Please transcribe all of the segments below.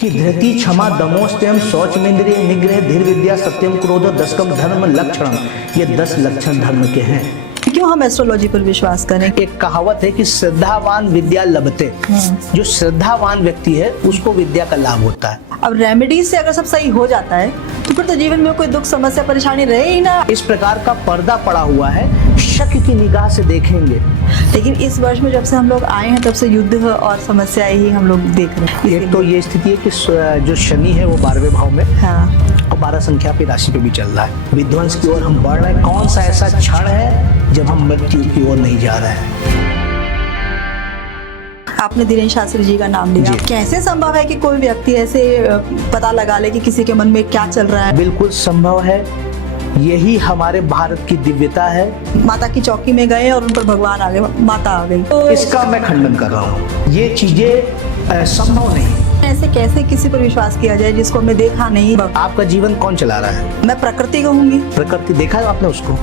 कि धृति क्षमा दमोस्त्यम शौचमेंद्रिय निग्रह धीर विद्या सत्यम क्रोध दशकम धर्म लक्षणम, ये 10 लक्षण धर्म के हैं। क्यों हम एस्ट्रोलॉजी पर विश्वास करें? एक कहावत है कि श्रद्धावान विद्या लभते, जो श्रद्धावान व्यक्ति है उसको विद्या का लाभ होता है। अब रेमेडीज से अगर सब सही हो जाता है तो फिर तो जीवन में कोई दुख समस्या परेशानी रहे ही ना। इस प्रकार का पर्दा पड़ा हुआ है, शक की निगाह से देखेंगे। लेकिन इस वर्ष में जब से हम लोग आए हैं तब से युद्ध और समस्याएं ही हम लोग देख रहे हैं। एक तो ये स्थिति है कि जो शनि है वो 12वें भाव में, हाँ, और 12 संख्या पे राशि पे भी चल रहा है। विध्वंस की ओर हम बढ़ रहे हैं। कौन सा ऐसा क्षण है जब हम मृत्यु की ओर नहीं जा रहे हैं? आपने धीरेन्द्र शास्त्री जी का नाम लिया, कैसे संभव है कि कोई व्यक्ति ऐसे पता लगा ले कि किसी के मन में क्या चल रहा है? बिल्कुल संभव है, यही हमारे भारत की दिव्यता है। माता की चौकी में गए और उन पर भगवान आ गए, माता आ गई, तो इसका मैं खंडन कर रहा हूँ। ये चीजें संभव नहीं। ऐसे कैसे किसी पर विश्वास किया जाए जिसको हमने देखा नहीं? आपका जीवन कौन चला रहा है? मैं प्रकृति कहूंगी। प्रकृति देखा है आपने उसको?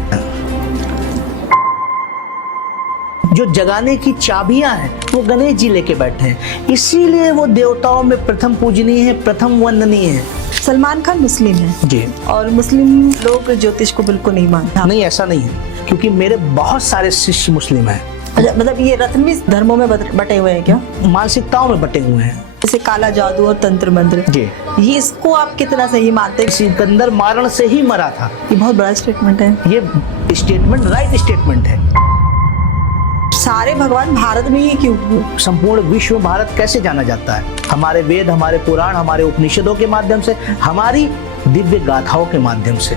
जो जगाने की चाबियां हैं वो गणेश जी लेके बैठे हैं, इसीलिए वो देवताओं में प्रथम पूजनीय है, प्रथम वंदनीय है। सलमान खान मुस्लिम है जी, और मुस्लिम लोग ज्योतिष को बिल्कुल नहीं मानते। नहीं, ऐसा नहीं है, क्योंकि मेरे बहुत सारे शिष्य मुस्लिम हैं। अच्छा, मतलब ये रत्नवी धर्मों में बटे हुए हैं क्या? मानसिकताओं में बटे हुए हैं, जैसे काला जादू और तंत्र मंत्र जी। ये इसको आप कितना सही मानते हैं? सिकंदर मारण से ही मरा था। ये बहुत बड़ा स्टेटमेंट है। ये स्टेटमेंट राइट स्टेटमेंट है। सारे भगवान भारत में ही क्यों? संपूर्ण विश्व भारत कैसे जाना जाता है? हमारे वेद, हमारे पुराण, हमारे उपनिषदों के माध्यम से, हमारी दिव्य गाथाओं के माध्यम से।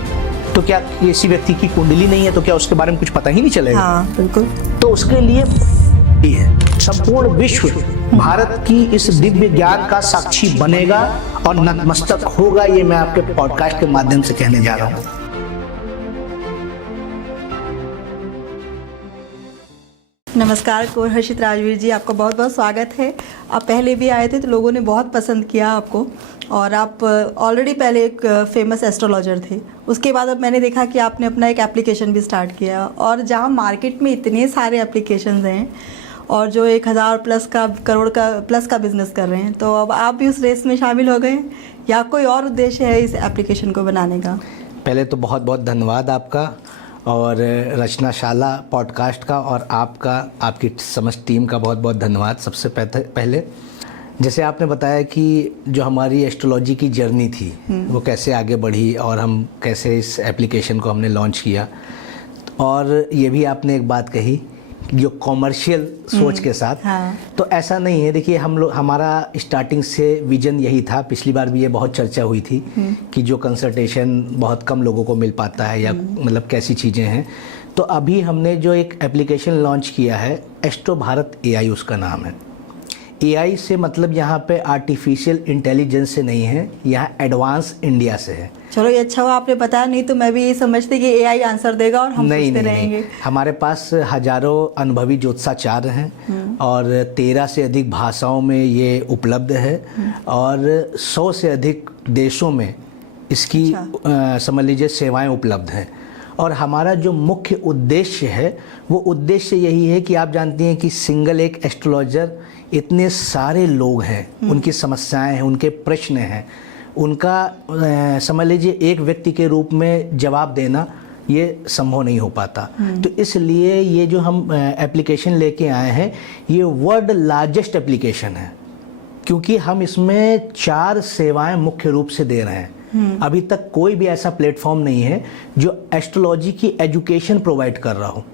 तो क्या किसी व्यक्ति की कुंडली नहीं है तो क्या उसके बारे में कुछ पता ही नहीं चलेगा? हाँ, बिल्कुल। तो उसके लिए है संपूर्ण विश्व भारत की इस दिव्य ज्ञान का साक्षी बनेगा और नतमस्तक होगा। ये मैं आपके पॉडकास्ट के माध्यम से कहने जा रहा हूँ। नमस्कार कौर हर्षित राजवीर जी, आपका बहुत बहुत स्वागत है। आप पहले भी आए थे तो लोगों ने बहुत पसंद किया आपको, और आप ऑलरेडी पहले एक फेमस एस्ट्रोलॉजर थे। उसके बाद अब मैंने देखा कि आपने अपना एक एप्लीकेशन भी स्टार्ट किया, और जहां मार्केट में इतने सारे एप्लीकेशंस हैं और जो 1000 प्लस का, करोड़ का प्लस का बिजनेस कर रहे हैं, तो अब आप भी उस रेस में शामिल हो गए या कोई और उद्देश्य है इस एप्लीकेशन को बनाने का? पहले तो बहुत बहुत धन्यवाद आपका और रचनाशाला पॉडकास्ट का, और आपका, आपकी समस्त टीम का बहुत बहुत धन्यवाद। सबसे पहले जैसे आपने बताया कि जो हमारी एस्ट्रोलॉजी की जर्नी थी वो कैसे आगे बढ़ी और हम कैसे इस एप्लीकेशन को हमने लॉन्च किया, और ये भी आपने एक बात कही जो कॉमर्शियल सोच के साथ, हाँ। तो ऐसा नहीं है। देखिए, हम लोग, हमारा स्टार्टिंग से विजन यही था। पिछली बार भी ये बहुत चर्चा हुई थी कि जो कंसल्टेशन बहुत कम लोगों को मिल पाता है, या मतलब कैसी चीज़ें हैं। तो अभी हमने जो एक एप्लीकेशन लॉन्च किया है, एस्ट्रो भारत AI उसका नाम है। AI से मतलब यहाँ पे आर्टिफिशियल इंटेलिजेंस से नहीं है, यहाँ एडवांस इंडिया से है। चलो, ये अच्छा हुआ आपने बताया, नहीं तो मैं भी ये समझती कि AI आंसर देगा और हम पूछते रहेंगे। नहीं, हमारे पास हजारों अनुभवी ज्योतिषाचार्य हैं और 13 से अधिक भाषाओं में ये उपलब्ध है, और 100 से अधिक देशों में इसकी समझ लीजिए सेवाएं उपलब्ध हैं। और हमारा जो मुख्य उद्देश्य है वो उद्देश्य यही है कि आप जानती हैं कि सिंगल एक एस्ट्रोलॉजर, इतने सारे लोग हैं, उनकी समस्याएं हैं, उनके प्रश्न हैं, उनका समझ लीजिए एक व्यक्ति के रूप में जवाब देना ये संभव नहीं हो पाता। तो इसलिए ये जो हम एप्लीकेशन लेके आए हैं, ये वर्ल्ड लार्जेस्ट एप्लीकेशन है, क्योंकि हम इसमें 4 सेवाएं मुख्य रूप से दे रहे हैं। अभी तक कोई भी ऐसा प्लेटफॉर्म नहीं है जो एस्ट्रोलॉजी की एजुकेशन प्रोवाइड कर रहा हो।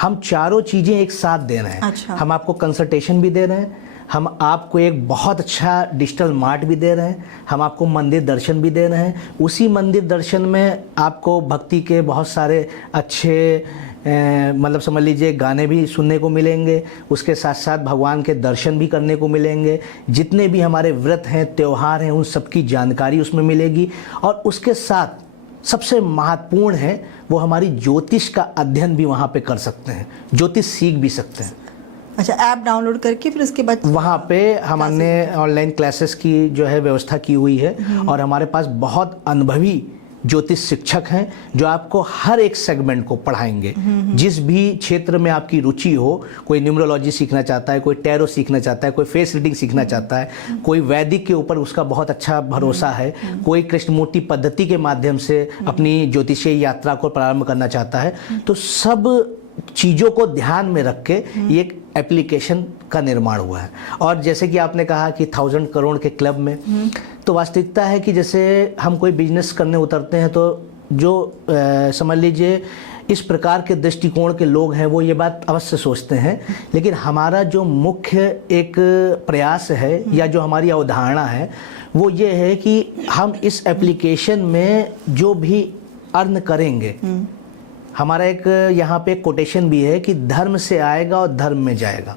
हम चारों चीज़ें एक साथ दे रहे हैं। अच्छा। हम आपको कंसल्टेशन भी दे रहे हैं, हम आपको एक बहुत अच्छा डिजिटल मार्ट भी दे रहे हैं, हम आपको मंदिर दर्शन भी दे रहे हैं। उसी मंदिर दर्शन में आपको भक्ति के बहुत सारे अच्छे मतलब समझ लीजिए गाने भी सुनने को मिलेंगे, उसके साथ साथ भगवान के दर्शन भी करने को मिलेंगे। जितने भी हमारे व्रत हैं, त्यौहार हैं, उन सब की जानकारी उसमें मिलेगी। और उसके साथ सबसे महत्वपूर्ण है वो हमारी ज्योतिष का अध्ययन भी वहाँ पे कर सकते हैं, ज्योतिष सीख भी सकते हैं। अच्छा, ऐप डाउनलोड करके फिर उसके बाद वहाँ पे हमने ऑनलाइन क्लासेस की जो है व्यवस्था की हुई है, और हमारे पास बहुत अनुभवी ज्योतिष शिक्षक हैं जो आपको हर एक सेगमेंट को पढ़ाएंगे। जिस भी क्षेत्र में आपकी रुचि हो, कोई न्यूमरोलॉजी सीखना चाहता है, कोई टैरो सीखना चाहता है, कोई फेस रीडिंग सीखना चाहता है, कोई वैदिक के ऊपर उसका बहुत अच्छा भरोसा है, कोई कृष्णमूर्ति पद्धति के माध्यम से अपनी ज्योतिषीय यात्रा को प्रारंभ करना चाहता है, तो सब चीज़ों को ध्यान में रख के ये एक एप्लीकेशन का निर्माण हुआ है। और जैसे कि आपने कहा कि 1000 करोड़ के क्लब में, तो वास्तविकता है कि जैसे हम कोई बिजनेस करने उतरते हैं तो जो समझ लीजिए इस प्रकार के दृष्टिकोण के लोग हैं वो ये बात अवश्य सोचते हैं, लेकिन हमारा जो मुख्य एक प्रयास है या जो हमारी अवधारणा है वो ये है कि हम इस एप्लीकेशन में जो भी अर्न करेंगे, हमारा एक यहाँ पे कोटेशन भी है कि धर्म से आएगा और धर्म में जाएगा।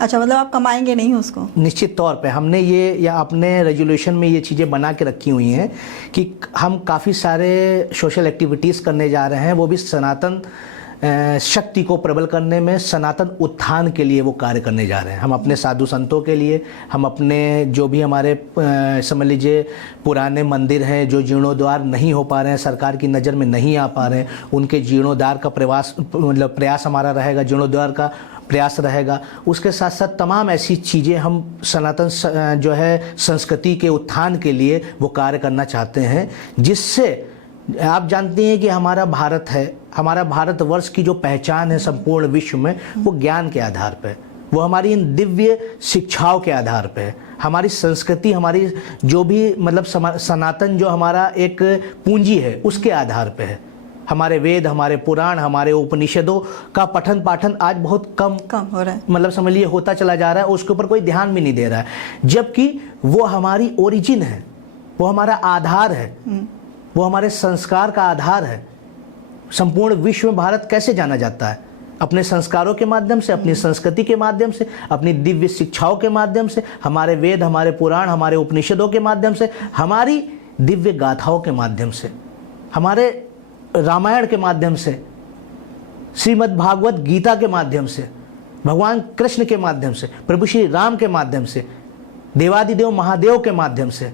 अच्छा, मतलब आप कमाएंगे नहीं उसको? निश्चित तौर पे हमने ये या अपने रेजोल्यूशन में ये चीज़ें बना के रखी हुई हैं कि हम काफ़ी सारे सोशल एक्टिविटीज़ करने जा रहे हैं, वो भी सनातन शक्ति को प्रबल करने में, सनातन उत्थान के लिए वो कार्य करने जा रहे हैं। हम अपने साधु संतों के लिए, हम अपने जो भी हमारे समझ लीजिए पुराने मंदिर हैं जो जीर्णोद्धार नहीं हो पा रहे हैं, सरकार की नज़र में नहीं आ पा रहे हैं, उनके जीर्णोद्धार का प्रयास हमारा रहेगा, जीर्णोद्धार का प्रयास रहेगा। उसके साथ साथ तमाम ऐसी चीज़ें हम सनातन जो है संस्कृति के उत्थान के लिए वो कार्य करना चाहते हैं, जिससे आप जानते हैं कि हमारा भारत है, हमारा भारतवर्ष की जो पहचान है संपूर्ण विश्व में वो ज्ञान के आधार पे, वो हमारी इन दिव्य शिक्षाओं के आधार पे है। हमारी संस्कृति, हमारी जो भी मतलब सनातन जो हमारा एक पूंजी है उसके आधार पे है। हमारे वेद, हमारे पुराण, हमारे उपनिषदों का पठन पाठन आज बहुत कम हो रहा है, मतलब समझ लीजिए होता चला जा रहा है, उसके ऊपर कोई ध्यान भी नहीं दे रहा है, जबकि वो हमारी ओरिजिन है, वो हमारा आधार है, वो हमारे संस्कार का आधार है। संपूर्ण विश्व में भारत कैसे जाना जाता है? अपने संस्कारों के माध्यम से, अपनी संस्कृति के माध्यम से, अपनी दिव्य शिक्षाओं के माध्यम से, हमारे वेद, हमारे पुराण, हमारे उपनिषदों के माध्यम से, हमारी दिव्य गाथाओं के माध्यम से, हमारे रामायण के माध्यम से, श्रीमद् भागवत गीता के माध्यम से, भगवान कृष्ण के माध्यम से, प्रभु श्री राम के माध्यम से, देवादिदेव महादेव के माध्यम से।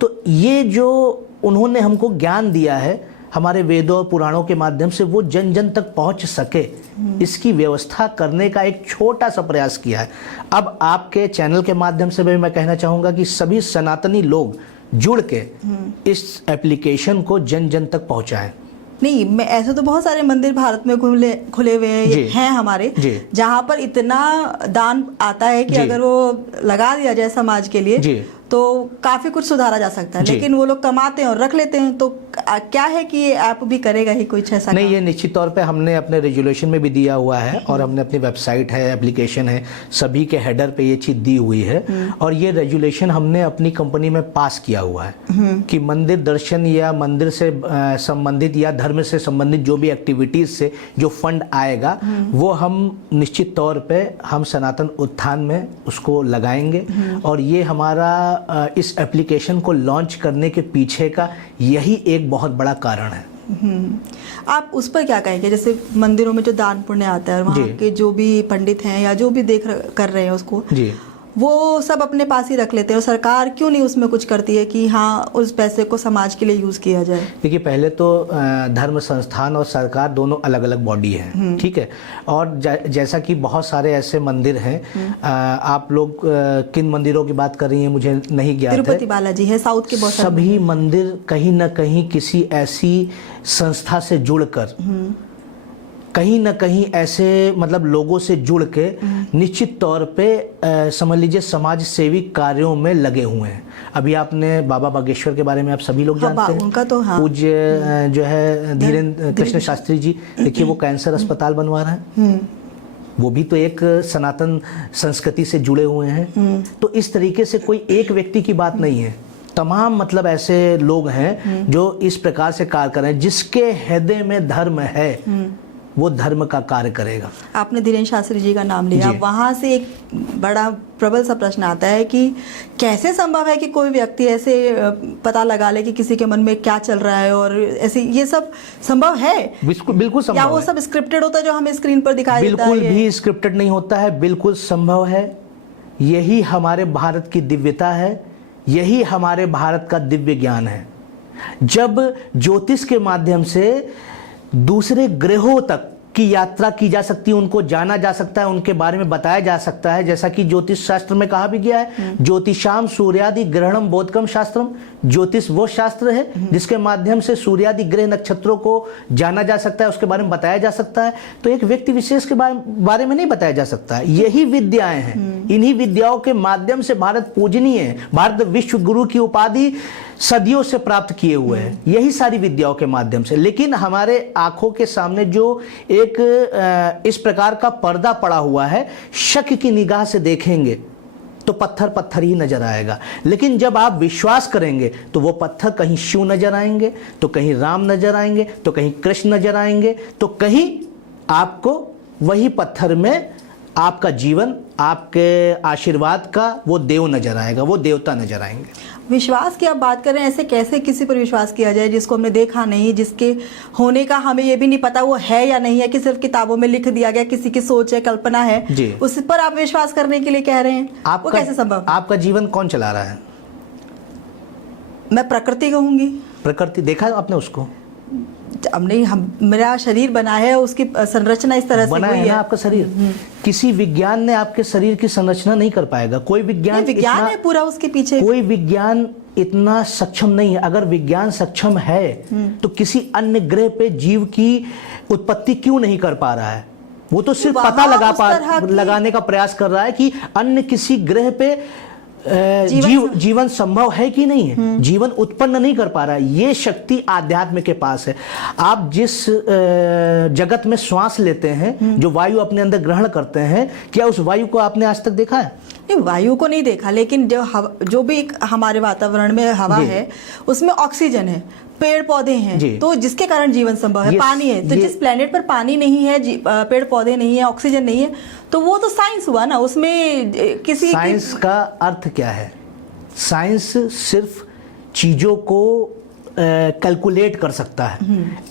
तो ये जो उन्होंने हमको ज्ञान दिया है हमारे वेदों और पुराणों के माध्यम से, वो जन जन तक पहुंच सके, इसकी व्यवस्था करने का एक छोटा सा प्रयास किया है। अब आपके चैनल के माध्यम से भी मैं कहना चाहूँगा कि सभी सनातनी लोग जुड़ के इस एप्लीकेशन को जन जन तक पहुँचाएं। नहीं, मैं ऐसे तो बहुत सारे मंदिर भारत में खुले हुए हैं हमारे, जहाँ पर इतना दान आता है कि अगर वो लगा दिया जाए समाज के लिए तो काफी कुछ सुधारा जा सकता है, लेकिन वो लोग कमाते हैं और रख लेते हैं। तो क्या है कि ये ऐप भी करेगा ही कुछ ऐसा? नहीं, ये निश्चित तौर पे हमने अपने रेजोल्यूशन में भी दिया हुआ है और हमने अपनी वेबसाइट है, एप्लीकेशन है, सभी के हेडर पे ये चीज़ दी हुई है। और ये रेजोल्यूशन हमने अपनी कंपनी में पास किया हुआ है कि मंदिर दर्शन या मंदिर से संबंधित या धर्म से संबंधित जो भी एक्टिविटीज़ से जो फंड आएगा वो हम निश्चित तौर पर हम सनातन उत्थान में उसको लगाएंगे। और ये हमारा इस एप्लीकेशन को लॉन्च करने के पीछे का यही एक बहुत बड़ा कारण है। आप उस पर क्या कहेंगे? जैसे मंदिरों में जो दान पुण्य आता है और वहाँ के जो भी पंडित हैं या जो भी कर रहे हैं उसको, वो सब अपने पास ही रख लेते हैं, और सरकार क्यों नहीं उसमें कुछ करती है कि हाँ उस पैसे को समाज के लिए यूज़ किया जाए? देखिए, पहले तो धर्म संस्थान और सरकार दोनों अलग अलग बॉडी है, ठीक है। और जैसा कि बहुत सारे ऐसे मंदिर हैं, आप लोग किन मंदिरों की बात कर रही हैं मुझे नहीं ज्ञात है। तिरुपति बालाजी है, साउथ के बहुत सभी मंदिर कहीं ना कहीं किसी ऐसी संस्था से जुड़कर, कहीं ना कहीं ऐसे मतलब लोगों से जुड़ के निश्चित तौर पे समझ लीजिए समाज सेवी कार्यों में लगे हुए हैं। अभी आपने बाबा बागेश्वर के बारे में आप सभी लोग जानते हैं, उनका तो पूज्य जो है धीरेन्द्र कृष्ण शास्त्री जी, देखिए वो कैंसर अस्पताल बनवा रहे हैं, वो भी तो एक सनातन संस्कृति से जुड़े हुए हैं। तो इस तरीके से कोई एक व्यक्ति की बात नहीं है, तमाम मतलब ऐसे लोग हैं जो इस प्रकार से कार्य कर रहे हैं। जिसके हृदय में धर्म है वो धर्म का कार्य करेगा। आपने धीरेन्द्र शास्त्री जी का नाम लिया, वहाँ से एक बड़ा प्रबल सा प्रश्न आता है कि कैसे संभव है कि कोई व्यक्ति ऐसे पता लगा ले कि किसी के मन में क्या चल रहा है, और ऐसे ये सब संभव है? बिल्कुल संभव है। या वो सब स्क्रिप्टेड होता है जो हमें स्क्रीन पर दिखाई देता है? बिल्कुल भी स्क्रिप्टेड नहीं होता है, बिल्कुल संभव है। यही हमारे भारत की दिव्यता है, यही हमारे भारत का दिव्य ज्ञान है। जब ज्योतिष के माध्यम से दूसरे ग्रहों तक की यात्रा की जा सकती है, उनको जाना जा सकता है, उनके बारे में बताया जा सकता है, जैसा कि ज्योतिष शास्त्र में कहा भी गया है, ज्योतिषाम सूर्यादि ग्रहणम बोधकम शास्त्रम। ज्योतिष वो शास्त्र है जिसके माध्यम से सूर्यादि ग्रह नक्षत्रों को जाना जा सकता है, उसके बारे में बताया जा सकता है। तो एक व्यक्ति विशेष के बारे में नहीं बताया जा सकता है। यही विद्याएं हैं, इन्हीं विद्याओं के माध्यम से भारत पूजनीय है। भारत विश्व गुरु की उपाधि सदियों से प्राप्त किए हुए हैं, यही सारी विद्याओं के माध्यम से। लेकिन हमारे आंखों के सामने जो एक इस प्रकार का पर्दा पड़ा हुआ है, शक की निगाह से देखेंगे तो पत्थर पत्थर ही नजर आएगा। लेकिन जब आप विश्वास करेंगे तो वो पत्थर कहीं शिव नजर आएंगे, तो कहीं राम नजर आएंगे, तो कहीं कृष्ण नजर आएंगे, तो कहीं आपको वही पत्थर में आपका जीवन, आपके आशीर्वाद का वो देव नजर आएगा, वो देवता नजर आएंगे। विश्वास की आप बात कर रहे हैं, ऐसे कैसे किसी पर विश्वास किया जाए जिसको हमने देखा नहीं, जिसके होने का हमें ये भी नहीं पता वो है या नहीं है, कि सिर्फ किताबों में लिख दिया गया, किसी की सोच है, कल्पना है, उस पर आप विश्वास करने के लिए कह रहे हैं? वो कैसे संभव? आपका जीवन कौन चला रहा है? मैं प्रकृति कहूंगी। प्रकृति देखा आपने उसको? अब नहीं, हम मेरा शरीर बना है, उसकी संरचना इस तरह से बना है ना आपका शरीर। किसी विज्ञान ने आपके शरीर की संरचना नहीं कर पाएगा। कोई विज्ञान है पूरा उसके पीछे। कोई विज्ञान इतना सक्षम नहीं है। अगर विज्ञान सक्षम है तो किसी अन्य ग्रह पे जीव की उत्पत्ति क्यों नहीं कर पा रहा है? वो तो सिर्फ पता लगाने का प्रयास कर रहा है कि अन्य किसी ग्रह पे जीवन संभव है कि नहीं है। जीवन उत्पन्न नहीं कर पा रहा है। ये शक्ति आध्यात्म के पास है। आप जिस जगत में श्वास लेते हैं, जो वायु अपने अंदर ग्रहण करते हैं, क्या उस वायु को आपने आज तक देखा है? नहीं, वायु को नहीं देखा, लेकिन जो भी हमारे वातावरण में हवा है उसमें ऑक्सीजन है, पेड़ पौधे हैं, तो जिसके कारण जीवन संभव है। पानी है, तो जिस प्लेनेट पर पानी नहीं है, पेड़ पौधे नहीं है, ऑक्सीजन नहीं है, तो वो तो साइंस हुआ ना। उसमें किसी साइंस का अर्थ क्या है? साइंस सिर्फ चीजों को कैलकुलेट कर सकता है।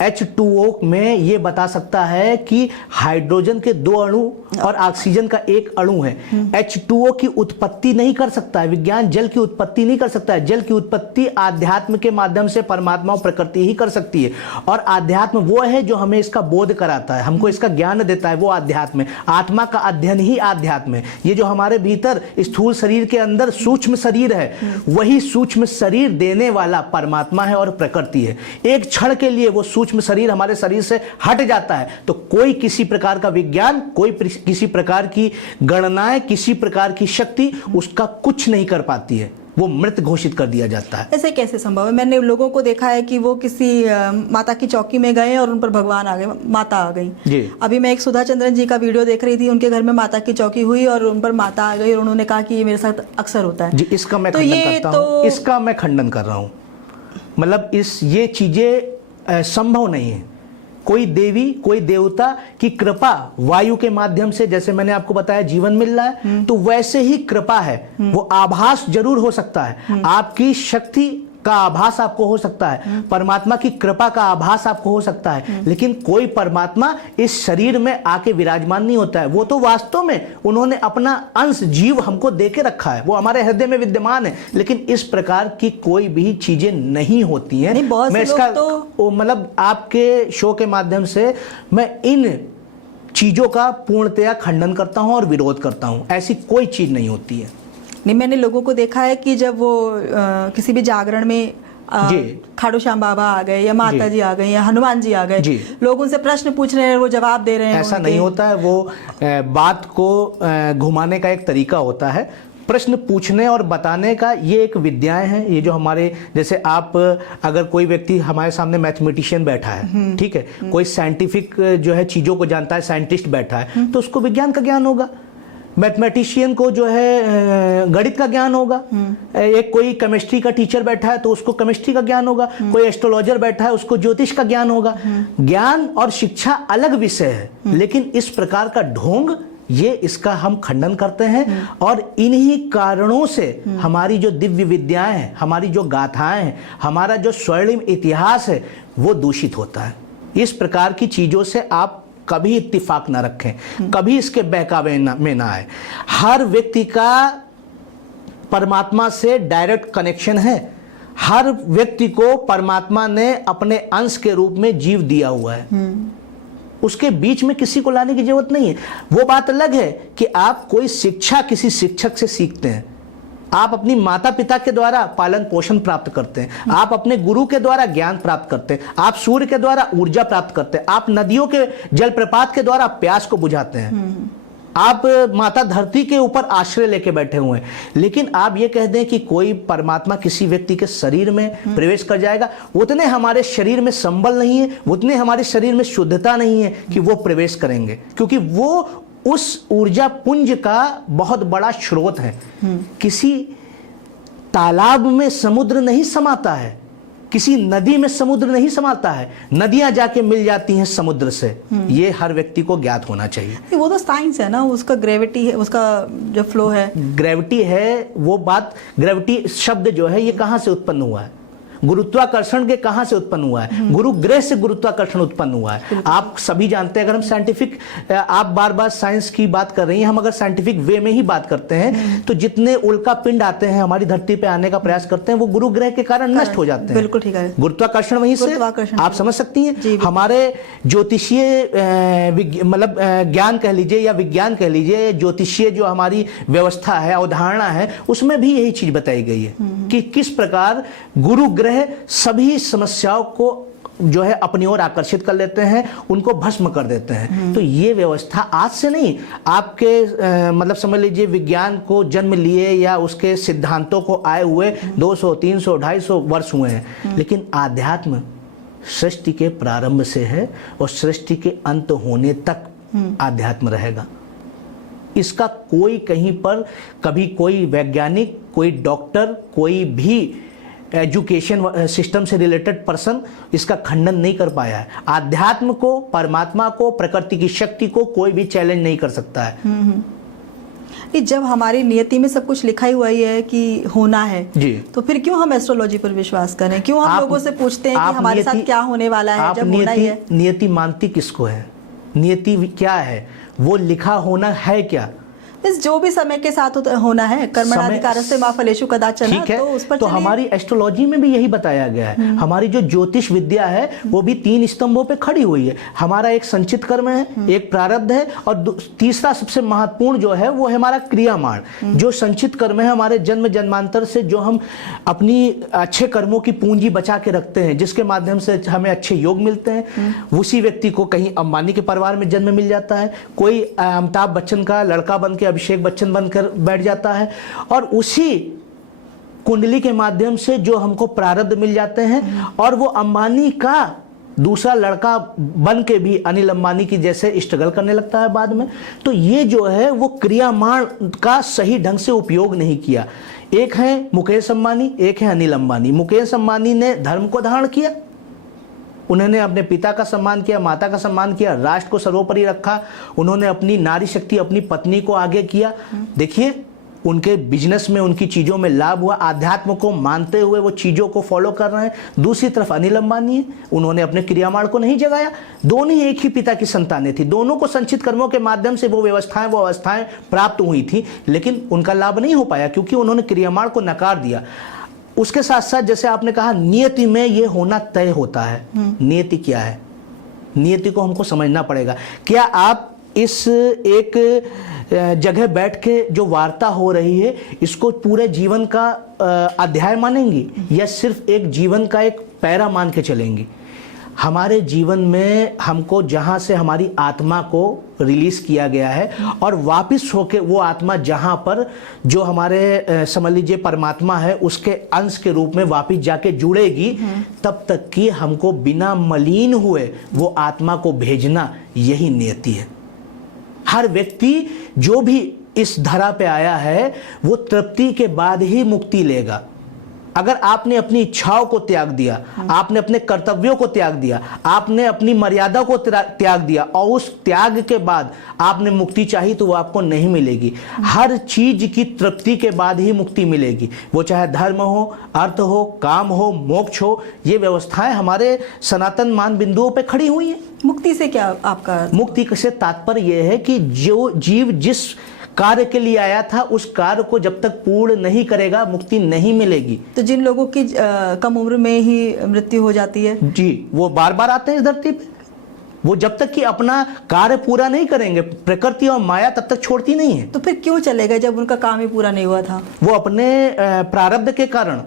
H2O में ये बता सकता है कि हाइड्रोजन के 2 अणु और ऑक्सीजन का 1 अणु है। H2O की उत्पत्ति नहीं कर सकता है विज्ञान। जल की उत्पत्ति नहीं कर सकता है। जल की उत्पत्ति आध्यात्म के माध्यम से परमात्मा और प्रकृति ही कर सकती है। और आध्यात्म वो है जो हमें इसका बोध कराता है, हमको इसका ज्ञान देता है, वो आध्यात्म है। आत्मा का अध्ययन ही आध्यात्म है। ये जो हमारे भीतर स्थूल शरीर के अंदर सूक्ष्म शरीर है, वही सूक्ष्म शरीर देने वाला परमात्मा है और प्रकृति है। एक क्षण के लिए वो सूक्ष्म शरीर हमारे शरीर से हट जाता है तो कोई किसी प्रकार का विज्ञान, कोई किसी प्रकार की गणनाएं, किसी प्रकार की शक्ति उसका कुछ नहीं कर पाती है। वो मृत घोषित कर दिया जाता है। ऐसे कैसे संभव है? मैंने लोगों को देखा है कि वो किसी माता की चौकी में गए और उन पर भगवान आ गए, माता आ गई जी। अभी मैं एक सुधा चंद्रन जी का वीडियो देख रही थी, उनके घर में माता की चौकी हुई और उन पर माता आ गई और उन्होंने कहा कि ये मेरे साथ अक्सर होता है जी। इसका मैं खंडन करता हूं। इसका मैं खंडन कर रहा हूं। मतलब ये चीजें संभव नहीं है। कोई देवी, कोई देवता की कृपा वायु के माध्यम से, जैसे मैंने आपको बताया, जीवन मिल रहा है, तो वैसे ही कृपा है। वो आभास जरूर हो सकता है। आपकी शक्ति का आभास आपको हो सकता है, परमात्मा की कृपा का आभास आपको हो सकता है, लेकिन कोई परमात्मा इस शरीर में आके विराजमान नहीं होता है। वो तो वास्तव में उन्होंने अपना अंश जीव हमको देके रखा है, वो हमारे हृदय में विद्यमान है। लेकिन इस प्रकार की कोई भी चीजें नहीं होती हैं। मैं इसका मतलब आपके शो के माध्यम से मैं इन चीजों का पूर्णतया खंडन करता हूं और विरोध करता हूं। ऐसी कोई चीज नहीं होती है। नहीं, मैंने लोगों को देखा है कि जब वो किसी भी जागरण में खाटू श्याम बाबा आ गए या माता जी आ गई या हनुमान जी आ गए, लोग उनसे प्रश्न पूछ रहे हैं, वो जवाब दे रहे हैं। ऐसा नहीं होता है। वो बात को घुमाने का एक तरीका होता है। प्रश्न पूछने और बताने का ये एक विद्याएं हैं। ये जो हमारे, जैसे आप अगर कोई व्यक्ति हमारे सामने मैथमेटिशियन बैठा है, ठीक है, कोई साइंटिफिक जो है चीजों को जानता है, साइंटिस्ट बैठा है, तो उसको विज्ञान का ज्ञान होगा। मैथमेटिशियन को जो है गणित का ज्ञान होगा। एक कोई केमिस्ट्री का टीचर बैठा है तो उसको केमिस्ट्री का ज्ञान होगा। कोई एस्ट्रोलॉजर बैठा है उसको ज्योतिष का ज्ञान होगा। ज्ञान और शिक्षा अलग विषय है, लेकिन इस प्रकार का ढोंग, ये इसका हम खंडन करते हैं। और इन्हीं कारणों से हमारी जो दिव्य विद्याएं हैं, हमारी जो गाथाएं हैं, हमारा जो स्वर्णिम इतिहास है, वो दूषित होता है। इस प्रकार की चीजों से आप कभी इत्तेफाक ना रखें, कभी इसके बहकावे में ना आए। हर व्यक्ति का परमात्मा से डायरेक्ट कनेक्शन है। हर व्यक्ति को परमात्मा ने अपने अंश के रूप में जीव दिया हुआ है, उसके बीच में किसी को लाने की जरूरत नहीं है। वो बात अलग है कि आप कोई शिक्षा किसी शिक्षक से सीखते हैं, आप अपनी माता पिता के द्वारा पालन पोषण प्राप्त करते हैं, आप अपने गुरु के द्वारा ज्ञान प्राप्त करते हैं, आप सूर्य के द्वारा ऊर्जा प्राप्त करते हैं, आप नदियों के जलप्रपात के द्वारा प्यास को बुझाते हैं, आप माता धरती के ऊपर आश्रय लेके बैठे हुए हैं। लेकिन आप ये कह दें कि कोई परमात्मा किसी व्यक्ति के शरीर में प्रवेश कर जाएगा, उतने हमारे शरीर में संबल नहीं है, उतने हमारे शरीर में शुद्धता नहीं है कि वो प्रवेश करेंगे, क्योंकि वो उस ऊर्जा पुंज का बहुत बड़ा स्रोत है। किसी तालाब में समुद्र नहीं समाता है, किसी नदी में समुद्र नहीं समाता है, नदियां जाके मिल जाती हैं समुद्र से। ये हर व्यक्ति को ज्ञात होना चाहिए। वो तो साइंस है ना, उसका ग्रेविटी है, उसका जो फ्लो है, ग्रेविटी है। वो बात, ग्रेविटी शब्द जो है ये कहां से उत्पन्न हुआ है? गुरुत्वाकर्षण के कहां से उत्पन्न हुआ है? गुरु ग्रह से गुरुत्वाकर्षण उत्पन्न हुआ है। आप सभी जानते हैं, अगर हम साइंटिफिक, आप बार बार साइंस की बात कर रही हैं, हम अगर साइंटिफिक वे में ही बात करते हैं तो जितने उल्का पिंड आते हैं हमारी धरती पे आने का प्रयास करते हैं, वो गुरु ग्रह के कारण नष्ट हो जाते हैं। बिल्कुल ठीक है, गुरुत्वाकर्षण वहीं से आप समझ सकती हैं। हमारे ज्योतिषीय मतलब ज्ञान कह लीजिए या विज्ञान कह लीजिए, ज्योतिषीय जो हमारी व्यवस्था है, अवधारणा है, उसमें भी यही चीज बताई गई है कि किस प्रकार गुरु ग्रह सभी समस्याओं को जो है अपनी ओर आकर्षित कर लेते हैं, उनको भस्म कर देते हैं। तो ये व्यवस्था आज से नहीं, आपके मतलब समझ लीजिए विज्ञान को जन्म लिए या उसके सिद्धांतों को आए हुए 200, 300, 250 वर्ष हुए हैं। लेकिन आध्यात्म सृष्टि के प्रारंभ से है और सृष्टि के अंत होने तक आध्यात्म रहेगा। इसका कोई कहीं पर कभी कोई वैज्ञानिक, कोई डॉक्टर, कोई भी एजुकेशन सिस्टम से रिलेटेड पर्सन इसका खंडन नहीं कर पाया है। आध्यात्म को, परमात्मा को, प्रकृति की शक्ति को कोई भी चैलेंज नहीं कर सकता है। कि जब हमारी नियति में सब कुछ लिखा ही हुआ ही है कि होना है जी, तो फिर क्यों हम एस्ट्रोलॉजी पर विश्वास करें? क्यों हम लोगों से पूछते हैं कि हमारे साथ क्या होने वाला है जब होना ही है? नियति मानती किसको है? नियति क्या है? वो लिखा होना है क्या? जो भी समय के साथ होना है, कर्मणाधिकारस्ते मा फलेषु कदाचन, तो उस पर तो हमारी एस्ट्रोलॉजी में भी यही बताया गया है। हमारी जो ज्योतिष विद्या है वो भी 3 स्तंभों पे खड़ी हुई है। हमारा एक संचित कर्म है, एक प्रारब्ध है, और तीसरा सबसे महत्वपूर्ण जो है वो है हमारा क्रियामाण। जो संचित कर्म है हमारे जन्म जन्मांतर से, जो हम अपनी अच्छे कर्मों की पूंजी बचा के रखते हैं, जिसके माध्यम से हमें अच्छे योग मिलते हैं। उसी व्यक्ति को कहीं अंबानी के परिवार में जन्म मिल जाता है, कोई अमिताभ बच्चन का लड़का बन के अभिषेक बच्चन बनकर बैठ जाता है, और उसी कुंडली के माध्यम से जो हमको प्रारब्ध मिल जाते हैं, और वो अंबानी का दूसरा लड़का बन के भी अनिल अंबानी की जैसे स्ट्रगल करने लगता है बाद में। तो ये जो है वो क्रियामाण का सही ढंग से उपयोग नहीं किया। एक है मुकेश अंबानी, एक है अनिल अंबानी। मुकेश अंबानी ने धर्म को धारण किया, उन्होंने अपने पिता का सम्मान किया, माता का सम्मान किया, राष्ट्र को सर्वोपरि रखा। उन्होंने अपनी नारी शक्ति, अपनी पत्नी को आगे किया। देखिए उनके बिजनेस में, उनकी चीज़ों में लाभ हुआ। आध्यात्म को मानते हुए वो चीज़ों को फॉलो कर रहे हैं। दूसरी तरफ अनिल अंबानी है, उन्होंने अपने क्रियामाण को नहीं जगाया। दोनों ही एक ही पिता की संतानें थी, दोनों को संचित कर्मों के माध्यम से वो अवस्थाएं प्राप्त हुई थी, लेकिन उनका लाभ नहीं हो पाया क्योंकि उन्होंने क्रियामाण को नकार दिया। उसके साथ साथ जैसे आपने कहा नियति में ये होना तय होता है। नियति क्या है? नियति को हमको समझना पड़ेगा। क्या आप इस एक जगह बैठ के जो वार्ता हो रही है इसको पूरे जीवन का अध्याय मानेंगी या सिर्फ एक जीवन का एक पैरा मान के चलेंगी? हमारे जीवन में हमको जहाँ से हमारी आत्मा को रिलीज किया गया है और वापस होके वो आत्मा जहाँ पर जो हमारे समझ लीजिए परमात्मा है उसके अंश के रूप में वापस जाके जुड़ेगी, तब तक कि हमको बिना मलिन हुए वो आत्मा को भेजना, यही नियति है। हर व्यक्ति जो भी इस धरा पे आया है वो तृप्ति के बाद ही मुक्ति लेगा। अगर आपने अपनी इच्छाओं को त्याग दिया, आपने अपने कर्तव्यों को त्याग दिया, आपने अपनी मर्यादा को त्याग दिया और उस त्याग के बाद आपने मुक्ति चाही तो वो आपको नहीं मिलेगी। हर चीज की तृप्ति के बाद ही मुक्ति मिलेगी, वो चाहे धर्म हो, अर्थ हो, काम हो, मोक्ष हो। ये व्यवस्थाएं हमारे सनातन मान बिंदुओं पे खड़ी हुई हैं। मुक्ति से क्या आपका? मुक्ति से तात्पर्य यह है कि जो जीव जिस कार्य के लिए आया था, उस कार्य को जब तक पूर्ण नहीं करेगा मुक्ति नहीं मिलेगी। तो जिन लोगों की कम उम्र में ही मृत्यु हो जाती है जी, वो बार बार आते हैं इस धरती पे। वो जब तक कि अपना कार्य पूरा नहीं करेंगे, प्रकृति और माया तब तक छोड़ती नहीं है। तो फिर क्यों चलेगा जब उनका काम ही पूरा नहीं हुआ था? वो अपने प्रारब्ध के कारण,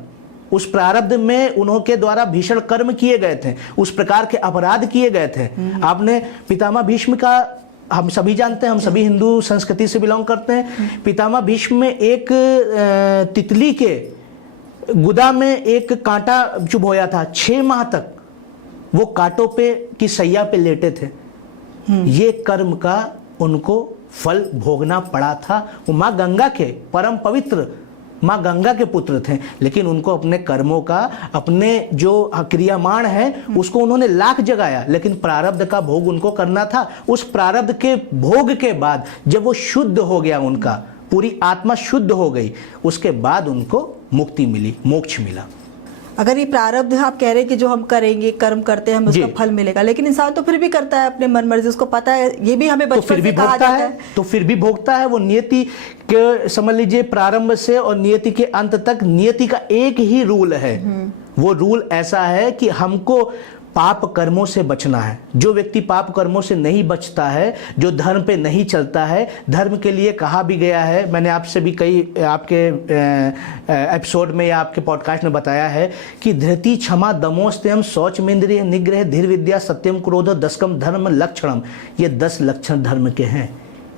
उस प्रारब्ध में उन्होंने द्वारा भीषण कर्म किए गए थे, उस प्रकार के अपराध किए गए थे। आपने पितामह भीष्म का हम सभी जानते हैं, हम सभी हिंदू संस्कृति से बिलोंग करते हैं। पितामह भीष्म में एक तितली के गुदा में एक कांटा चुभ होया था, 6 माह तक वो कांटों पे की सैया पे लेटे थे। ये कर्म का उनको फल भोगना पड़ा था। वो माँ गंगा के परम पवित्र माँ गंगा के पुत्र थे, लेकिन उनको अपने कर्मों का, अपने जो क्रियामाण है उसको उन्होंने लाख जगाया, लेकिन प्रारब्ध का भोग उनको करना था। उस प्रारब्ध के भोग के बाद जब वो शुद्ध हो गया, उनका पूरी आत्मा शुद्ध हो गई, उसके बाद उनको मुक्ति मिली, मोक्ष मिला। अगर ये प्रारब्ध आप कह रहे हैं कि जो हम करेंगे, कर्म करते हैं, हमें उसका फल मिलेगा, लेकिन इंसान तो फिर भी करता है अपने मन मर्जी, उसको पता है, ये भी हमें बचपन से कहा जाता है। तो फिर भी भोगता है। वो नियति के, समझ लीजिए, प्रारंभ से और नियति के अंत तक नियति का एक ही रूल है। वो रूल ऐसा है कि हमको पाप कर्मों से बचना है। जो व्यक्ति पाप कर्मों से नहीं बचता है, जो धर्म पे नहीं चलता है, धर्म के लिए कहा भी गया है, मैंने आपसे भी कई आपके एपिसोड में या आपके पॉडकास्ट में बताया है कि धृति, क्षमा, दमोस्त्यम, शौचमेंद्रिय निग्रह, धीर विद्या, सत्यम, क्रोध, दशकम धर्म लक्षणम, ये 10 लक्षण धर्म के हैं।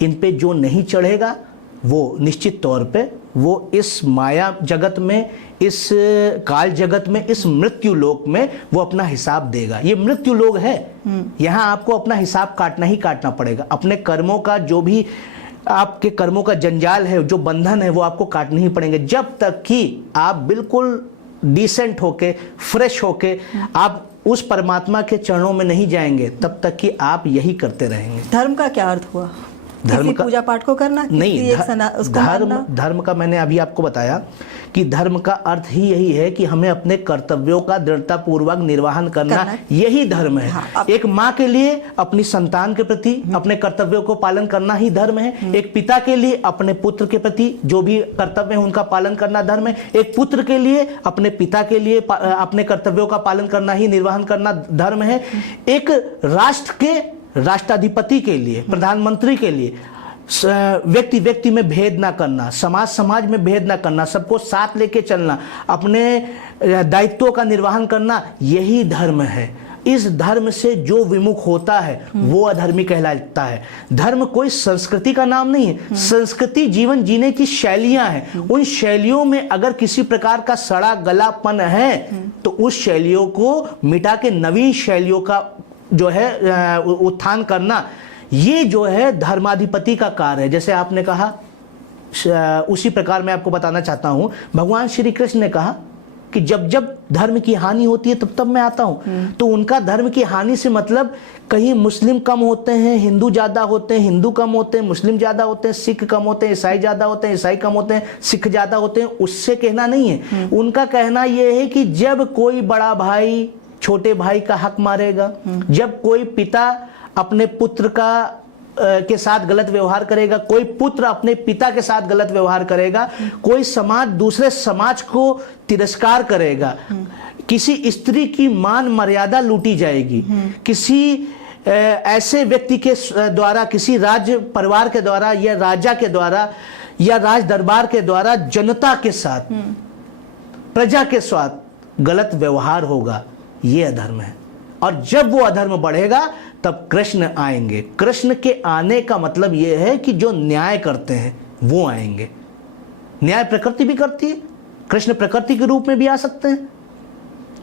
इन पे जो नहीं चढ़ेगा वो निश्चित तौर पे वो इस माया जगत में, इस काल जगत में, इस मृत्यु लोक में वो अपना हिसाब देगा। ये मृत्यु लोक है, यहाँ आपको अपना हिसाब काटना ही काटना पड़ेगा। अपने कर्मों का, जो भी आपके कर्मों का जंजाल है, जो बंधन है, वो आपको काटने ही पड़ेंगे, जब तक कि आप बिल्कुल डिसेंट होके, फ्रेश होके आप उस परमात्मा के चरणों में नहीं जाएंगे, तब तक कि आप यही करते रहेंगे। धर्म का क्या अर्थ हुआ? धर्म का पूजा पाठ को करना नहीं, धर्म का मैंने अभी आपको बताया कि धर्म का अर्थ ही यही है कि हमें अपने कर्तव्यों का दृढ़ता पूर्वक निर्वहन करना, यही धर्म है। हाँ, एक माँ के लिए अपनी संतान के प्रति अपने कर्तव्यों को पालन करना ही धर्म है। एक पिता के लिए अपने पुत्र के प्रति जो भी कर्तव्य है उनका पालन करना धर्म है। एक पुत्र के लिए अपने पिता के लिए अपने कर्तव्यों का पालन करना ही, निर्वहन करना धर्म है। एक राष्ट्र के राष्ट्राधिपति के लिए, प्रधानमंत्री के लिए व्यक्ति व्यक्ति में भेद ना करना, समाज समाज में भेद ना करना, सबको साथ लेके चलना, अपने दायित्वों का निर्वहन करना, यही धर्म है। इस धर्म से जो विमुख होता है वो अधर्मी कहलाता है। धर्म कोई संस्कृति का नाम नहीं है। संस्कृति जीवन जीने की शैलियां हैं। उन शैलियों में अगर किसी प्रकार का सड़ा गलापन है तो उस शैलियों को मिटा के नवीन शैलियों का जो है उत्थान करना, ये जो है धर्माधिपति का कार्य है। जैसे आपने कहा, उसी प्रकार मैं आपको बताना चाहता हूं, भगवान श्री कृष्ण ने कहा कि जब जब धर्म की हानि होती है तब तब मैं आता हूं। तो उनका धर्म की हानि से मतलब कहीं मुस्लिम कम होते हैं, हिंदू ज्यादा होते हैं, हिंदू कम होते हैं, मुस्लिम ज्यादा होते हैं, सिख कम होते हैं, ईसाई ज्यादा होते हैं, ईसाई कम होते हैं, सिख ज्यादा होते हैं, उससे कहना नहीं है। उनका कहना यह है कि जब कोई बड़ा भाई छोटे भाई का हक मारेगा, जब कोई पिता अपने पुत्र का के साथ गलत व्यवहार करेगा, कोई पुत्र अपने पिता के साथ गलत व्यवहार करेगा, कोई समाज दूसरे समाज को तिरस्कार करेगा, किसी स्त्री की मान मर्यादा लूटी जाएगी, किसी ऐसे व्यक्ति के द्वारा, किसी राज्य परिवार के द्वारा या राजा के द्वारा या राज दरबार के द्वारा जनता के साथ, प्रजा के साथ गलत व्यवहार होगा, ये अधर्म है। और जब वो अधर्म बढ़ेगा तब कृष्ण आएंगे। कृष्ण के आने का मतलब यह है कि जो न्याय करते हैं वो आएंगे। न्याय प्रकृति भी करती है, कृष्ण प्रकृति के रूप में भी आ सकते हैं।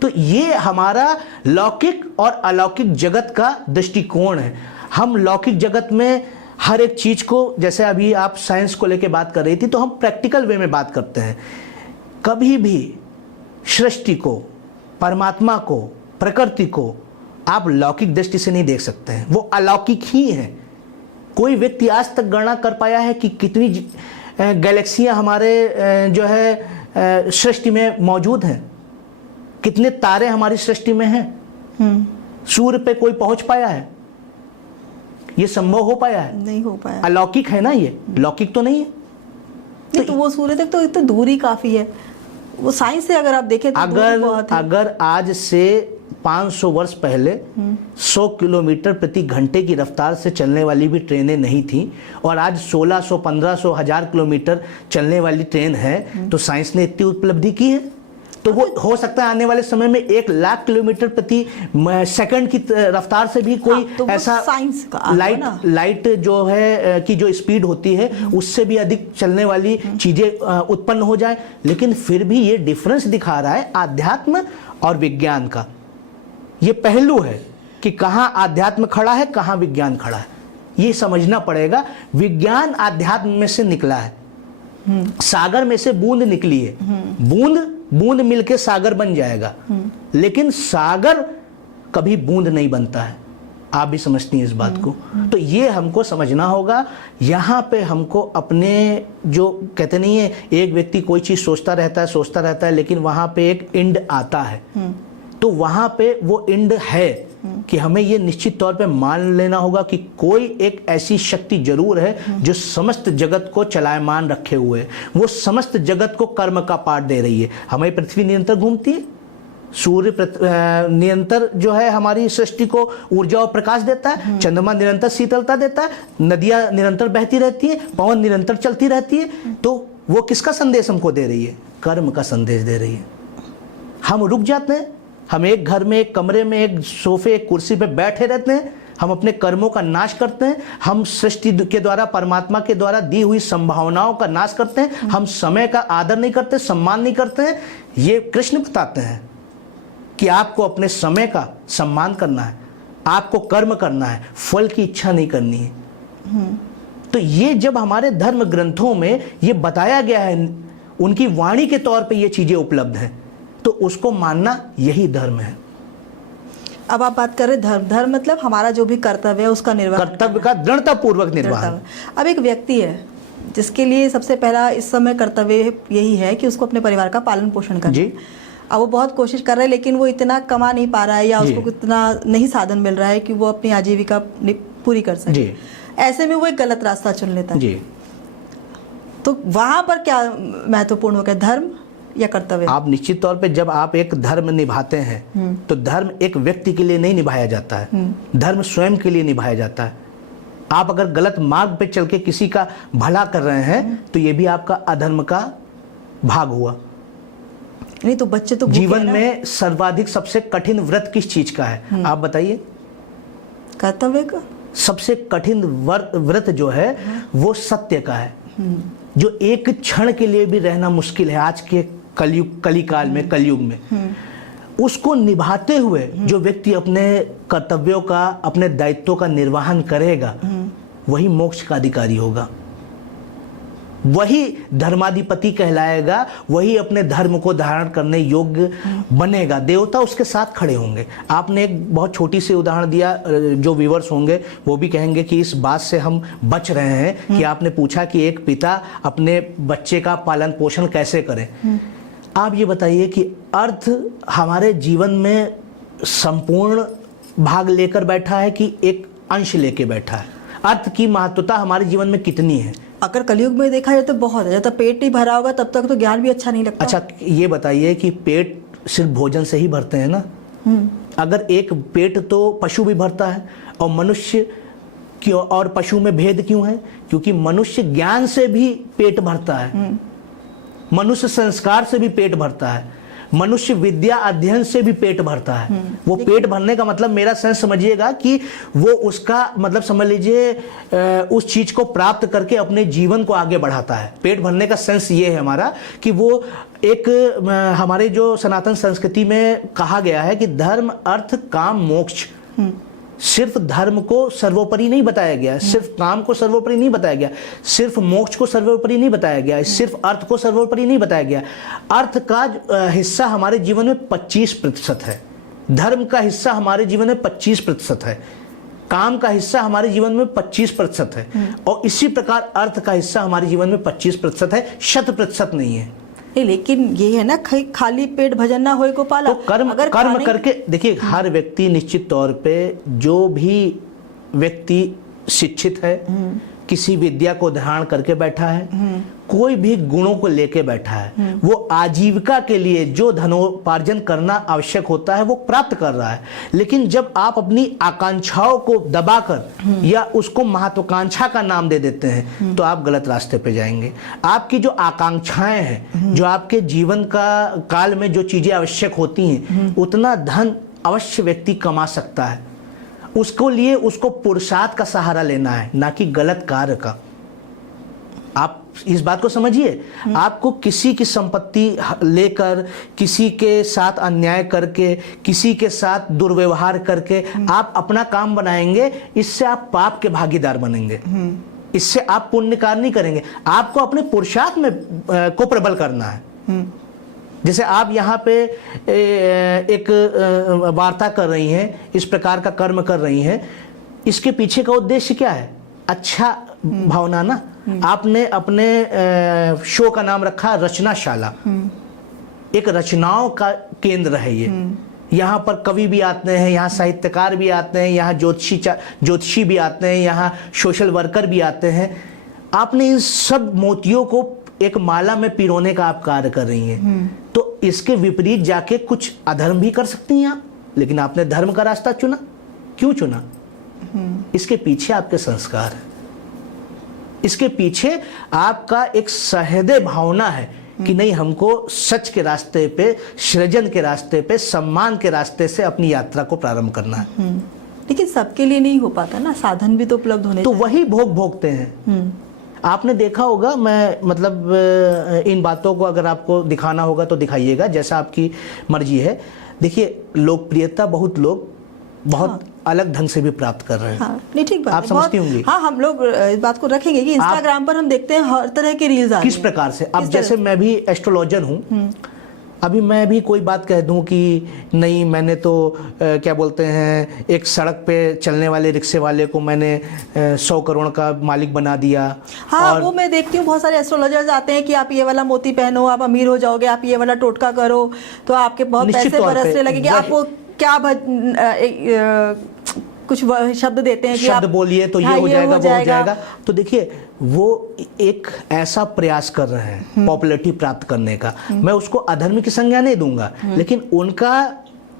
तो ये हमारा लौकिक और अलौकिक जगत का दृष्टिकोण है। हम लौकिक जगत में हर एक चीज को, जैसे अभी आप साइंस को लेकर बात कर रही थी, तो हम प्रैक्टिकल वे में बात करते हैं। कभी भी सृष्टि को, परमात्मा को, प्रकृति को आप लौकिक दृष्टि से नहीं देख सकते हैं, वो अलौकिक ही है। कोई व्यक्ति आज तक गणना कर पाया है कि कितनी गैलेक्सियां हमारे जो है सृष्टि में मौजूद हैं, कितने तारे हमारी सृष्टि में हैं? सूर्य पे कोई पहुंच पाया है? ये संभव हो पाया है? नहीं हो पाया। अलौकिक है ना, ये लौकिक तो नहीं है। नहीं तो वो सूर्य तक तो इतनी दूरी काफी है, वो साइंस से अगर आप देखें तो दूरी बहुत है। अगर आज से 500 वर्ष पहले 100 किलोमीटर प्रति घंटे की रफ्तार से चलने वाली भी ट्रेनें नहीं थी और आज 1600, 1500, 1000 किलोमीटर चलने वाली ट्रेन है, तो साइंस ने इतनी उपलब्धि की है। तो वो हो सकता है आने वाले समय में 1,00,000 किलोमीटर प्रति सेकंड की रफ्तार से भी कोई तो ऐसा साइंस का लाइट जो है की जो स्पीड होती है उससे भी अधिक चलने वाली चीजें उत्पन्न हो जाए। लेकिन फिर भी ये डिफरेंस दिखा रहा है आध्यात्म और विज्ञान का। ये पहलू है कि कहाँ आध्यात्म खड़ा है, कहाँ विज्ञान खड़ा है, ये समझना पड़ेगा। विज्ञान आध्यात्म में से निकला है, सागर में से बूंद निकली है, बूंद मिलके सागर बन जाएगा, लेकिन सागर कभी बूंद नहीं बनता है। आप भी समझती हैं इस बात को। तो ये हमको समझना होगा। यहाँ पे हमको अपने जो कहते नहीं है, एक व्यक्ति कोई चीज सोचता रहता है, लेकिन वहां पे एक इंड आता है, तो वहां पे वो इंड है कि हमें ये निश्चित तौर पे मान लेना होगा कि कोई एक ऐसी शक्ति जरूर है जो समस्त जगत को चलायमान रखे हुए है, वो समस्त जगत को कर्म का पाठ दे रही है। हमें पृथ्वी निरंतर घूमती है, सूर्य निरंतर जो है हमारी सृष्टि को ऊर्जा और प्रकाश देता है, चंद्रमा निरंतर शीतलता देता है, नदियां निरंतर बहती रहती है, पवन निरंतर चलती रहती है। तो वो किसका संदेश हमको दे रही है? कर्म का संदेश दे रही है। हम रुक जाते हैं, हम एक घर में, एक कमरे में, एक सोफे, एक कुर्सी पे बैठे रहते हैं, हम अपने कर्मों का नाश करते हैं, हम सृष्टि के द्वारा, परमात्मा के द्वारा दी हुई संभावनाओं का नाश करते हैं, हम समय का आदर नहीं करते, सम्मान नहीं करते हैं। ये कृष्ण बताते हैं कि आपको अपने समय का सम्मान करना है, आपको कर्म करना है, फल की इच्छा नहीं करनी है। तो ये जब हमारे धर्म ग्रंथों में ये बताया गया है, उनकी वाणी के तौर पे ये चीजें उपलब्ध हैं, तो उसको मानना यही धर्म है। अब आप बात कर रहे धर्म मतलब हमारा जो भी कर्तव्य है उसका निर्वाह, कर्तव्य का दृढ़तापूर्वक निर्वाह। अब एक व्यक्ति है जिसके लिए सबसे पहला इस समय कर्तव्य यही है कि उसको अपने परिवार का पालन पोषण करना है। अब वो बहुत कोशिश कर रहा है, लेकिन वो इतना कमा नहीं पा रहा है या उसको इतना नहीं साधन मिल रहा है कि वो अपनी आजीविका पूरी कर सके। ऐसे में वो एक गलत रास्ता चुन लेता है। तो वहां पर क्या महत्वपूर्ण हो गया, धर्म या कर्तव्य? आप निश्चित तौर पे जब आप एक धर्म निभाते हैं तो धर्म एक व्यक्ति के लिए नहीं निभाया जाता है, धर्म स्वयं के लिए निभाया जाता है। आप अगर गलत मार्ग पे चल के किसी का भला कर रहे हैं तो ये भी आपका अधर्म का भाग हुआ। नहीं तो बच्चे तो जीवन में सर्वाधिक सबसे कठिन व्रत किस चीज का है? आप बताइए। कर्तव्य का सबसे कठिन व्रत जो है वो सत्य का है, जो एक क्षण के लिए भी रहना मुश्किल है आज के कलिकाल में, कलयुग में। उसको निभाते हुए जो व्यक्ति अपने कर्तव्यों का, अपने दायित्वों का निर्वहन करेगा, वही मोक्ष का अधिकारी होगा, वही धर्माधिपति कहलाएगा, वही अपने धर्म को धारण करने योग्य बनेगा। देवता उसके साथ खड़े होंगे। आपने एक बहुत छोटी सी उदाहरण दिया, जो व्यूअर्स होंगे वो भी कहेंगे कि इस बात से हम बच रहे हैं कि आपने पूछा कि एक पिता अपने बच्चे का पालन पोषण कैसे करे। आप ये बताइए कि अर्थ हमारे जीवन में संपूर्ण भाग लेकर बैठा है कि एक अंश लेके बैठा है? अर्थ की महत्वता हमारे जीवन में कितनी है? अगर कलयुग में देखा जाए तो बहुत है। जब तक पेट नहीं भरा होगा तब तक तो ज्ञान भी अच्छा नहीं लगता। अच्छा ये बताइए कि पेट सिर्फ भोजन से ही भरते हैं ना? अगर एक पेट तो पशु भी भरता है, और मनुष्य क्यों और पशु में भेद क्यों है? क्योंकि मनुष्य ज्ञान से भी पेट भरता है, मनुष्य संस्कार से भी पेट भरता है, मनुष्य विद्या अध्ययन से भी पेट भरता है। वो पेट भरने का मतलब मेरा सेंस समझिएगा कि वो उसका मतलब समझ लीजिए उस चीज को प्राप्त करके अपने जीवन को आगे बढ़ाता है। पेट भरने का सेंस ये है हमारा कि वो एक हमारे जो सनातन संस्कृति में कहा गया है कि धर्म, अर्थ, काम, मोक्ष। सिर्फ धर्म को सर्वोपरि नहीं बताया गया, सिर्फ काम को सर्वोपरि नहीं बताया गया, सिर्फ मोक्ष को सर्वोपरि नहीं बताया गया, सिर्फ अर्थ को सर्वोपरि नहीं बताया गया। अर्थ का हिस्सा हमारे जीवन में 25% है, धर्म का हिस्सा हमारे जीवन में 25% है, काम का हिस्सा हमारे जीवन में 25% है, और इसी प्रकार अर्थ का हिस्सा हमारे जीवन में 25% है, 100% नहीं है। लेकिन ये है ना, खाली पेट भजन ना होए को पाला। तो कर्म करके देखिए, हर व्यक्ति निश्चित तौर पे, जो भी व्यक्ति शिक्षित है, किसी विद्या को धारण करके बैठा है, कोई भी गुणों को लेके बैठा है, वो आजीविका के लिए जो धनोपार्जन करना आवश्यक होता है वो प्राप्त कर रहा है। लेकिन जब आप अपनी आकांक्षाओं को दबाकर या उसको महत्वाकांक्षा का नाम दे देते हैं तो आप गलत रास्ते पे जाएंगे। आपकी जो आकांक्षाएं हैं, जो आपके जीवन का काल में जो चीजें आवश्यक होती हैं, उतना धन अवश्य व्यक्ति कमा सकता है। उसको लिए उसको पुरुषार्थ का सहारा लेना है, ना कि गलत कार्य का। आप इस बात को समझिए, आपको किसी की संपत्ति लेकर, किसी के साथ अन्याय करके, किसी के साथ दुर्व्यवहार करके आप अपना काम बनाएंगे, इससे आप पाप के भागीदार बनेंगे, इससे आप पुण्य कार्य नहीं करेंगे। आपको अपने पुरुषार्थ में को प्रबल करना है। जैसे आप यहाँ पे एक वार्ता कर रही हैं, इस प्रकार का कर्म कर रही हैं, इसके पीछे का उद्देश्य क्या है? अच्छा भावना ना। आपने अपने शो का नाम रखा रचनाशाला, एक रचनाओं का केंद्र है ये। यहाँ पर कवि भी आते हैं, यहाँ साहित्यकार भी आते हैं, यहाँ ज्योतिषी भी आते हैं, यहाँ सोशल वर्कर भी आते हैं। आपने इन सब मोतियों को एक माला में पिरोने का आप कार्य कर रही हैं, तो इसके विपरीत जाके कुछ अधर्म भी कर सकती हैं आप, लेकिन आपने धर्म का रास्ता चुना। क्यों चुना? इसके पीछे आपके संस्कार है, इसके पीछे आपका एक सहृदय भावना है कि नहीं, हमको सच के रास्ते पे, सृजन के रास्ते पे, सम्मान के रास्ते से अपनी यात्रा को प्रारंभ करना है। लेकिन सबके लिए नहीं हो पाता ना, साधन भी तो उपलब्ध होने तो वही भोगते हैं। आपने देखा होगा, मैं मतलब इन बातों को अगर आपको दिखाना होगा तो दिखाइएगा, जैसा आपकी मर्जी है। देखिए, लोकप्रियता बहुत लोग बहुत अलग ढंग से भी प्राप्त कर रहे हैं। हाँ, नहीं, ठीक बात आप समझती होंगी। हाँ, हम लोग इस बात को रखेंगे कि इंस्टाग्राम पर हम देखते हैं हर तरह के रील्स आ रही किस प्रकार से। अब जैसे मैं भी एस्ट्रोलॉजर हूँ, अभी मैं भी कोई बात कह दूं कि नहीं, मैंने तो क्या बोलते हैं, एक सड़क पे चलने वाले रिक्शे वाले को मैंने 100 करोड़ का मालिक बना दिया। हाँ, और वो मैं देखती हूँ, बहुत सारे एस्ट्रोलॉजर्स आते हैं कि आप ये वाला मोती पहनो, आप अमीर हो जाओगे, आप ये वाला टोटका करो तो आपके बहुत पैसे बरसने लगेंगे। आपको क्या कुछ शब्द देते हैं कि शब्द आप बोलिए तो ये हो जाएगा, वो हो जाएगा। तो देखिए, वो एक ऐसा प्रयास कर रहे हैं पॉपुलैरिटी प्राप्त करने का। मैं उसको अधर्म की संज्ञा नहीं दूंगा, लेकिन उनका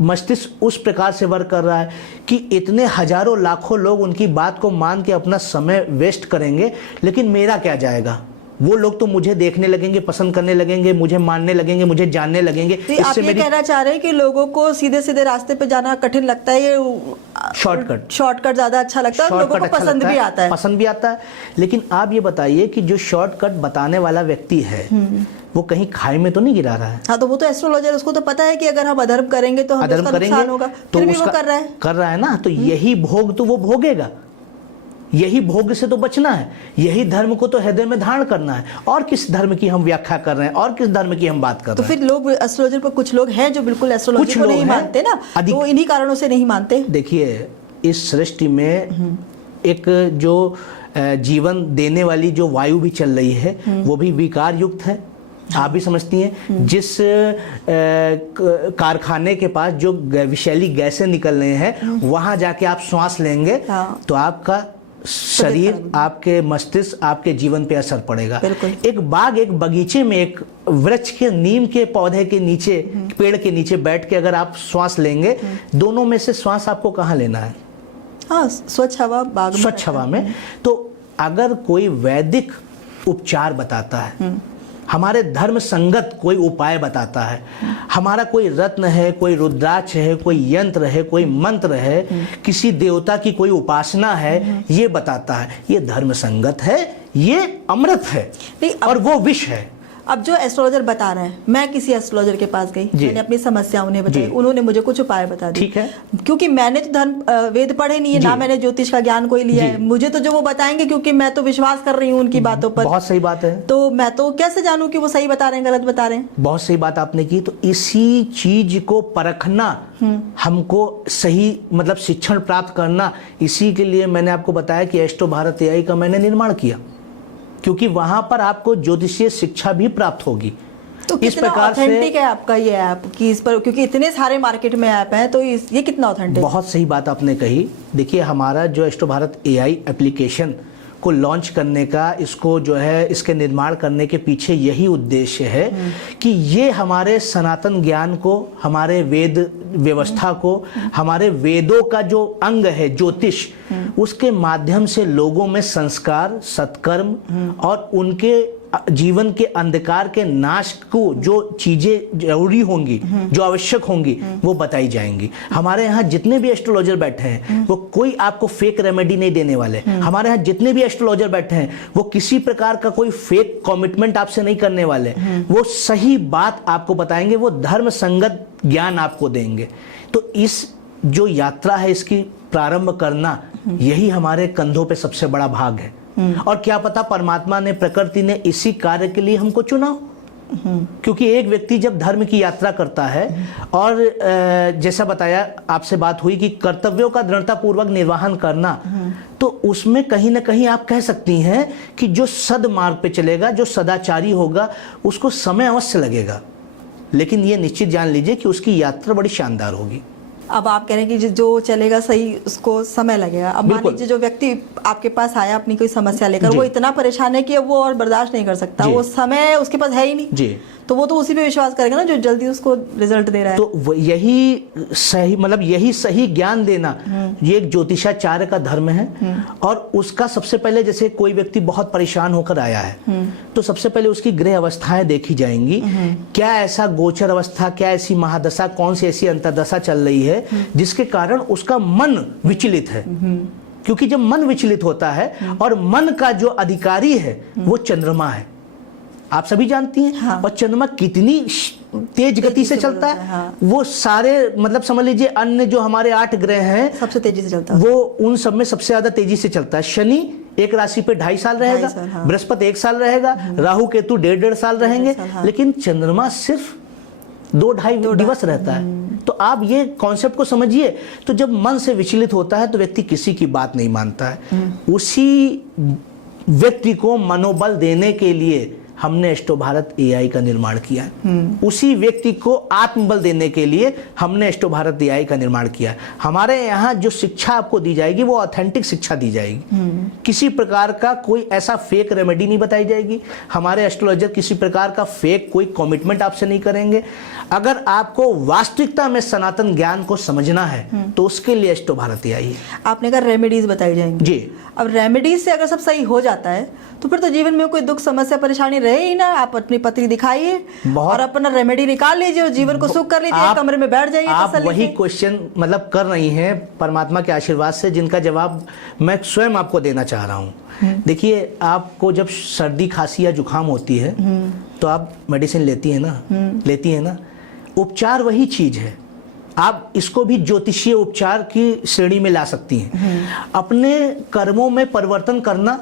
मस्तिष्क उस प्रकार से वर्क कर रहा है कि इतने हजारों लाखों लोग उनकी बात को मान के अपना समय वेस्ट करेंगे, लेकिन मेरा क्या जाएगा? वो लोग तो मुझे देखने लगेंगे, पसंद करने लगेंगे, मुझे मानने लगेंगे, मुझे जानने लगेंगे। तो आप ये कहना चाह रहे हैं कि लोगों को सीधे सीधे रास्ते पे जाना कठिन लगता है, ये शॉर्टकट ज्यादा अच्छा लगता है, लोगों को पसंद भी आता है। पसंद भी आता है। लेकिन आप ये बताइए कि जो शॉर्टकट बताने वाला व्यक्ति है वो कहीं खाई में तो नहीं गिरा रहा है? हाँ, तो वो तो एस्ट्रोलॉजर, उसको तो पता है कि अगर हम अधर्म करेंगे तो हमें उसका नुकसान होगा, तो फिर भी वो कर रहा है ना। तो यही भोग तो वो भोगेगा, यही भोग से तो बचना है, यही धर्म को तो हृदय में धारण करना है। और किस धर्म की हम व्याख्या कर रहे हैं, और किस धर्म की हम बात कर रहे हैं? तो फिर लोग एस्ट्रोलॉजर पर, कुछ लोग हैं जो बिल्कुल एस्ट्रोलॉजी को नहीं मानते ना, तो इन्हीं कारणों से नहीं मानते। देखिए, इस सृष्टि में एक जो जीवन देने वाली जो वायु भी चल रही है वो भी विकार युक्त है। आप भी समझती हैं, जिस कारखाने के पास जो विषैली गैसें निकल रहे हैं, वहां जाके आप श्वास लेंगे तो आपका शरीर, आपके मस्तिष्क, आपके जीवन पे असर पड़ेगा। एक बाग, एक बगीचे में, एक वृक्ष के, नीम के पौधे के नीचे, पेड़ के नीचे बैठ के अगर आप श्वास लेंगे, दोनों में से श्वास आपको कहाँ लेना है? हाँ, स्वच्छ हवा, बाग में, स्वच्छ हवा में। तो अगर कोई वैदिक उपचार बताता है, हमारे धर्म संगत कोई उपाय बताता है, हमारा कोई रत्न है, कोई रुद्राक्ष है, कोई यंत्र है, कोई मंत्र है, किसी देवता की कोई उपासना है, ये बताता है, ये धर्म संगत है, ये अमृत है और वो विष है। अब जो एस्ट्रोलॉजर बता रहे हैं, मैं किसी एस्ट्रोलॉजर के पास गई, मैंने अपनी समस्या उन्हें बताई, उन्होंने मुझे कुछ उपाय बता दिए। ठीक है, क्योंकि मैंने तो धर्म वेद पढ़े नहीं है, ना मैंने ज्योतिष का ज्ञान कोई लिया है, मुझे तो जो वो बताएंगे, क्योंकि मैं तो विश्वास कर रही हूँ उनकी बातों पर। बहुत सही बात है। तो मैं तो कैसे जानूं कि वो सही बता रहे हैं, गलत बता रहे हैं? बहुत सही बात आपने की। तो इसी चीज को परखना, हमको सही मतलब शिक्षण प्राप्त करना, इसी के लिए मैंने आपको बताया कि एस्ट्रो भारत AI का मैंने निर्माण किया, क्योंकि वहां पर आपको ज्योतिषीय शिक्षा भी प्राप्त होगी। तो कितना ऑथेंटिक है आपका ये ऐप कि इस पर, क्योंकि इतने सारे मार्केट में ऐप हैं, तो ये कितना ऑथेंटिक? बहुत सही बात आपने कही। देखिए, हमारा जो एस्ट्रो भारत एआई एप्लीकेशन को लॉन्च करने का, इसको जो है इसके निर्माण करने के पीछे यही उद्देश्य है कि ये हमारे सनातन ज्ञान को, हमारे वेद व्यवस्था को, हमारे वेदों का जो अंग है ज्योतिष, उसके माध्यम से लोगों में संस्कार, सत्कर्म और उनके जीवन के अंधकार के नाश को जो चीजें जरूरी होंगी, जो आवश्यक होंगी, वो बताई जाएंगी। हमारे यहाँ जितने भी एस्ट्रोलॉजर बैठे हैं वो कोई आपको फेक रेमेडी नहीं देने वाले। हमारे यहाँ जितने भी एस्ट्रोलॉजर बैठे हैं वो किसी प्रकार का कोई फेक कमिटमेंट आपसे नहीं करने वाले। वो सही बात आपको बताएंगे, वो धर्म संगत ज्ञान आपको देंगे। तो इस जो यात्रा है इसकी प्रारंभ करना, यही हमारे कंधों पे सबसे बड़ा भाग है। और क्या पता परमात्मा ने, प्रकृति ने इसी कार्य के लिए हमको चुना, क्योंकि एक व्यक्ति जब धर्म की यात्रा करता है और जैसा बताया, आपसे बात हुई कि कर्तव्यों का दृढ़ता पूर्वक निर्वहन करना, तो उसमें कहीं ना कहीं आप कह सकती हैं कि जो सदमार्ग पे चलेगा, जो सदाचारी होगा, उसको समय अवश्य लगेगा, लेकिन ये निश्चित जान लीजिए कि उसकी यात्रा बड़ी शानदार होगी। अब आप कह रहे हैं कि जो चलेगा सही उसको समय लगेगा। अब मान लीजिए जो व्यक्ति आपके पास आया अपनी कोई समस्या लेकर, वो इतना परेशान है कि अब वो और बर्दाश्त नहीं कर सकता, वो समय उसके पास है ही नहीं जी, तो वो तो उसी पे विश्वास करेगा ना जो जल्दी उसको रिजल्ट दे रहा है। तो यही सही, मतलब यही सही ज्ञान देना, ये एक ज्योतिषाचार्य का धर्म है। और उसका सबसे पहले, जैसे कोई व्यक्ति बहुत परेशान होकर आया है तो सबसे पहले उसकी ग्रह अवस्थाएं देखी जाएंगी। क्या ऐसा गोचर अवस्था, क्या ऐसी महादशा, कौन सी ऐसी अंतर्दशा चल रही है जिसके कारण उसका मन विचलित है। क्योंकि जब मन विचलित होता है, और मन का जो अधिकारी है वो चंद्रमा है, आप सभी जानती हैं। हाँ। और चंद्रमा कितनी तेज गति से चलता है। हाँ। वो सारे, मतलब समझ लीजिए अन्य जो हमारे 8 ग्रह हैं सबसे तेजी से चलता है, वो उन सब में सबसे ज्यादा तेजी से चलता है। शनि एक राशि पे 2.5 साल रहेगा, हाँ। बृहस्पति 1 साल रहेगा, राहु केतु 1.5 साल रहेंगे, हाँ। लेकिन चंद्रमा सिर्फ 2-2.5 दिवस रहता है। तो आप ये कॉन्सेप्ट को समझिए। तो जब मन से विचलित होता है तो व्यक्ति किसी की बात नहीं मानता है। उसी व्यक्ति को मनोबल देने के लिए हमने एस्ट्रो भारत एआई का निर्माण किया है। उसी व्यक्ति को आत्मबल देने के लिए हमने एस्ट्रो भारत एआई का निर्माण किया है। हमारे यहाँ जो शिक्षा आपको दी जाएगी वो ऑथेंटिक शिक्षा दी जाएगी। किसी प्रकार का कोई ऐसा फेक रेमेडी नहीं बताई जाएगी। हमारे एस्ट्रोलॉजर किसी प्रकार का फेक कोई कमिटमेंट आपसे नहीं करेंगे। अगर आपको वास्तविकता में सनातन ज्ञान को समझना है तो उसके लिए एस्ट्रो भारत एआई है। आपने कहा रेमेडीज बताई जाएंगी जी। अब रेमेडीज से अगर सब सही हो जाता है तो फिर तो जीवन में कोई दुख समस्या परेशानी रहे ही ना। आप अपनी पत्री दिखाइए और अपना रेमेडी निकाल लीजिए और जीवन को सुख कर लीजिए, कमरे में बैठ जाइए। आप वही क्वेश्चन मतलब कर रही हैं परमात्मा के आशीर्वाद से, जिनका जवाब मैं स्वयं आपको देना चाह रहा हूँ। देखिए, आपको जब सर्दी खांसी या जुकाम होती है तो आप मेडिसिन लेती है ना, उपचार वही चीज है। आप इसको भी ज्योतिषीय उपचार की श्रेणी में ला सकती हैं। अपने कर्मों में परिवर्तन करना,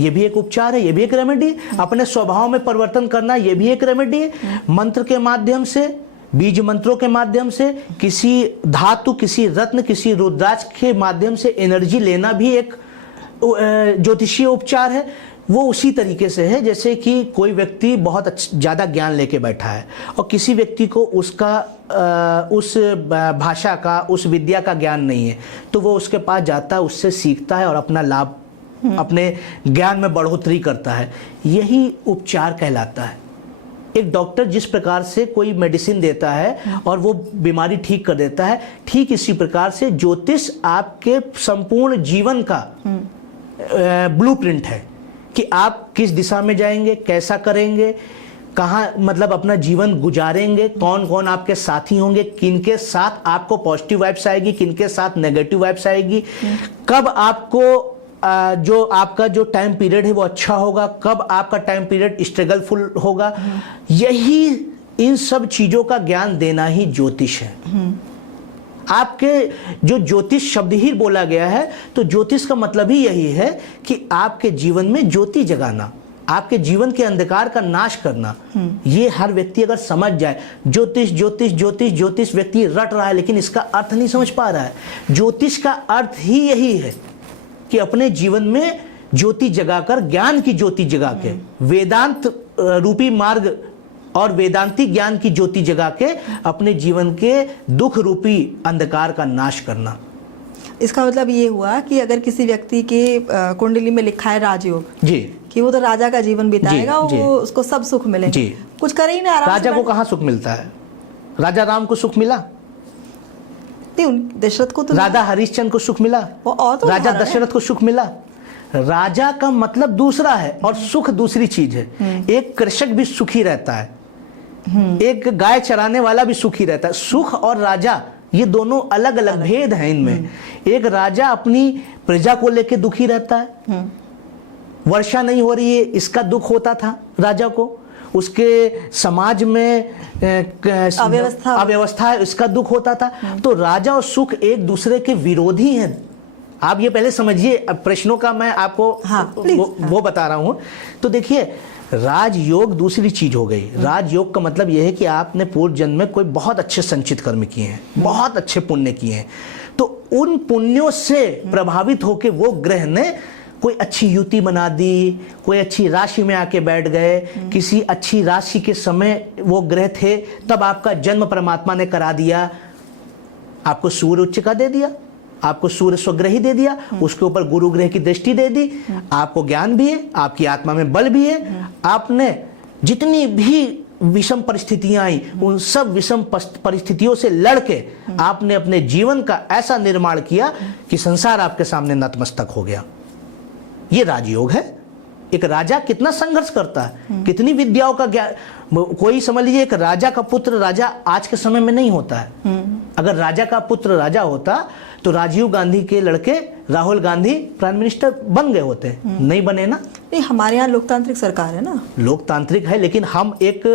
ये भी एक उपचार है, ये भी एक रेमेडी। अपने स्वभाव में परिवर्तन करना, ये भी एक रेमेडी है। मंत्र के माध्यम से, बीज मंत्रों के माध्यम से, किसी धातु, किसी रत्न, किसी रुद्राक्ष के माध्यम से एनर्जी लेना भी एक ज्योतिषीय उपचार है। वो उसी तरीके से है जैसे कि कोई व्यक्ति बहुत ज़्यादा ज्ञान लेके बैठा है और किसी व्यक्ति को उसका उस भाषा का, उस विद्या का ज्ञान नहीं है, तो वो उसके पास जाता है, उससे सीखता है और अपना लाभ, अपने ज्ञान में बढ़ोतरी करता है। यही उपचार कहलाता है। एक डॉक्टर जिस प्रकार से कोई मेडिसिन देता है और वो बीमारी ठीक कर देता है, ठीक इसी प्रकार से ज्योतिष आपके संपूर्ण जीवन का ब्लूप्रिंट है कि आप किस दिशा में जाएंगे, कैसा करेंगे, कहाँ मतलब अपना जीवन गुजारेंगे, कौन कौन आपके साथी होंगे, किनके साथ आपको पॉजिटिव वाइब्स आएगी, किनके साथ नेगेटिव वाइब्स आएगी, कब आपको जो आपका जो टाइम पीरियड है वो अच्छा होगा, कब आपका टाइम पीरियड स्ट्रगलफुल होगा। यही इन सब चीजों का ज्ञान देना ही ज्योतिष है। आपके जो ज्योतिष शब्द ही बोला गया है, तो ज्योतिष का मतलब ही यही है कि आपके जीवन में ज्योति जगाना, आपके जीवन के अंधकार का नाश करना। ये हर व्यक्ति अगर समझ जाए, ज्योतिष ज्योतिष ज्योतिष ज्योतिष व्यक्ति रट रहा है लेकिन इसका अर्थ नहीं समझ पा रहा है। ज्योतिष का अर्थ ही यही है कि अपने जीवन में ज्योति जगाकर, ज्ञान की ज्योति जगा के, वेदांत रूपी मार्ग और वेदांती ज्ञान की ज्योति जगा के अपने जीवन के दुख रूपी अंधकार का नाश करना। इसका मतलब ये हुआ कि अगर किसी व्यक्ति के कुंडली में लिखा है राजयोग जी, कि वो तो राजा का जीवन बिताएगा, जी, वो उसको सब सुख मिलेगा, जी, कुछ करे ही ना, आराम राजा से को कहाँ सुख मिलता है? राजा राम को सुख मिला? नहीं, दशरथ को तो राजा हरिश्चंद्र को सुख मिला? वो और तो राजा उदाहरण है। दशरथ को सुख मिला? राजा का मतलब दूसरा है और सुख दूसरी चीज है। एक कृषक भी सुखी रहता है, एक गाय चराने वाला भी सुखी रहता है। सुख और राजा ये दोनों अलग अलग भेद हैं इनमें। एक राजा अपनी प्रजा को लेकर दुखी रहता है, वर्षा नहीं हो रही है इसका दुख होता था राजा को, उसके समाज में अव्यवस्था है इसका दुख होता था। तो राजा और सुख एक दूसरे के विरोधी हैं। आप ये पहले समझिए, प्रश्नों का मैं आपको वो बता रहा हूं। तो देखिए, राजयोग दूसरी चीज हो गई। राजयोग का मतलब यह है कि आपने पूर्व जन्म में कोई बहुत अच्छे संचित कर्म किए हैं, बहुत अच्छे पुण्य किए हैं, तो उन पुण्यों से प्रभावित होकर वो ग्रह ने कोई अच्छी युति बना दी, कोई अच्छी राशि में आके बैठ गए, किसी अच्छी राशि के समय वो ग्रह थे, तब आपका जन्म परमात्मा ने करा दिया। आपको सूर्य उच्च का दे दिया, आपको सूर्य स्वग्रही दे दिया, उसके ऊपर गुरु ग्रह की दृष्टि दे दी, आपको ज्ञान भी है, आपकी आत्मा में बल भी है। आपने जितनी भी विषम परिस्थितियां आई, उन सब विषम परिस्थितियों से लड़के आपने अपने जीवन का ऐसा निर्माण किया कि संसार आपके सामने नतमस्तक हो गया। ये राजयोग है। एक राजा कितना संघर्ष करता है, कितनी विद्याओं का ज्ञान। कोई समझ लीजिए, एक राजा का पुत्र राजा आज के समय में नहीं होता है। अगर राजा का पुत्र राजा होता तो राजीव गांधी के लड़के राहुल गांधी प्राइम मिनिस्टर बन गए होते। नहीं बने ना। नहीं, हमारे यहाँ लोकतांत्रिक सरकार है ना। लोकतांत्रिक है, लेकिन हम एक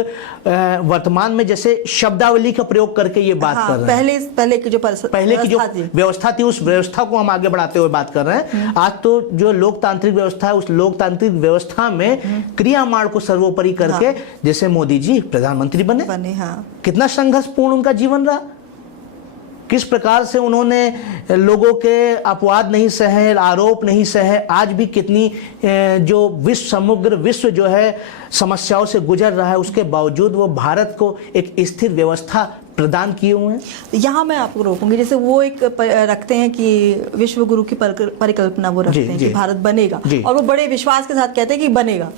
वर्तमान में जैसे शब्दावली का प्रयोग करके ये बात कर रहे हैं। पहले की जो व्यवस्था थी, उस व्यवस्था को हम आगे बढ़ाते हुए बात कर रहे हैं। आज तो जो लोकतांत्रिक व्यवस्था है, उस लोकतांत्रिक व्यवस्था में क्रियामाण को सर्वोपरि करके जैसे मोदी जी प्रधानमंत्री बने। कितना संघर्षपूर्ण उनका जीवन रहा, किस प्रकार से उन्होंने लोगों के अपवाद नहीं सहे, आरोप नहीं सहे। आज भी कितनी जो समग्र विश्व जो है समस्याओं से गुजर रहा है, उसके बावजूद वो भारत को एक स्थिर व्यवस्था प्रदान किए हुए हैं। यहाँ मैं आपको रोकूंगी, जैसे वो एक रखते हैं कि विश्व गुरु की परिकल्पना वो रखते हैं कि भारत बनेगा, और वो बड़े विश्वास के साथ कहते हैं कि बनेगा।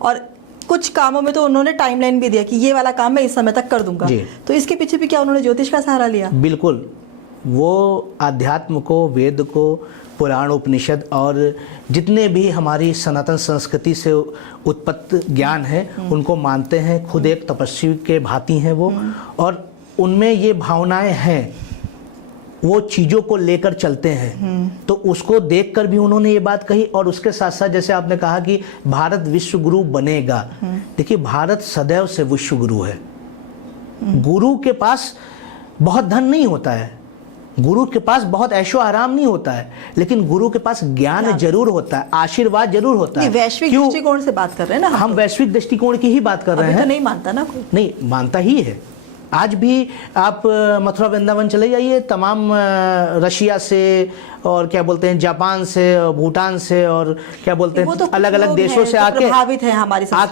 और कुछ कामों में तो उन्होंने टाइमलाइन भी दिया कि ये वाला काम मैं इस समय तक कर दूंगा। तो इसके पीछे भी क्या उन्होंने ज्योतिष का सहारा लिया? बिल्कुल, वो आध्यात्म को, वेद को, पुराण उपनिषद और जितने भी हमारी सनातन संस्कृति से उत्पत्त ज्ञान है उनको मानते हैं। खुद एक तपस्वी के भांति हैं वो, और उनमें ये भावनाएं हैं, वो चीज़ों को लेकर चलते हैं। तो उसको देखकर भी उन्होंने ये बात कही। और उसके साथ साथ जैसे आपने कहा कि भारत विश्व गुरु बनेगा, देखिए भारत सदैव से विश्व गुरु है। गुरु के पास बहुत धन नहीं होता है, गुरु के पास बहुत ऐशो आराम नहीं होता है, लेकिन गुरु के पास ज्ञान जरूर होता है, आशीर्वाद जरूर होता है। वैश्विक दृष्टिकोण से बात कर रहे हैं ना हम वैश्विक दृष्टिकोण की ही बात कर रहे हैं। तो नहीं मानता ना कोई? नहीं मानता ही है। आज भी आप मथुरा वृंदावन चले जाइए, तमाम रशिया से और क्या बोलते हैं जापान से, भूटान से और क्या बोलते हैं तो अलग अलग देशों से आके प्रभावित है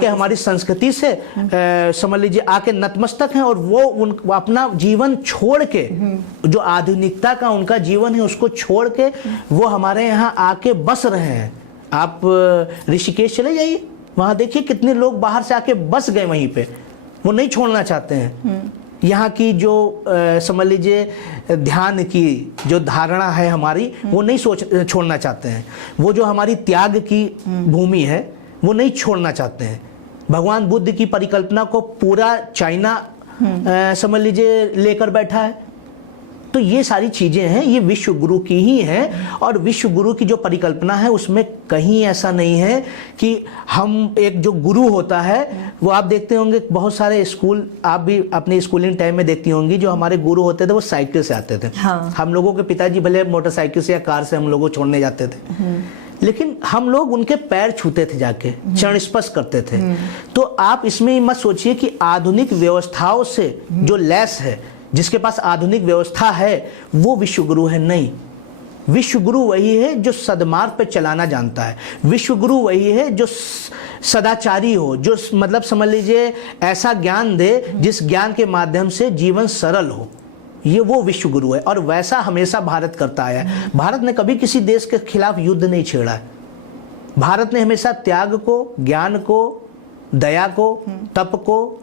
हमारी संस्कृति से समझ लीजिए आके नतमस्तक हैं। और वो अपना जीवन छोड़ के, जो आधुनिकता का उनका जीवन है उसको छोड़ के वो हमारे यहाँ आके बस रहे हैं। आप ऋषिकेश चले जाइए, वहाँ देखिए कितने लोग बाहर से आके बस गए वहीं पे, वो नहीं छोड़ना चाहते हैं। यहाँ की जो समझ लीजिए ध्यान की जो धारणा है हमारी, वो नहीं छोड़ना चाहते हैं। वो जो हमारी त्याग की भूमि है वो नहीं छोड़ना चाहते हैं। भगवान बुद्ध की परिकल्पना को पूरा चाइना समझ लीजिए लेकर बैठा है। तो ये सारी चीज़ें हैं, ये विश्व गुरु की ही हैं। और विश्व गुरु की जो परिकल्पना है उसमें कहीं ऐसा नहीं है कि हम एक जो गुरु होता है वो आप देखते होंगे बहुत सारे स्कूल, आप भी अपने स्कूलिंग टाइम में देखती होंगी, जो हमारे गुरु होते थे वो साइकिल से आते थे। हम लोगों के पिताजी भले मोटरसाइकिल से या कार से हम लोगों को छोड़ने जाते थे, लेकिन हम लोग उनके पैर छूते थे, जाके चरण स्पर्श करते थे। तो आप इसमें मत सोचिए कि आधुनिक व्यवस्थाओं से जो लैस है, जिसके पास आधुनिक व्यवस्था है, वो विश्व गुरु है। नहीं, विश्व गुरु वही है जो सदमार्ग पे चलाना जानता है। विश्व गुरु वही है जो सदाचारी हो, जो मतलब समझ लीजिए ऐसा ज्ञान दे जिस ज्ञान के माध्यम से जीवन सरल हो, ये वो विश्व गुरु है। और वैसा हमेशा भारत करता आया है। भारत ने कभी किसी देश के खिलाफ युद्ध नहीं छेड़ा है। भारत ने हमेशा त्याग को, ज्ञान को, दया को, तप को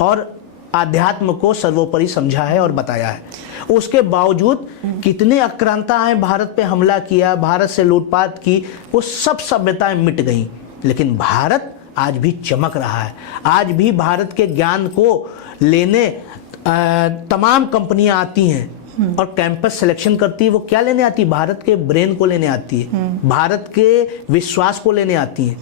और आध्यात्म को सर्वोपरि समझा है और बताया है। उसके बावजूद कितने आक्रांताएं भारत पे हमला किया, भारत से लूटपाट की, वो सब सभ्यताएं मिट गईं, लेकिन भारत आज भी चमक रहा है। आज भी भारत के ज्ञान को लेने तमाम कंपनियां आती हैं और कैंपस सिलेक्शन करती है। वो क्या लेने आती है? भारत के ब्रेन को लेने आती है, भारत के विश्वास को लेने आती है।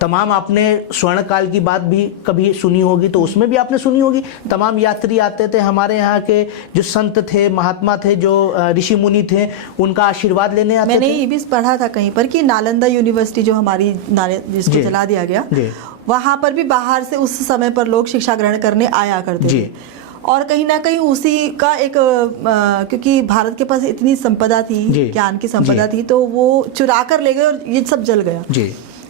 तमाम आपने स्वर्ण काल की बात भी कभी सुनी होगी, तो उसमें भी आपने सुनी होगी, तमाम यात्री आते थे, हमारे यहाँ के जो संत थे, महात्मा थे, जो ऋषि मुनि थे, उनका आशीर्वाद लेने आते थे। मैंने ये भी पढ़ा था कहीं पर कि नालंदा यूनिवर्सिटी जो हमारी जिसको जला दिया गया, वहाँ पर भी बाहर से उस समय पर लोग शिक्षा ग्रहण करने आया करते थे। और कहीं ना कहीं उसी का एक क्योंकि भारत के पास इतनी संपदा थी, ज्ञान की संपदा थी, तो वो चुरा कर ले गए और ये सब जल गया।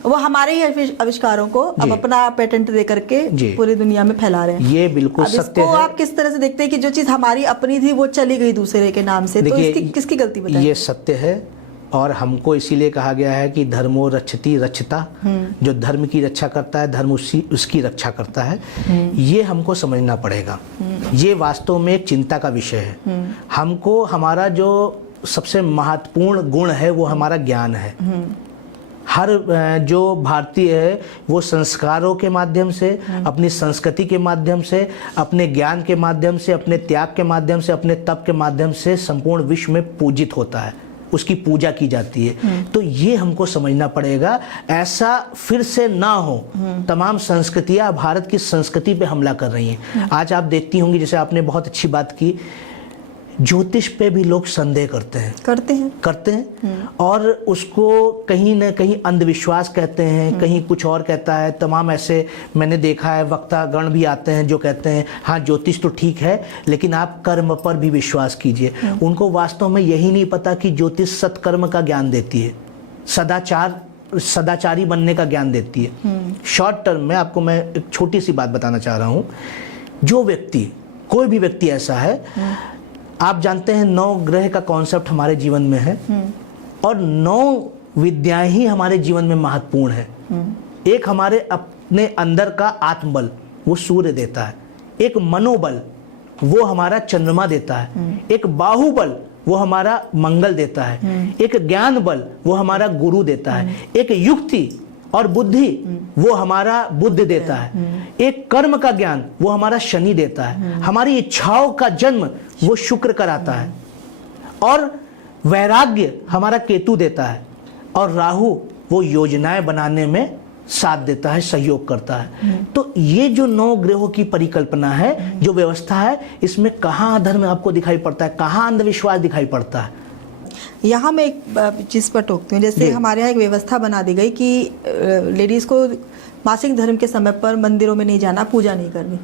वो हमारे ही आविष्कारों को अब अपना पेटेंट दे करके पूरी दुनिया में फैला रहे हैं। ये बिल्कुल सत्य है। आप किस तरह से देखते हैं कि जो चीज हमारी अपनी थी वो चली गई दूसरे के नाम से, तो इसकी किसकी गलती बताइए? ये सत्य है और हमको इसीलिए कहा गया है कि धर्मो रक्षति रक्षता, जो धर्म की रक्षा करता है, धर्म उसकी रक्षा करता है। ये हमको समझना पड़ेगा। ये वास्तव में एक चिंता का विषय है। हमको हमारा जो सबसे महत्वपूर्ण गुण है वो हमारा ज्ञान है। हर जो भारतीय है वो संस्कारों के माध्यम से, अपनी संस्कृति के माध्यम से, अपने ज्ञान के माध्यम से, अपने त्याग के माध्यम से, अपने तप के माध्यम से संपूर्ण विश्व में पूजित होता है, उसकी पूजा की जाती है। तो ये हमको समझना पड़ेगा, ऐसा फिर से ना हो। तमाम संस्कृतियां भारत की संस्कृति पे हमला कर रही हैं। आज आप देखती होंगी, जैसे आपने बहुत अच्छी बात की, ज्योतिष पे भी लोग संदेह करते हैं और उसको कहीं न कहीं अंधविश्वास कहते हैं, कहीं कुछ और कहता है। तमाम ऐसे मैंने देखा है, वक्तागण भी आते हैं जो कहते हैं हाँ ज्योतिष तो ठीक है, लेकिन आप कर्म पर भी विश्वास कीजिए। उनको वास्तव में यही नहीं पता कि ज्योतिष सत्कर्म का ज्ञान देती है, सदाचारी बनने का ज्ञान देती है। शॉर्ट टर्म में आपको मैं एक छोटी सी बात बताना चाह रहा हूँ। जो व्यक्ति, कोई भी व्यक्ति ऐसा है, आप जानते हैं 9 ग्रह का कॉन्सेप्ट हमारे जीवन में है और 9 विद्याएं ही हमारे जीवन में महत्वपूर्ण है। एक हमारे अपने अंदर का आत्मबल, वो सूर्य देता है। एक मनोबल, वो हमारा चंद्रमा देता है। एक बाहुबल, वो हमारा मंगल देता है। एक ज्ञान बल, वो हमारा गुरु देता है। एक युक्ति और बुद्धि, वो हमारा बुद्ध देता है। एक कर्म का ज्ञान, वो हमारा शनि देता है। हमारी इच्छाओं का जन्म वो शुक्र कराता है और वैराग्य हमारा केतु देता है और राहु वो योजनाएं बनाने में साथ देता है, सहयोग करता है। तो ये जो 9 ग्रहों की परिकल्पना है, जो व्यवस्था है, इसमें कहाँ अधर्म आपको दिखाई पड़ता है, कहाँ अंधविश्वास दिखाई पड़ता है? यहाँ मैं एक चीज़ पर टोकती हूँ। जैसे हमारे यहाँ एक व्यवस्था बना दी गई कि लेडीज़ को मासिक धर्म के समय पर मंदिरों में नहीं जाना, पूजा नहीं करनी।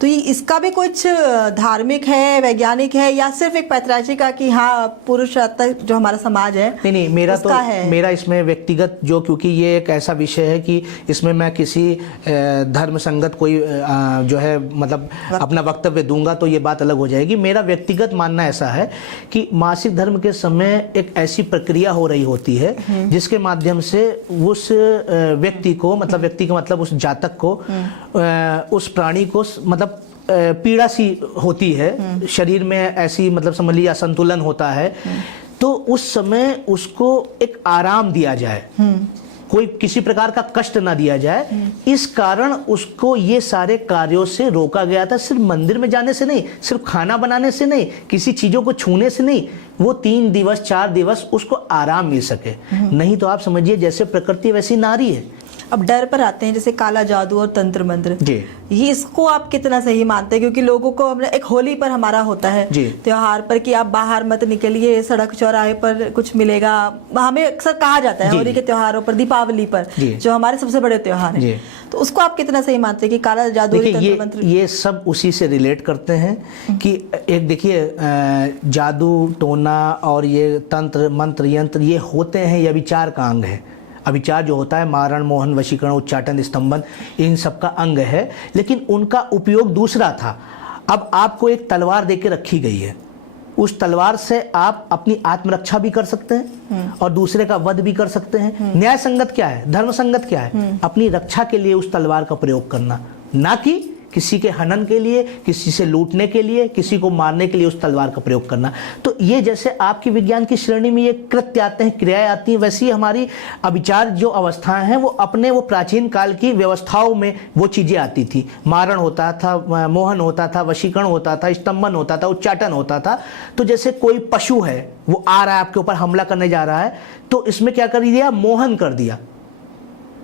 तो ये इसका भी कुछ धार्मिक है, वैज्ञानिक है, या सिर्फ एक पैतराजी का कि हाँ पुरुष तक जो हमारा समाज है? नहीं, मेरा इसमें व्यक्तिगत जो, क्योंकि ये एक ऐसा विषय है कि इसमें मैं किसी धर्म संगत कोई जो है मतलब अपना वक्तव्य दूंगा तो ये बात अलग हो जाएगी। मेरा व्यक्तिगत मानना ऐसा है कि मासिक धर्म के समय एक ऐसी प्रक्रिया हो रही होती है जिसके माध्यम से उस व्यक्ति को, मतलब व्यक्ति का मतलब उस जातक को, उस प्राणी को मतलब पीड़ा सी होती है, शरीर में ऐसी मतलब समझ लीजिए असंतुलन होता है। तो उस समय उसको एक आराम दिया जाए, कोई किसी प्रकार का कष्ट ना दिया जाए। इस कारण उसको ये सारे कार्यों से रोका गया था। सिर्फ मंदिर में जाने से नहीं, सिर्फ खाना बनाने से नहीं, किसी चीजों को छूने से नहीं, वो 3 दिवस 4 दिवस उसको आराम मिल सके। नहीं तो आप समझिए जैसे प्रकृति वैसी नारी है। अब डर पर आते हैं, जैसे काला जादू और तंत्र मंत्र, ये इसको आप कितना सही मानते हैं? क्योंकि लोगों को एक होली पर हमारा होता है त्योहार पर कि आप बाहर मत निकलिए, सड़क चौराहे पर कुछ मिलेगा, हमें अक्सर कहा जाता है होली के त्योहारों पर, दीपावली पर, जो हमारे सबसे बड़े त्योहार हैं। तो उसको आप कितना सही मानते हैं कि काला जादू और तंत्र मंत्र? ये सब उसी से रिलेट करते हैं कि एक देखिए, जादू टोना और ये तंत्र मंत्र यंत्र ये होते हैं, ये विचार का अंग है। अभिचार जो होता है मारण, मोहन, वशीकरण, उच्चाटन, स्तंभन, इन सब का अंग है, लेकिन उनका उपयोग दूसरा था। अब आपको एक तलवार देके रखी गई है, उस तलवार से आप अपनी आत्मरक्षा भी कर सकते हैं और दूसरे का वध भी कर सकते हैं। न्याय संगत क्या है, धर्म संगत क्या है? अपनी रक्षा के लिए उस तलवार का प्रयोग करना, ना कि किसी के हनन के लिए, किसी से लूटने के लिए, किसी को मारने के लिए उस तलवार का प्रयोग करना। तो ये जैसे आपकी विज्ञान की श्रेणी में ये कृत्य आते हैं, क्रियाएं आती हैं, वैसी ही हमारी अभिचार जो अवस्थाएं हैं वो अपने वो प्राचीन काल की व्यवस्थाओं में वो चीज़ें आती थी। मारण होता था, मोहन होता था, वशीकरण होता था, स्तंभन होता था, उच्चाटन होता था। तो जैसे कोई पशु है वो आ रहा है आपके ऊपर हमला करने जा रहा है, तो इसमें क्या कर दिया, मोहन कर दिया,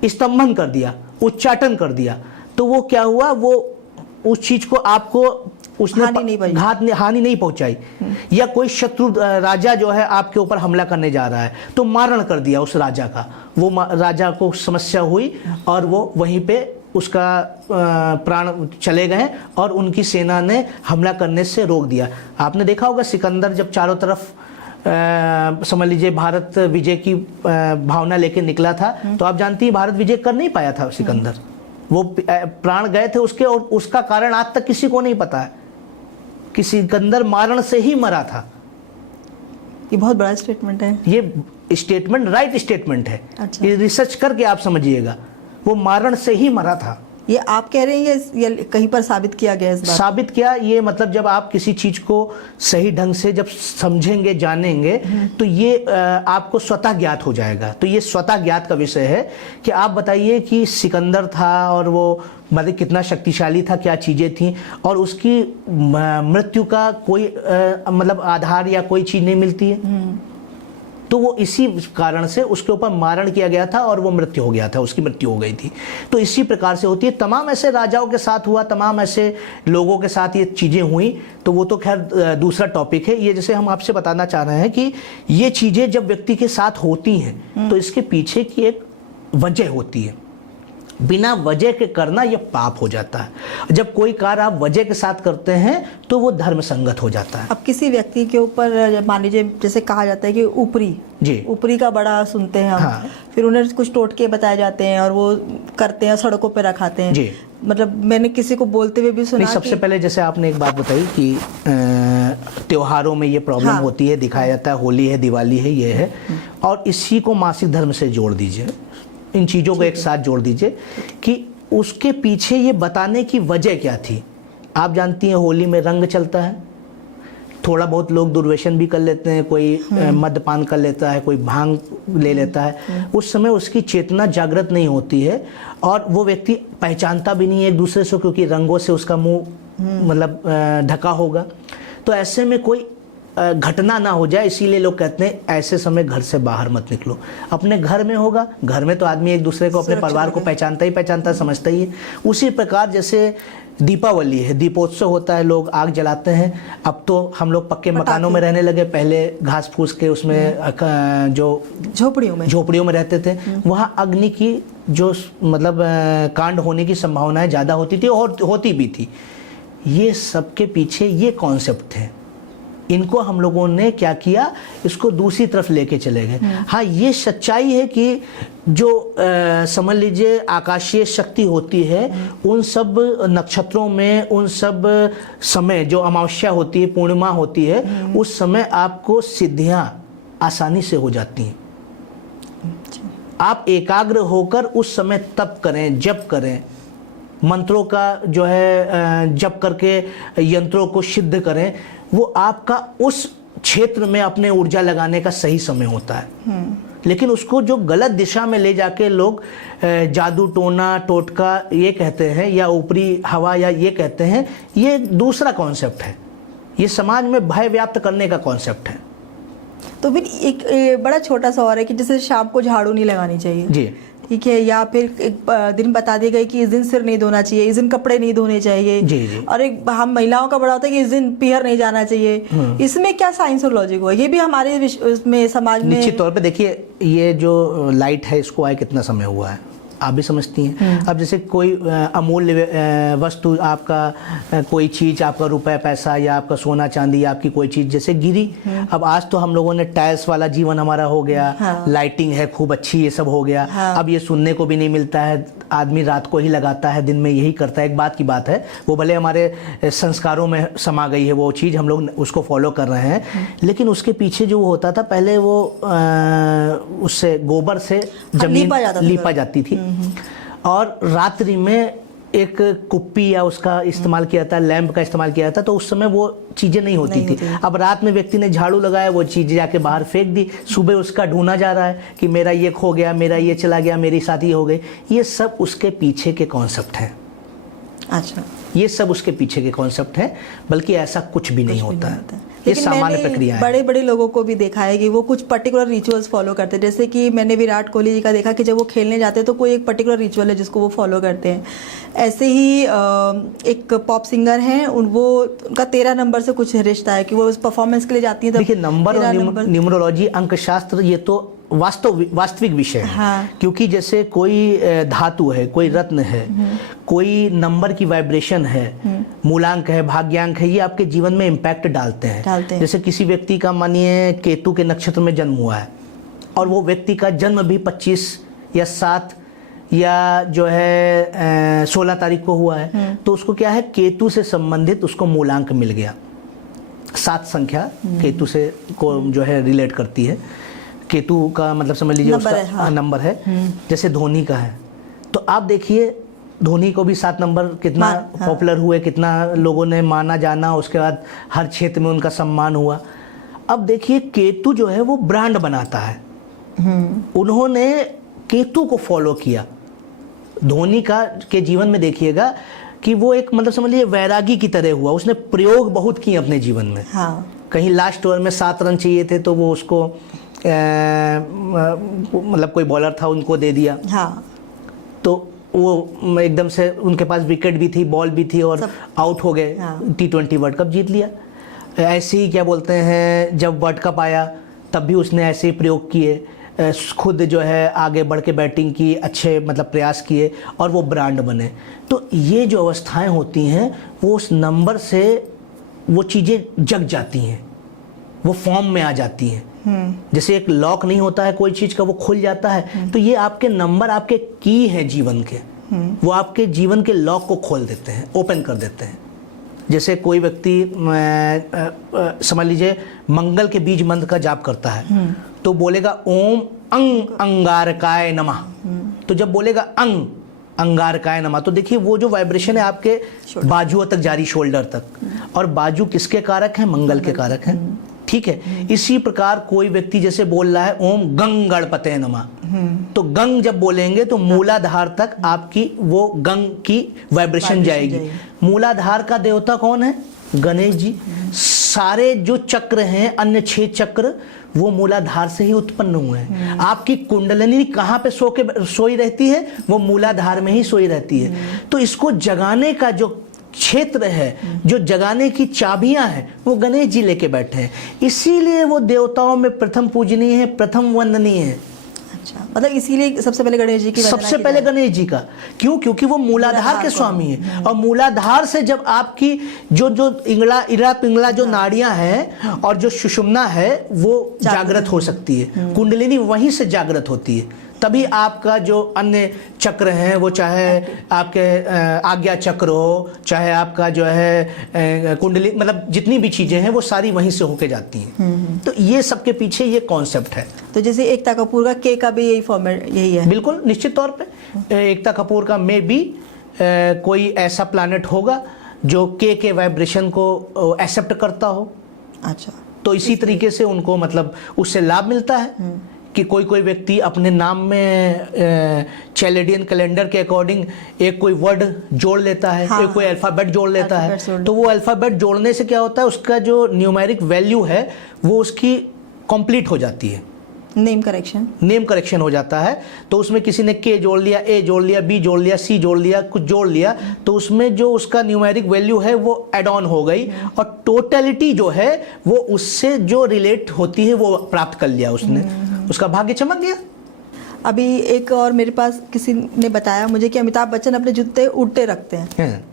स्तंभन कर दिया, उच्चाटन कर दिया, तो वो क्या हुआ, वो उस चीज को आपको उसने हानि नहीं पहुंचाई। या कोई शत्रु राजा जो है आपके ऊपर हमला करने जा रहा है तो मारण कर दिया उस राजा का, वो राजा को समस्या हुई और वो वहीं पे उसका प्राण चले गए और उनकी सेना ने हमला करने से रोक दिया। आपने देखा होगा सिकंदर जब चारों तरफ समझ लीजिए भारत विजय की भावना लेके निकला था, तो आप जानती हैं भारत विजय कर नहीं पाया था सिकंदर, वो प्राण गए थे उसके, और उसका कारण आज तक किसी को नहीं पता है कि सिकंदर मारण से ही मरा था। ये बहुत बड़ा स्टेटमेंट है, ये स्टेटमेंट राइट स्टेटमेंट है। अच्छा। ये रिसर्च करके आप समझिएगा, वो मारण से ही मरा था। ये आप कह रहे हैं ये कहीं पर साबित किया गया इस बात? साबित किया, ये मतलब जब आप किसी चीज को सही ढंग से जब समझेंगे, जानेंगे, तो ये आपको स्वतः ज्ञात हो जाएगा। तो ये स्वतः ज्ञात का विषय है कि आप बताइए कि सिकंदर था और वो मतलब कितना शक्तिशाली था, क्या चीजें थी, और उसकी मृत्यु का कोई मतलब आधार या कोई चीज नहीं मिलती है। तो वो इसी कारण से उसके ऊपर मारण किया गया था और वो मृत्यु हो गया था, उसकी मृत्यु हो गई थी। तो इसी प्रकार से होती है, तमाम ऐसे राजाओं के साथ हुआ, तमाम ऐसे लोगों के साथ ये चीज़ें हुई। तो वो तो खैर दूसरा टॉपिक है। ये जैसे हम आपसे बताना चाह रहे हैं कि ये चीज़ें जब व्यक्ति के साथ होती हैं तो इसके पीछे की एक वजह होती है। बिना वजह के करना यह पाप हो जाता है। जब कोई कार्य आप वजह के साथ करते हैं तो वो धर्म संगत हो जाता है। अब किसी व्यक्ति के ऊपर मान लीजिए जैसे कहा जाता है कि ऊपरी का बड़ा सुनते हैं हम, हाँ। फिर उन्हें कुछ टोटके बताए जाते हैं और वो करते हैं, सड़कों पे रखाते हैं जी। मतलब मैंने किसी को बोलते हुए भी सुना। सबसे पहले जैसे आपने एक बात बताई कि त्योहारों में ये प्रॉब्लम हाँ। होती है, दिखाया जाता है, होली है, दिवाली है, ये है, और इसी को मासिक धर्म से जोड़ दीजिए, इन चीज़ों को एक साथ जोड़ दीजिए कि उसके पीछे ये बताने की वजह क्या थी। आप जानती हैं होली में रंग चलता है, थोड़ा बहुत लोग दुर्व्यसन भी कर लेते हैं, कोई मद्यपान कर लेता है, कोई भांग ले लेता है। उस समय उसकी चेतना जागृत नहीं होती है और वो व्यक्ति पहचानता भी नहीं है एक दूसरे से, क्योंकि रंगों से उसका मुंह मतलब ढका होगा। तो ऐसे में कोई घटना ना हो जाए, इसीलिए लोग कहते हैं ऐसे समय घर से बाहर मत निकलो। अपने घर में होगा, घर में तो आदमी एक दूसरे को, अपने परिवार को पहचानता ही समझता ही है। उसी प्रकार जैसे दीपावली है, दीपोत्सव होता है, लोग आग जलाते हैं। अब तो हम लोग पक्के मकानों में रहने लगे, पहले घास फूस के उसमें जो झोपड़ियों में रहते थे, वहाँ अग्नि की जो मतलब कांड होने की संभावनाएं ज़्यादा होती थी और होती भी थी। ये सबके पीछे ये कॉन्सेप्ट थे। इनको हम लोगों ने क्या किया, इसको दूसरी तरफ लेके चले गए। हाँ, ये सच्चाई है कि जो समझ लीजिए आकाशीय शक्ति होती है, उन सब नक्षत्रों में, उन सब समय जो अमावस्या होती है, पूर्णिमा होती है, उस समय आपको सिद्धियां आसानी से हो जाती हैं। आप एकाग्र होकर उस समय तप करें, जप करें, मंत्रों का जो है जप करके यंत्रों को सिद्ध करें, वो आपका उस क्षेत्र में अपने ऊर्जा लगाने का सही समय होता है। लेकिन उसको जो गलत दिशा में ले जाके लोग जादू टोना टोटका ये कहते हैं, या ऊपरी हवा या ये कहते हैं, ये दूसरा कॉन्सेप्ट है। ये समाज में भय व्याप्त करने का कॉन्सेप्ट है। तो फिर एक बड़ा छोटा सा और है कि जैसे शाम को झाड़ू नहीं लगानी चाहिए जी, ठीक है, या फिर एक दिन बता दिए गए कि इस दिन सिर नहीं धोना चाहिए, इस दिन कपड़े नहीं धोने चाहिए जी। और एक हम महिलाओं का बड़ा होता है कि इस दिन पीहर नहीं जाना चाहिए। इसमें क्या साइंस और लॉजिक हुआ? ये भी हमारे में समाज में निश्चित तौर पे देखिए, ये जो लाइट है इसको आए कितना समय हुआ है, आप भी समझती हैं। अब जैसे कोई अमूल्य वस्तु, आपका कोई चीज़, आपका रुपया पैसा या आपका सोना चांदी या आपकी कोई चीज़ जैसे गिरी, अब आज तो हम लोगों ने टाइल्स वाला जीवन हमारा हो गया, लाइटिंग है खूब अच्छी, ये सब हो गया। अब ये सुनने को भी नहीं मिलता है, आदमी रात को ही लगाता है, दिन में यही करता है। एक बात की बात है, वो भले हमारे संस्कारों में समा गई है वो चीज़, हम लोग उसको फॉलो कर रहे हैं, लेकिन उसके पीछे जो होता था पहले, वो उससे गोबर से जमीन लीपा जाती थी, और रात्रि में एक कुप्पी या उसका इस्तेमाल किया था, लैंप का इस्तेमाल किया था, तो उस समय वो चीज़ें नहीं होती थी। अब रात में व्यक्ति ने झाड़ू लगाया, वो चीज़ जाके बाहर फेंक दी, सुबह उसका ढूंढा जा रहा है कि मेरा ये खो गया, मेरा ये चला गया, मेरी साथ ये हो गई। ये सब उसके पीछे के कॉन्सेप्ट हैं। अच्छा, ये सब उसके पीछे के कॉन्सेप्ट हैं, बल्कि ऐसा कुछ भी नहीं होता है। ये सामान्य प्रक्रिया है। बड़े बड़े लोगों को भी देखा है कि वो कुछ पर्टिकुलर रिचुअल्स फॉलो करते हैं, जैसे कि मैंने विराट कोहली जी का देखा कि जब वो खेलने जाते हैं तो कोई एक पर्टिकुलर रिचुअल है जिसको वो फॉलो करते हैं। ऐसे ही एक पॉप सिंगर हैं, उनका 13 नंबर से कुछ रिश्ता है कि वो उस परफॉर्मेंस के लिए जाती हैं। देखिए, नंबर और न्यूमरोलॉजी, अंकशास्त्र, ये तो वास्तविक विषय है। हाँ। क्योंकि जैसे कोई धातु है, कोई रत्न है, कोई नंबर की वाइब्रेशन है, मूलांक है, भाग्यांक है, ये आपके जीवन में इम्पैक्ट डालते हैं। जैसे किसी व्यक्ति का मानिए केतु के नक्षत्र में जन्म हुआ है, और वो व्यक्ति का जन्म भी 25 या 7 या जो है 16 तारीख को हुआ है, तो उसको क्या है, केतु से संबंधित उसको मूलांक मिल गया। 7 संख्या केतु से को जो है रिलेट करती है। केतु का मतलब समझ लीजिए उसका नंबर है। जैसे धोनी का है, तो आप देखिए धोनी को भी 7 नंबर कितना पॉपुलर हुए, कितना लोगों ने माना जाना, उसके बाद हर क्षेत्र में उनका सम्मान हुआ। अब देखिए केतु जो है वो ब्रांड बनाता है, उन्होंने केतु को फॉलो किया। धोनी का के जीवन में देखिएगा कि वो एक मतलब समझ लीजिए वैरागी की तरह हुआ, उसने प्रयोग बहुत किए अपने जीवन में। कहीं लास्ट ओवर में 7 रन चाहिए थे तो वो उसको मतलब कोई बॉलर था उनको दे दिया। तो वो एकदम से उनके पास विकेट भी थी, बॉल भी थी, और आउट हो गए। T20 वर्ल्ड कप जीत लिया। ऐसे ही क्या बोलते हैं, जब वर्ल्ड कप आया तब भी उसने ऐसे ही प्रयोग किए, खुद जो है आगे बढ़ के बैटिंग की, अच्छे मतलब प्रयास किए, और वो ब्रांड बने। तो ये जो अवस्थाएं होती हैं, वो उस नंबर से वो चीज़ें जग जाती हैं, वो फॉर्म में आ जाती हैं। जैसे एक लॉक नहीं होता है कोई चीज़ का, वो खुल जाता है। तो ये आपके नंबर, आपके की हैं जीवन के, वो आपके जीवन के लॉक को खोल देते हैं, ओपन कर देते हैं। जैसे कोई व्यक्ति समझ लीजिए मंगल के बीज मंत्र का जाप करता है, तो बोलेगा ओम अंगारकाय नमः। तो जब बोलेगा अंगारकाय नमः, तो देखिए वो जो वाइब्रेशन है आपके बाजुओं तक जारी, शोल्डर तक, और बाजू किसके कारक हैं, मंगल के कारक हैं। ठीक है। इसी प्रकार कोई व्यक्ति जैसे बोल रहा है ओम गंग गणपते नमः, तो गंग जब बोलेंगे तो मूलाधार तक आपकी वो गंग की वाइब्रेशन जाएगी। मूलाधार का देवता कौन है, गणेश जी। सारे जो चक्र हैं, अन्य 6 चक्र, वो मूलाधार से ही उत्पन्न हुए हैं। आपकी कुंडलिनी कहाँ पे सोई रहती है, वो मूलाधार में ही सोई रहती है। तो इसको जगाने का जो क्षेत्र है, जो जगाने की चाबियां हैं, वो गणेश जी लेके बैठे हैं। इसीलिए वो देवताओं में प्रथम पूजनीय है, प्रथम वंदनीय है। अच्छा, मतलब इसीलिए सबसे पहले गणेश जी की सबसे पहले गणेश जी का क्यों, क्योंकि वो मूलाधार के स्वामी है। और मूलाधार से जब आपकी जो इरा पिंगला जो नाड़ियां हैं और जो सुषुम्ना है वो जागृत हो सकती है, कुंडलिनी वहीं से जागृत होती है। तभी आपका जो अन्य चक्र हैं, वो चाहे आपके आज्ञा चक्र हो, चाहे आपका जो है कुंडली, मतलब जितनी भी चीज़ें हैं वो सारी वहीं से होके जाती हैं। तो ये सबके पीछे ये कॉन्सेप्ट है। तो जैसे एकता कपूर का के का भी यही फॉर्मेट यही है। बिल्कुल निश्चित तौर पे एकता कपूर का में भी कोई ऐसा प्लैनेट होगा जो के वाइब्रेशन को एक्सेप्ट करता हो। अच्छा, तो इसी तरीके से उनको मतलब उससे लाभ मिलता है कि कोई व्यक्ति अपने नाम में चैलेडियन कैलेंडर के अकॉर्डिंग एक कोई वर्ड जोड़ लेता है, एक कोई अल्फ़ाबेट जोड़ लेता है। तो वो अल्फ़ाबेट जोड़ने से क्या होता है, उसका जो न्यूमेरिक वैल्यू है वो उसकी कंप्लीट हो जाती है, नेम करेक्शन हो जाता है। तो उसमें किसी ने के जोड़ लिया, ए जोड़ लिया, बी जोड़ लिया, सी जोड़ लिया, कुछ जोड़ लिया, तो उसमें जो उसका न्यूमेरिक वैल्यू है वो एड ऑन हो गई, और टोटलिटी जो है वो उससे जो रिलेट होती है वो प्राप्त कर लिया उसने, उसका भाग्य चमक गया। अभी एक और मेरे पास किसी ने बताया मुझे कि अमिताभ बच्चन अपने जूते उल्टे रखते हैं।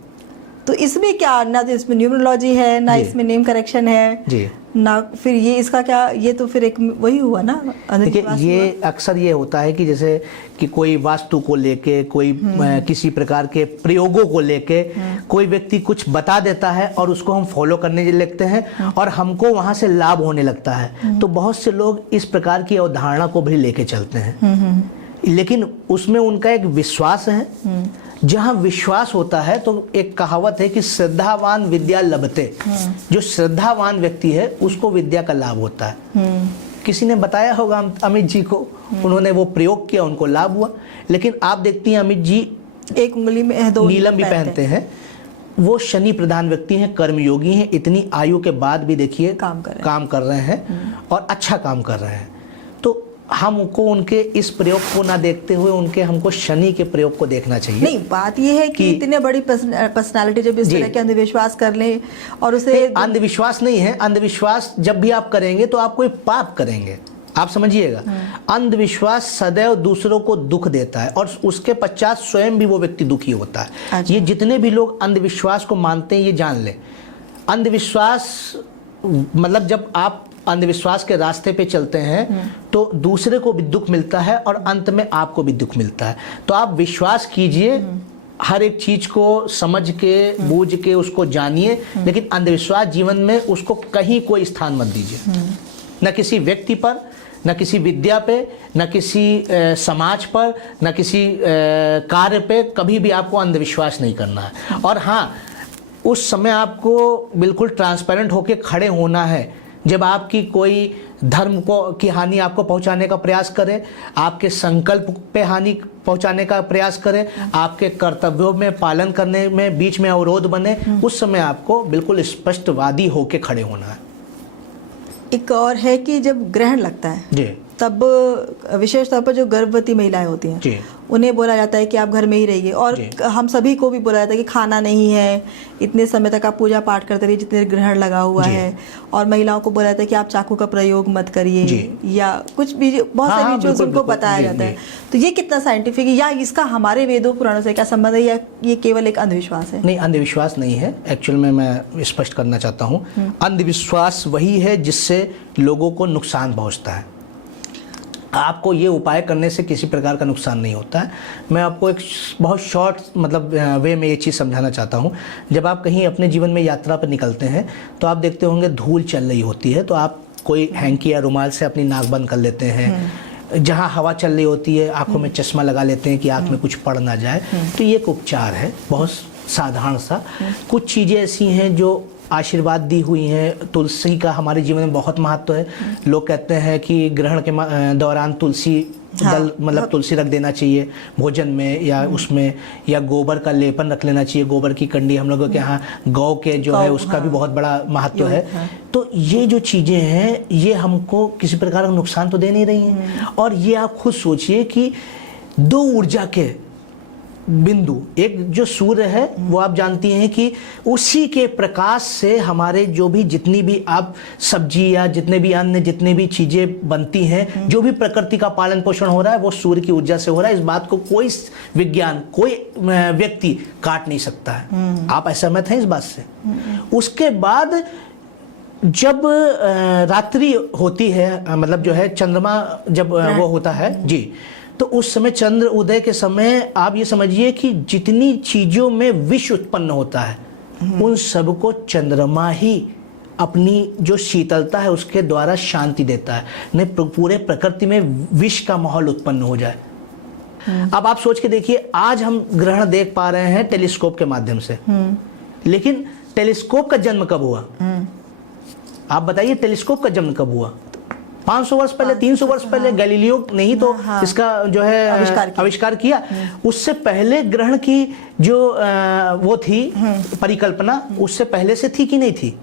तो इसमें क्या, ना तो इसमें न्यूमरोलॉजी है, ना इसमें नेम करेक्शन है जी, ना फिर ये इसका क्या, ये तो फिर एक वही हुआ ना। देखिए ये अक्सर ये होता है कि जैसे कि कोई वास्तु को लेके, कोई किसी प्रकार के प्रयोगों को लेके कोई व्यक्ति कुछ बता देता है और उसको हम फॉलो करने लगते हैं और हमको वहां से लाभ होने लगता है। तो बहुत से लोग इस प्रकार की अवधारणा को भी लेके चलते हैं, लेकिन उसमें उनका एक विश्वास है। जहाँ विश्वास होता है तो एक कहावत है कि श्रद्धावान विद्या लभते। जो श्रद्धावान व्यक्ति है उसको विद्या का लाभ होता है। किसी ने बताया होगा अमित जी को, उन्होंने वो प्रयोग किया, उनको लाभ हुआ। लेकिन आप देखती हैं अमित जी एक उंगली में दो नीलम भी पहनते हैं, वो शनि प्रधान व्यक्ति हैं, कर्मयोगी हैं, इतनी आयु के बाद भी देखिए काम कर रहे हैं और अच्छा काम कर रहे हैं। तो हमको उनके इस प्रयोग को ना देखते हुए उनके हमको शनि के प्रयोग को देखना चाहिए। नहीं, बात ये है कि इतने बड़ी पर्सनालिटी जब इस तरह के अंधविश्वास कर ले और उसे अंधविश्वास नहीं है। अंधविश्वास जब भी आप करेंगे तो आप कोई पाप करेंगे, आप समझिएगा। अंधविश्वास सदैव दूसरों को दुख देता है और उसके पश्चात स्वयं भी वो व्यक्ति दुखी होता है। अच्छा। ये जितने भी लोग अंधविश्वास को मानते हैं ये जान ले, अंधविश्वास मतलब जब आप अंधविश्वास के रास्ते पे चलते हैं तो दूसरे को भी दुख मिलता है और अंत में आपको भी दुख मिलता है। तो आप विश्वास कीजिए, हर एक चीज को समझ के बूझ के उसको जानिए, लेकिन अंधविश्वास जीवन में उसको कहीं कोई स्थान मत दीजिए, न किसी व्यक्ति पर, न किसी विद्या पे, न किसी समाज पर, न किसी कार्य पे। कभी भी आपको अंधविश्वास नहीं करना है। और हाँ, उस समय आपको बिल्कुल ट्रांसपेरेंट होके खड़े होना है जब आपकी कोई धर्म को की हानि आपको पहुंचाने का प्रयास करे, आपके संकल्प पे हानि पहुंचाने का प्रयास करे, आपके कर्तव्यों में पालन करने में बीच में अवरोध बने, उस समय आपको बिल्कुल स्पष्टवादी होके खड़े होना है। एक और है कि जब ग्रहण लगता है जी, तब विशेष तौर पर जो गर्भवती महिलाएं होती हैं जी, उन्हें बोला जाता है कि आप घर में ही रहिए, और हम सभी को भी बोला जाता है कि खाना नहीं है, इतने समय तक आप पूजा पाठ करते रहिए जितने ग्रहण लगा हुआ है। और महिलाओं को बोला जाता है कि आप चाकू का प्रयोग मत करिए, या कुछ भी बहुत सारी रिचुअल्स उनको बताया जाता है। तो ये कितना साइंटिफिक है, या इसका हमारे वेदों पुराणों से क्या संबंध है, या ये केवल एक अंधविश्वास है? नहीं, अंधविश्वास नहीं है। एक्चुअल में मैं स्पष्ट करना चाहता हूँ, अंधविश्वास वही है जिससे लोगों को नुकसान पहुँचता है। आपको ये उपाय करने से किसी प्रकार का नुकसान नहीं होता है। मैं आपको एक बहुत शॉर्ट मतलब वे में ये चीज़ समझाना चाहता हूँ। जब आप कहीं अपने जीवन में यात्रा पर निकलते हैं तो आप देखते होंगे धूल चल रही होती है, तो आप कोई हैंकी या रुमाल से अपनी नाक बंद कर लेते हैं। जहाँ हवा चल रही होती है आंखों में चश्मा लगा लेते हैं कि आँख में कुछ पड़ ना जाए। तो ये एक उपचार है, बहुत साधारण सा। कुछ चीज़ें ऐसी हैं जो आशीर्वाद दी हुई हैं। तुलसी का हमारे जीवन में बहुत महत्व है। लोग कहते हैं कि ग्रहण के दौरान तुलसी दल मतलब तुलसी रख देना चाहिए भोजन में या उसमें, या गोबर का लेपन रख लेना चाहिए। गोबर की कंडी हम लोगों के यहाँ गौ के जो है उसका भी बहुत बड़ा महत्व है। तो ये जो चीज़ें हैं ये हमको किसी प्रकार का नुकसान तो दे नहीं रही हैं। और ये आप खुद सोचिए कि दो ऊर्जा के बिंदु, एक जो सूर्य है वो आप जानती हैं कि उसी के प्रकाश से हमारे जो भी जितनी भी आप सब्जी या जितने भी अन्य जितने भी चीज़ें बनती हैं, जो भी प्रकृति का पालन पोषण हो रहा है वो सूर्य की ऊर्जा से हो रहा है। इस बात को कोई विज्ञान, कोई व्यक्ति काट नहीं सकता है। आप असहमत हैं इस बात से? उसके बाद जब रात्रि होती है, मतलब जो है चंद्रमा जब वो होता है जी, तो उस समय चंद्र उदय के समय आप ये समझिए कि जितनी चीजों में विष उत्पन्न होता है उन सबको चंद्रमा ही अपनी जो शीतलता है उसके द्वारा शांति देता है, नहीं पूरे प्रकृति में विष का माहौल उत्पन्न हो जाए। अब आप सोच के देखिए, आज हम ग्रहण देख पा रहे हैं टेलीस्कोप के माध्यम से, लेकिन टेलीस्कोप का जन्म कब हुआ? आप बताइए, टेलीस्कोप का जन्म कब हुआ? 500 वर्ष पहले, 300 वर्ष पहले गैलीलियो ने ही तो इसका जो है आविष्कार किया। उससे पहले ग्रहण की जो वो थी परिकल्पना, उससे पहले से थी कि नहीं थी?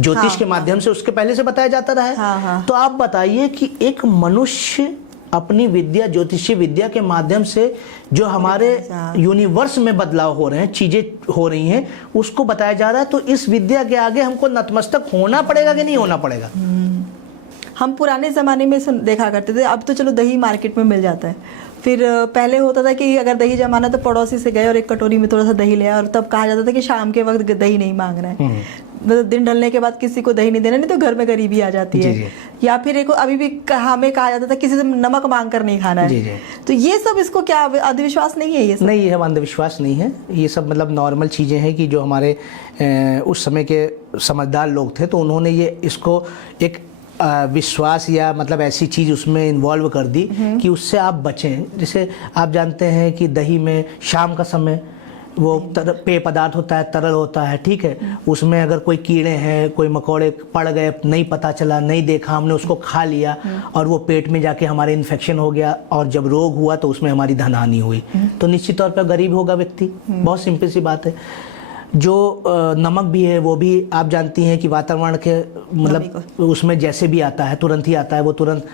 ज्योतिष के माध्यम से उसके पहले से बताया जाता रहा है। तो आप बताइए कि एक मनुष्य अपनी विद्या, ज्योतिषीय विद्या के माध्यम से जो हमारे यूनिवर्स में बदलाव हो रहे हैं, चीजें हो रही हैं, उसको बताया जा रहा है। तो इस विद्या के आगे हमको नतमस्तक होना पड़ेगा कि नहीं होना पड़ेगा? हम पुराने ज़माने में देखा करते थे, अब तो चलो दही मार्केट में मिल जाता है। फिर पहले होता था कि अगर दही जमाना तो पड़ोसी से गए और एक कटोरी में थोड़ा सा दही ले आए, और तब कहा जाता था कि शाम के वक्त दही नहीं मांगना है, मतलब दिन ढलने के बाद किसी को दही नहीं देना, नहीं तो घर में गरीबी आ जाती है। या फिर एक अभी भी हमें कहा जाता था किसी से नमक मांग कर नहीं खाना है। तो ये सब, इसको क्या अंधविश्वास नहीं है? ये सब नहीं, ये सब अंधविश्वास नहीं है, ये सब मतलब नॉर्मल चीज़ें हैं कि जो हमारे उस समय के समझदार लोग थे तो उन्होंने ये इसको एक विश्वास या मतलब ऐसी चीज़ उसमें इन्वॉल्व कर दी कि उससे आप बचें। जैसे आप जानते हैं कि दही में शाम का समय वो पेय पदार्थ होता है, तरल होता है, ठीक है, उसमें अगर कोई कीड़े हैं, कोई मकोड़े पड़ गए, नहीं पता चला, नहीं देखा, हमने उसको खा लिया और वो पेट में जाके हमारे इन्फेक्शन हो गया, और जब रोग हुआ तो उसमें हमारी धनहानि हुई, तो निश्चित तौर पर गरीब होगा व्यक्ति। बहुत सिंपल सी बात है। जो नमक भी है वो भी आप जानती हैं कि वातावरण के मतलब उसमें जैसे भी आता है तुरंत ही आता है, वो तुरंत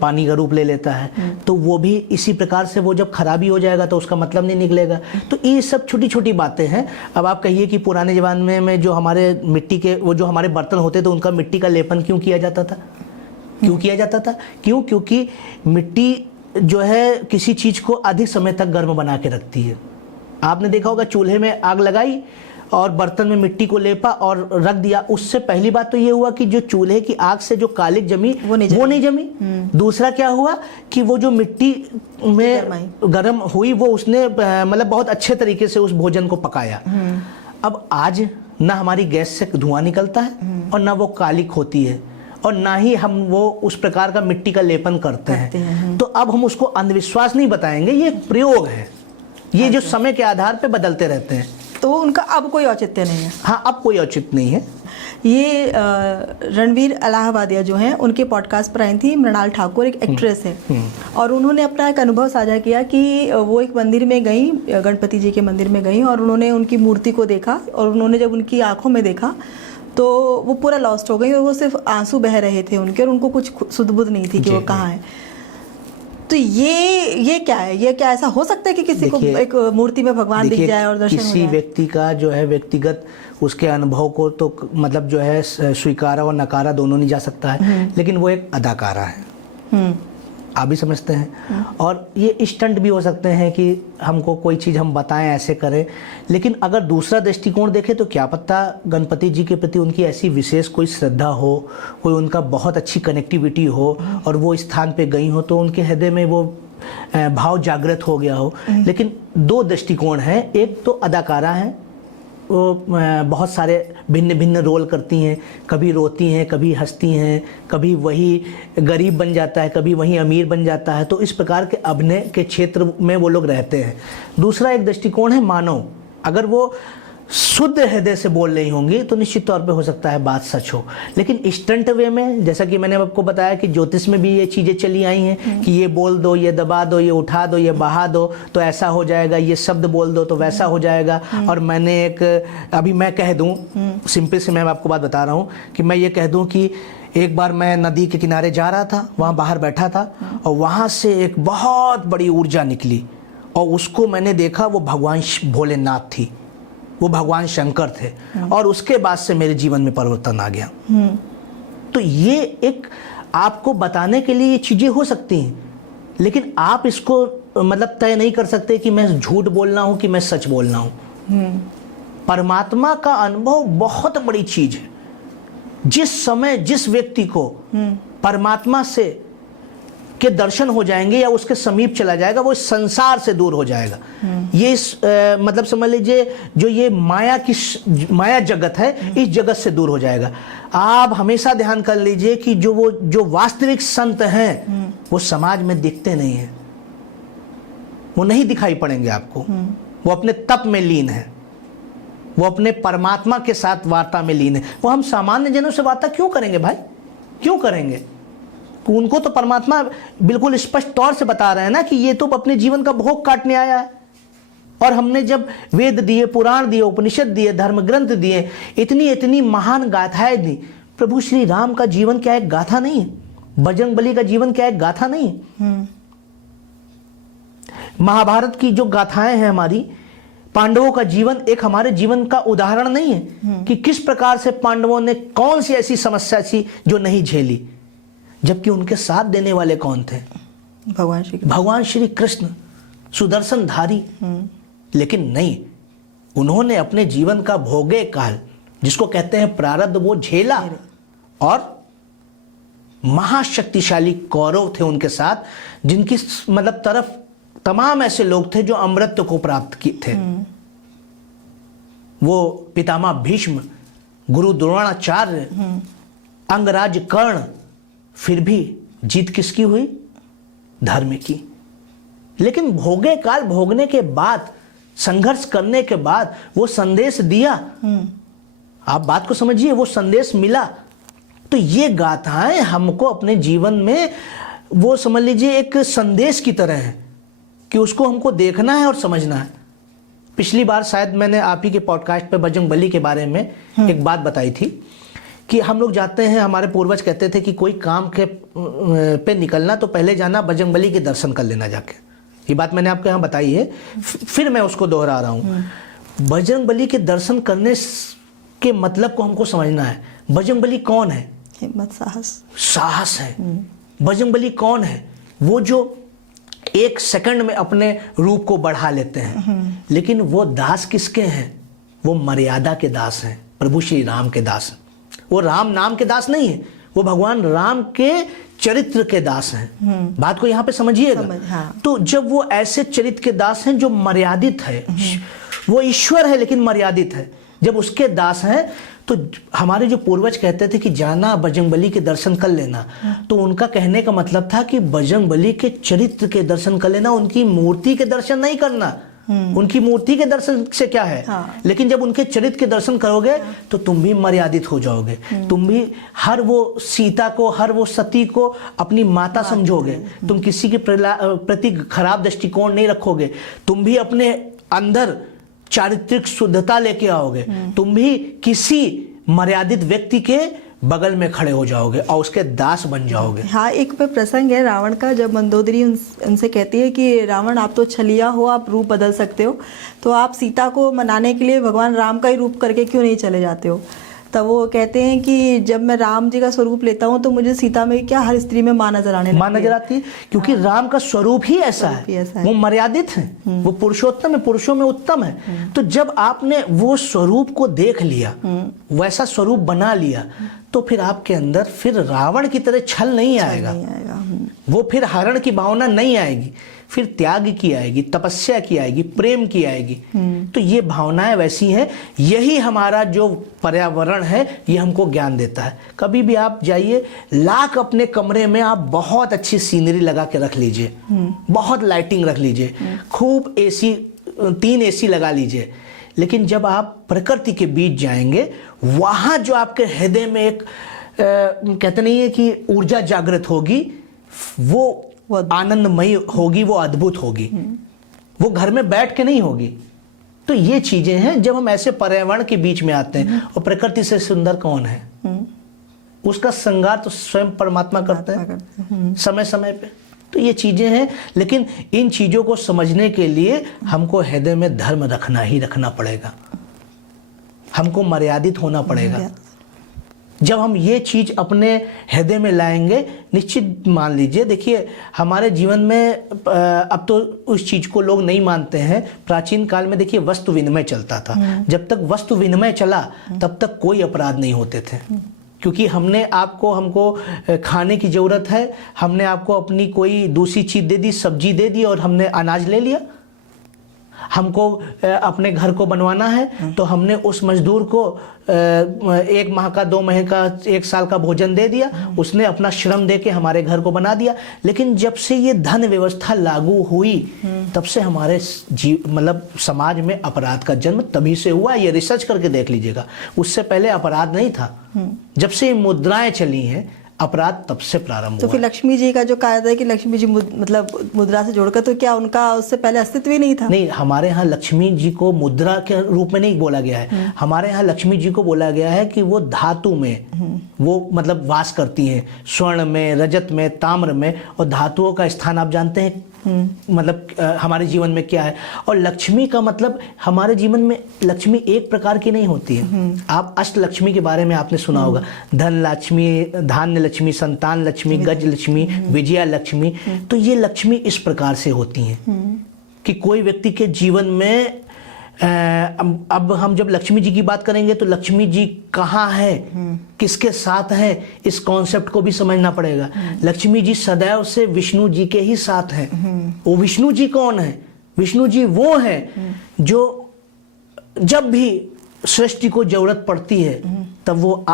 पानी का रूप ले लेता है, तो वो भी इसी प्रकार से वो जब खराबी हो जाएगा तो उसका मतलब नहीं निकलेगा। तो ये सब छोटी छोटी बातें हैं। अब आप कहिए कि पुराने ज़माने में जो हमारे मिट्टी के वो जो हमारे बर्तन होते थे उनका मिट्टी का लेपन क्यों किया जाता था? क्यों किया जाता था? क्योंकि मिट्टी जो है किसी चीज़ को अधिक समय तक गर्म बना के रखती है। आपने देखा होगा चूल्हे में आग लगाई और बर्तन में मिट्टी को लेपा और रख दिया, उससे पहली बात तो ये हुआ कि जो चूल्हे की आग से जो कालिक जमी वो नहीं जमी। दूसरा क्या हुआ कि वो जो मिट्टी में गर्म हुई वो उसने मतलब बहुत अच्छे तरीके से उस भोजन को पकाया। अब आज ना हमारी गैस से धुआं निकलता है और ना वो कालिक होती है और ना ही हम वो उस प्रकार का मिट्टी का लेपन करते हैं। तो अब हम उसको अंधविश्वास नहीं बताएंगे, ये प्रयोग है, ये जो समय के आधार पे बदलते रहते हैं। तो उनका अब कोई औचित्य नहीं है। हाँ, अब कोई औचित्य नहीं है। ये रणवीर इलाहाबादिया जो हैं उनके पॉडकास्ट पर आई थी मृणाल ठाकुर, एक एक्ट्रेस है, और उन्होंने अपना एक अनुभव साझा किया कि वो एक मंदिर में गई, गणपति जी के मंदिर में गई, और उन्होंने उनकी मूर्ति को देखा, और उन्होंने जब उनकी आंखों में देखा तो वो पूरा लॉस्ट हो गई, और वो सिर्फ आंसू बह रहे थे उनके, और उनको कुछ सुध बुध नहीं थी कि वो कहाँ है। तो ये क्या है? ये क्या ऐसा हो सकता है कि किसी को एक मूर्ति में भगवान दिख जाए और दर्शन हो जाए? किसी व्यक्ति का जो है व्यक्तिगत उसके अनुभव को तो मतलब जो है स्वीकारा और नकारा दोनों नहीं जा सकता है, लेकिन वो एक अदाकारा है, आप भी समझते हैं। और ये स्टंट भी हो सकते हैं कि हमको कोई चीज़ हम बताएं, ऐसे करें, लेकिन अगर दूसरा दृष्टिकोण देखें तो क्या पता गणपति जी के प्रति उनकी ऐसी विशेष कोई श्रद्धा हो, कोई उनका बहुत अच्छी कनेक्टिविटी हो और वो स्थान पे गई हो तो उनके हृदय में वो भाव जागृत हो गया हो। लेकिन दो दृष्टिकोण हैं, एक तो अदाकारा है, वो बहुत सारे भिन्न भिन्न रोल करती हैं, कभी रोती हैं, कभी हंसती हैं, कभी वही गरीब बन जाता है, कभी वही अमीर बन जाता है, तो इस प्रकार के अभिनय के क्षेत्र में वो लोग रहते हैं। दूसरा एक दृष्टिकोण है मानव, अगर वो शुद्ध हृदय से बोल रही होंगी तो निश्चित तौर पे हो सकता है बात सच हो। लेकिन स्टंट वे में, जैसा कि मैंने आपको बताया कि ज्योतिष में भी ये चीज़ें चली आई हैं कि ये बोल दो, ये दबा दो, ये उठा दो, ये बहा दो तो ऐसा हो जाएगा, ये शब्द बोल दो तो वैसा हो जाएगा। और मैंने एक अभी मैं कह दूँ, सिंपल से मैं आपको बात बता रहा हूँ कि मैं ये कह दूँ कि एक बार मैं नदी के किनारे जा रहा था, वहाँ बाहर बैठा था और वहाँ से एक बहुत बड़ी ऊर्जा निकली और उसको मैंने देखा, वो भगवान भोलेनाथ थी, वो भगवान शंकर थे, और उसके बाद से मेरे जीवन में परिवर्तन आ गया। तो ये एक आपको बताने के लिए ये चीज़ें हो सकती हैं, लेकिन आप इसको मतलब तय नहीं कर सकते कि मैं झूठ बोलना हूँ कि मैं सच बोलना हूँ। परमात्मा का अनुभव बहुत बड़ी चीज़ है। जिस समय जिस व्यक्ति को परमात्मा से के दर्शन हो जाएंगे या उसके समीप चला जाएगा, वो इस संसार से दूर हो जाएगा। ये मतलब समझ लीजिए जो ये माया जगत है, इस जगत से दूर हो जाएगा। आप हमेशा ध्यान कर लीजिए कि जो वास्तविक संत हैं वो समाज में दिखते नहीं हैं, वो नहीं दिखाई पड़ेंगे आपको। वो अपने तप में लीन है, वो अपने परमात्मा के साथ वार्ता में लीन है। वो हम सामान्य जनों से वार्ता क्यों करेंगे भाई, क्यों करेंगे? उनको तो परमात्मा बिल्कुल स्पष्ट तौर से बता रहे हैं ना कि ये तो अपने जीवन का भोग काटने आया है। और हमने जब वेद दिए, पुराण दिए, उपनिषद दिए, धर्म ग्रंथ दिए, इतनी इतनी महान गाथाएं दी। प्रभु श्री राम का जीवन क्या एक गाथा नहीं है? बजरंगबली का जीवन क्या एक गाथा नहीं है? महाभारत की जो गाथाएं हैं हमारी, पांडवों का जीवन एक हमारे जीवन का उदाहरण नहीं है कि किस प्रकार से पांडवों ने कौन सी ऐसी समस्या थी जो नहीं झेली, जबकि उनके साथ देने वाले कौन थे? भगवान श्री कृष्ण, सुदर्शनधारी। लेकिन नहीं, उन्होंने अपने जीवन का भोगे काल, जिसको कहते हैं प्रारब्ध, वो झेला। और महाशक्तिशाली कौरव थे उनके साथ, जिनकी मतलब तरफ तमाम ऐसे लोग थे जो अमृत को प्राप्त किए थे। वो पितामह भीष्म, गुरु द्रोणाचार्य, अंगराज कर्ण। फिर भी जीत किसकी हुई? धर्म की। लेकिन भोगे काल भोगने के बाद, संघर्ष करने के बाद वो संदेश दिया। आप बात को समझिए, वो संदेश मिला। तो ये गाथाएं हमको अपने जीवन में, वो समझ लीजिए एक संदेश की तरह है कि उसको हमको देखना है और समझना है। पिछली बार शायद मैंने आप ही के पॉडकास्ट पे बजरंगबली के बारे में एक बात बताई थी कि हम लोग जाते हैं, हमारे पूर्वज कहते थे कि कोई काम के पे निकलना तो पहले जाना बजरंगबली के दर्शन कर लेना जाके। ये बात मैंने आपके यहाँ बताई है, फिर मैं उसको दोहरा रहा हूँ। बजरंगबली के दर्शन करने के मतलब को हमको समझना है। बजरंगबली कौन है? हिम्मत, साहस है। बजरंगबली कौन है? वो जो एक सेकंड में अपने रूप को बढ़ा लेते हैं। लेकिन वो दास किसके हैं? वो मर्यादा के दास हैं, प्रभु श्री राम के दास हैं। वो राम नाम के दास नहीं है, वो भगवान राम के चरित्र के दास हैं। बात को यहाँ पे समझिएगा। हाँ। तो जब वो ऐसे चरित्र के दास हैं जो मर्यादित है, वो ईश्वर है लेकिन मर्यादित है, जब उसके दास हैं, तो हमारे जो पूर्वज कहते थे कि जाना बजरंगबली के दर्शन कर लेना, तो उनका कहने का मतलब था कि बजरंगबली के चरित्र के दर्शन कर लेना, उनकी मूर्ति के दर्शन नहीं करना। उनकी मूर्ति के दर्शन से क्या है? हाँ। लेकिन जब उनके चरित्र के दर्शन करोगे तो तुम भी मर्यादित हो जाओगे। तुम भी हर वो सीता को, हर वो सती को अपनी माता समझोगे। तुम किसी के प्रति खराब दृष्टिकोण नहीं रखोगे। तुम भी अपने अंदर चारित्रिक शुद्धता लेके आओगे। तुम भी किसी मर्यादित व्यक्ति के बगल में खड़े हो जाओगे और उसके दास बन जाओगे। हाँ, एक पे प्रसंग है रावण का, जब मंदोदरी उनसे कहती है कि रावण आप तो छलिया हो, आप रूप बदल सकते हो, तो आप सीता को मनाने के लिए भगवान राम का ही रूप करके क्यों नहीं चले जाते हो? तब वो कहते हैं कि जब मैं राम जी का स्वरूप लेता हूँ तो मुझे सीता में क्या, हर स्त्री में माँ नजर आती है, क्योंकि हाँ। राम का स्वरूप ही ऐसा है। वो मर्यादित है, वो पुरुषोत्तम है, पुरुषों में उत्तम है। तो जब आपने वो स्वरूप को देख लिया, वैसा स्वरूप बना लिया, तो फिर आपके अंदर फिर रावण की तरह छल नहीं आएगा। वो फिर हरण की भावना नहीं आएगी, फिर त्याग की आएगी, तपस्या की आएगी, प्रेम की आएगी। तो ये भावनाएं वैसी हैं। यही हमारा जो पर्यावरण है ये हमको ज्ञान देता है। कभी भी आप जाइए, लाख अपने कमरे में आप बहुत अच्छी सीनरी लगा के रख लीजिए, बहुत लाइटिंग रख लीजिए, खूब एसी, 3 एसी लगा लीजिए, लेकिन जब आप प्रकृति के बीच जाएंगे, वहां जो आपके हृदय में एक कहते नहीं है कि ऊर्जा जागृत होगी, वो आनंदमयी होगी, वो अद्भुत होगी, वो घर में बैठ के नहीं होगी। तो ये चीजें हैं जब हम ऐसे पर्यावरण के बीच में आते हैं। और प्रकृति से सुंदर कौन है? उसका श्रृंगार तो स्वयं परमात्मा करते हैं समय समय पे। तो ये चीजें हैं, लेकिन इन चीजों को समझने के लिए हमको हृदय में धर्म रखना ही रखना पड़ेगा, हमको मर्यादित होना पड़ेगा। जब हम ये चीज अपने हृदय में लाएंगे, निश्चित मान लीजिए, देखिए हमारे जीवन में अब तो उस चीज को लोग नहीं मानते हैं। प्राचीन काल में देखिए वस्तु विनिमय चलता था। जब तक वस्तु विनिमय चला तब तक कोई अपराध नहीं होते थे, क्योंकि हमको खाने की जरूरत है, हमने आपको अपनी कोई दूसरी चीज दे दी, सब्जी दे दी और हमने अनाज ले लिया। हमको अपने घर को बनवाना है तो हमने उस मजदूर को 1 माह का, 2 महीने का, 1 साल का भोजन दे दिया, उसने अपना श्रम दे के हमारे घर को बना दिया। लेकिन जब से ये धन व्यवस्था लागू हुई, तब से हमारे मतलब समाज में अपराध का जन्म तभी से हुआ। ये रिसर्च करके देख लीजिएगा, उससे पहले अपराध नहीं था। जब से ये मुद्राएं चली हैं, अपराध तब से प्रारंभ हुआ। तो फिर लक्ष्मी जी का जो कहा था कि लक्ष्मी जी मतलब मुद्रा से जोड़कर, तो क्या उनका उससे पहले अस्तित्व ही नहीं था? नहीं, हमारे यहाँ लक्ष्मी जी को मुद्रा के रूप में नहीं बोला गया है। हमारे यहाँ लक्ष्मी जी को बोला गया है कि वो धातु में वो मतलब वास करती हैं, स्वर्ण में, रजत में, ताम्र में। और धातुओं का स्थान आप जानते हैं मतलब हमारे जीवन में क्या है। और लक्ष्मी का मतलब हमारे जीवन में लक्ष्मी एक प्रकार की नहीं होती है। आप अष्ट लक्ष्मी के बारे में आपने सुना होगा, धन लक्ष्मी, धान्य लक्ष्मी, संतान लक्ष्मी, गज लक्ष्मी, विजया लक्ष्मी। तो ये लक्ष्मी इस प्रकार से होती हैं कि कोई व्यक्ति के जीवन में अब हम जब लक्ष्मी जी की बात करेंगे तो लक्ष्मी जी कहाँ है, किसके साथ है, इस कॉन्सेप्ट को भी समझना पड़ेगा। लक्ष्मी जी सदैव से विष्णु जी के ही साथ हैं। वो विष्णु जी कौन है? विष्णु जी वो है जो जब भी सृष्टि को जरूरत पड़ती है तब वो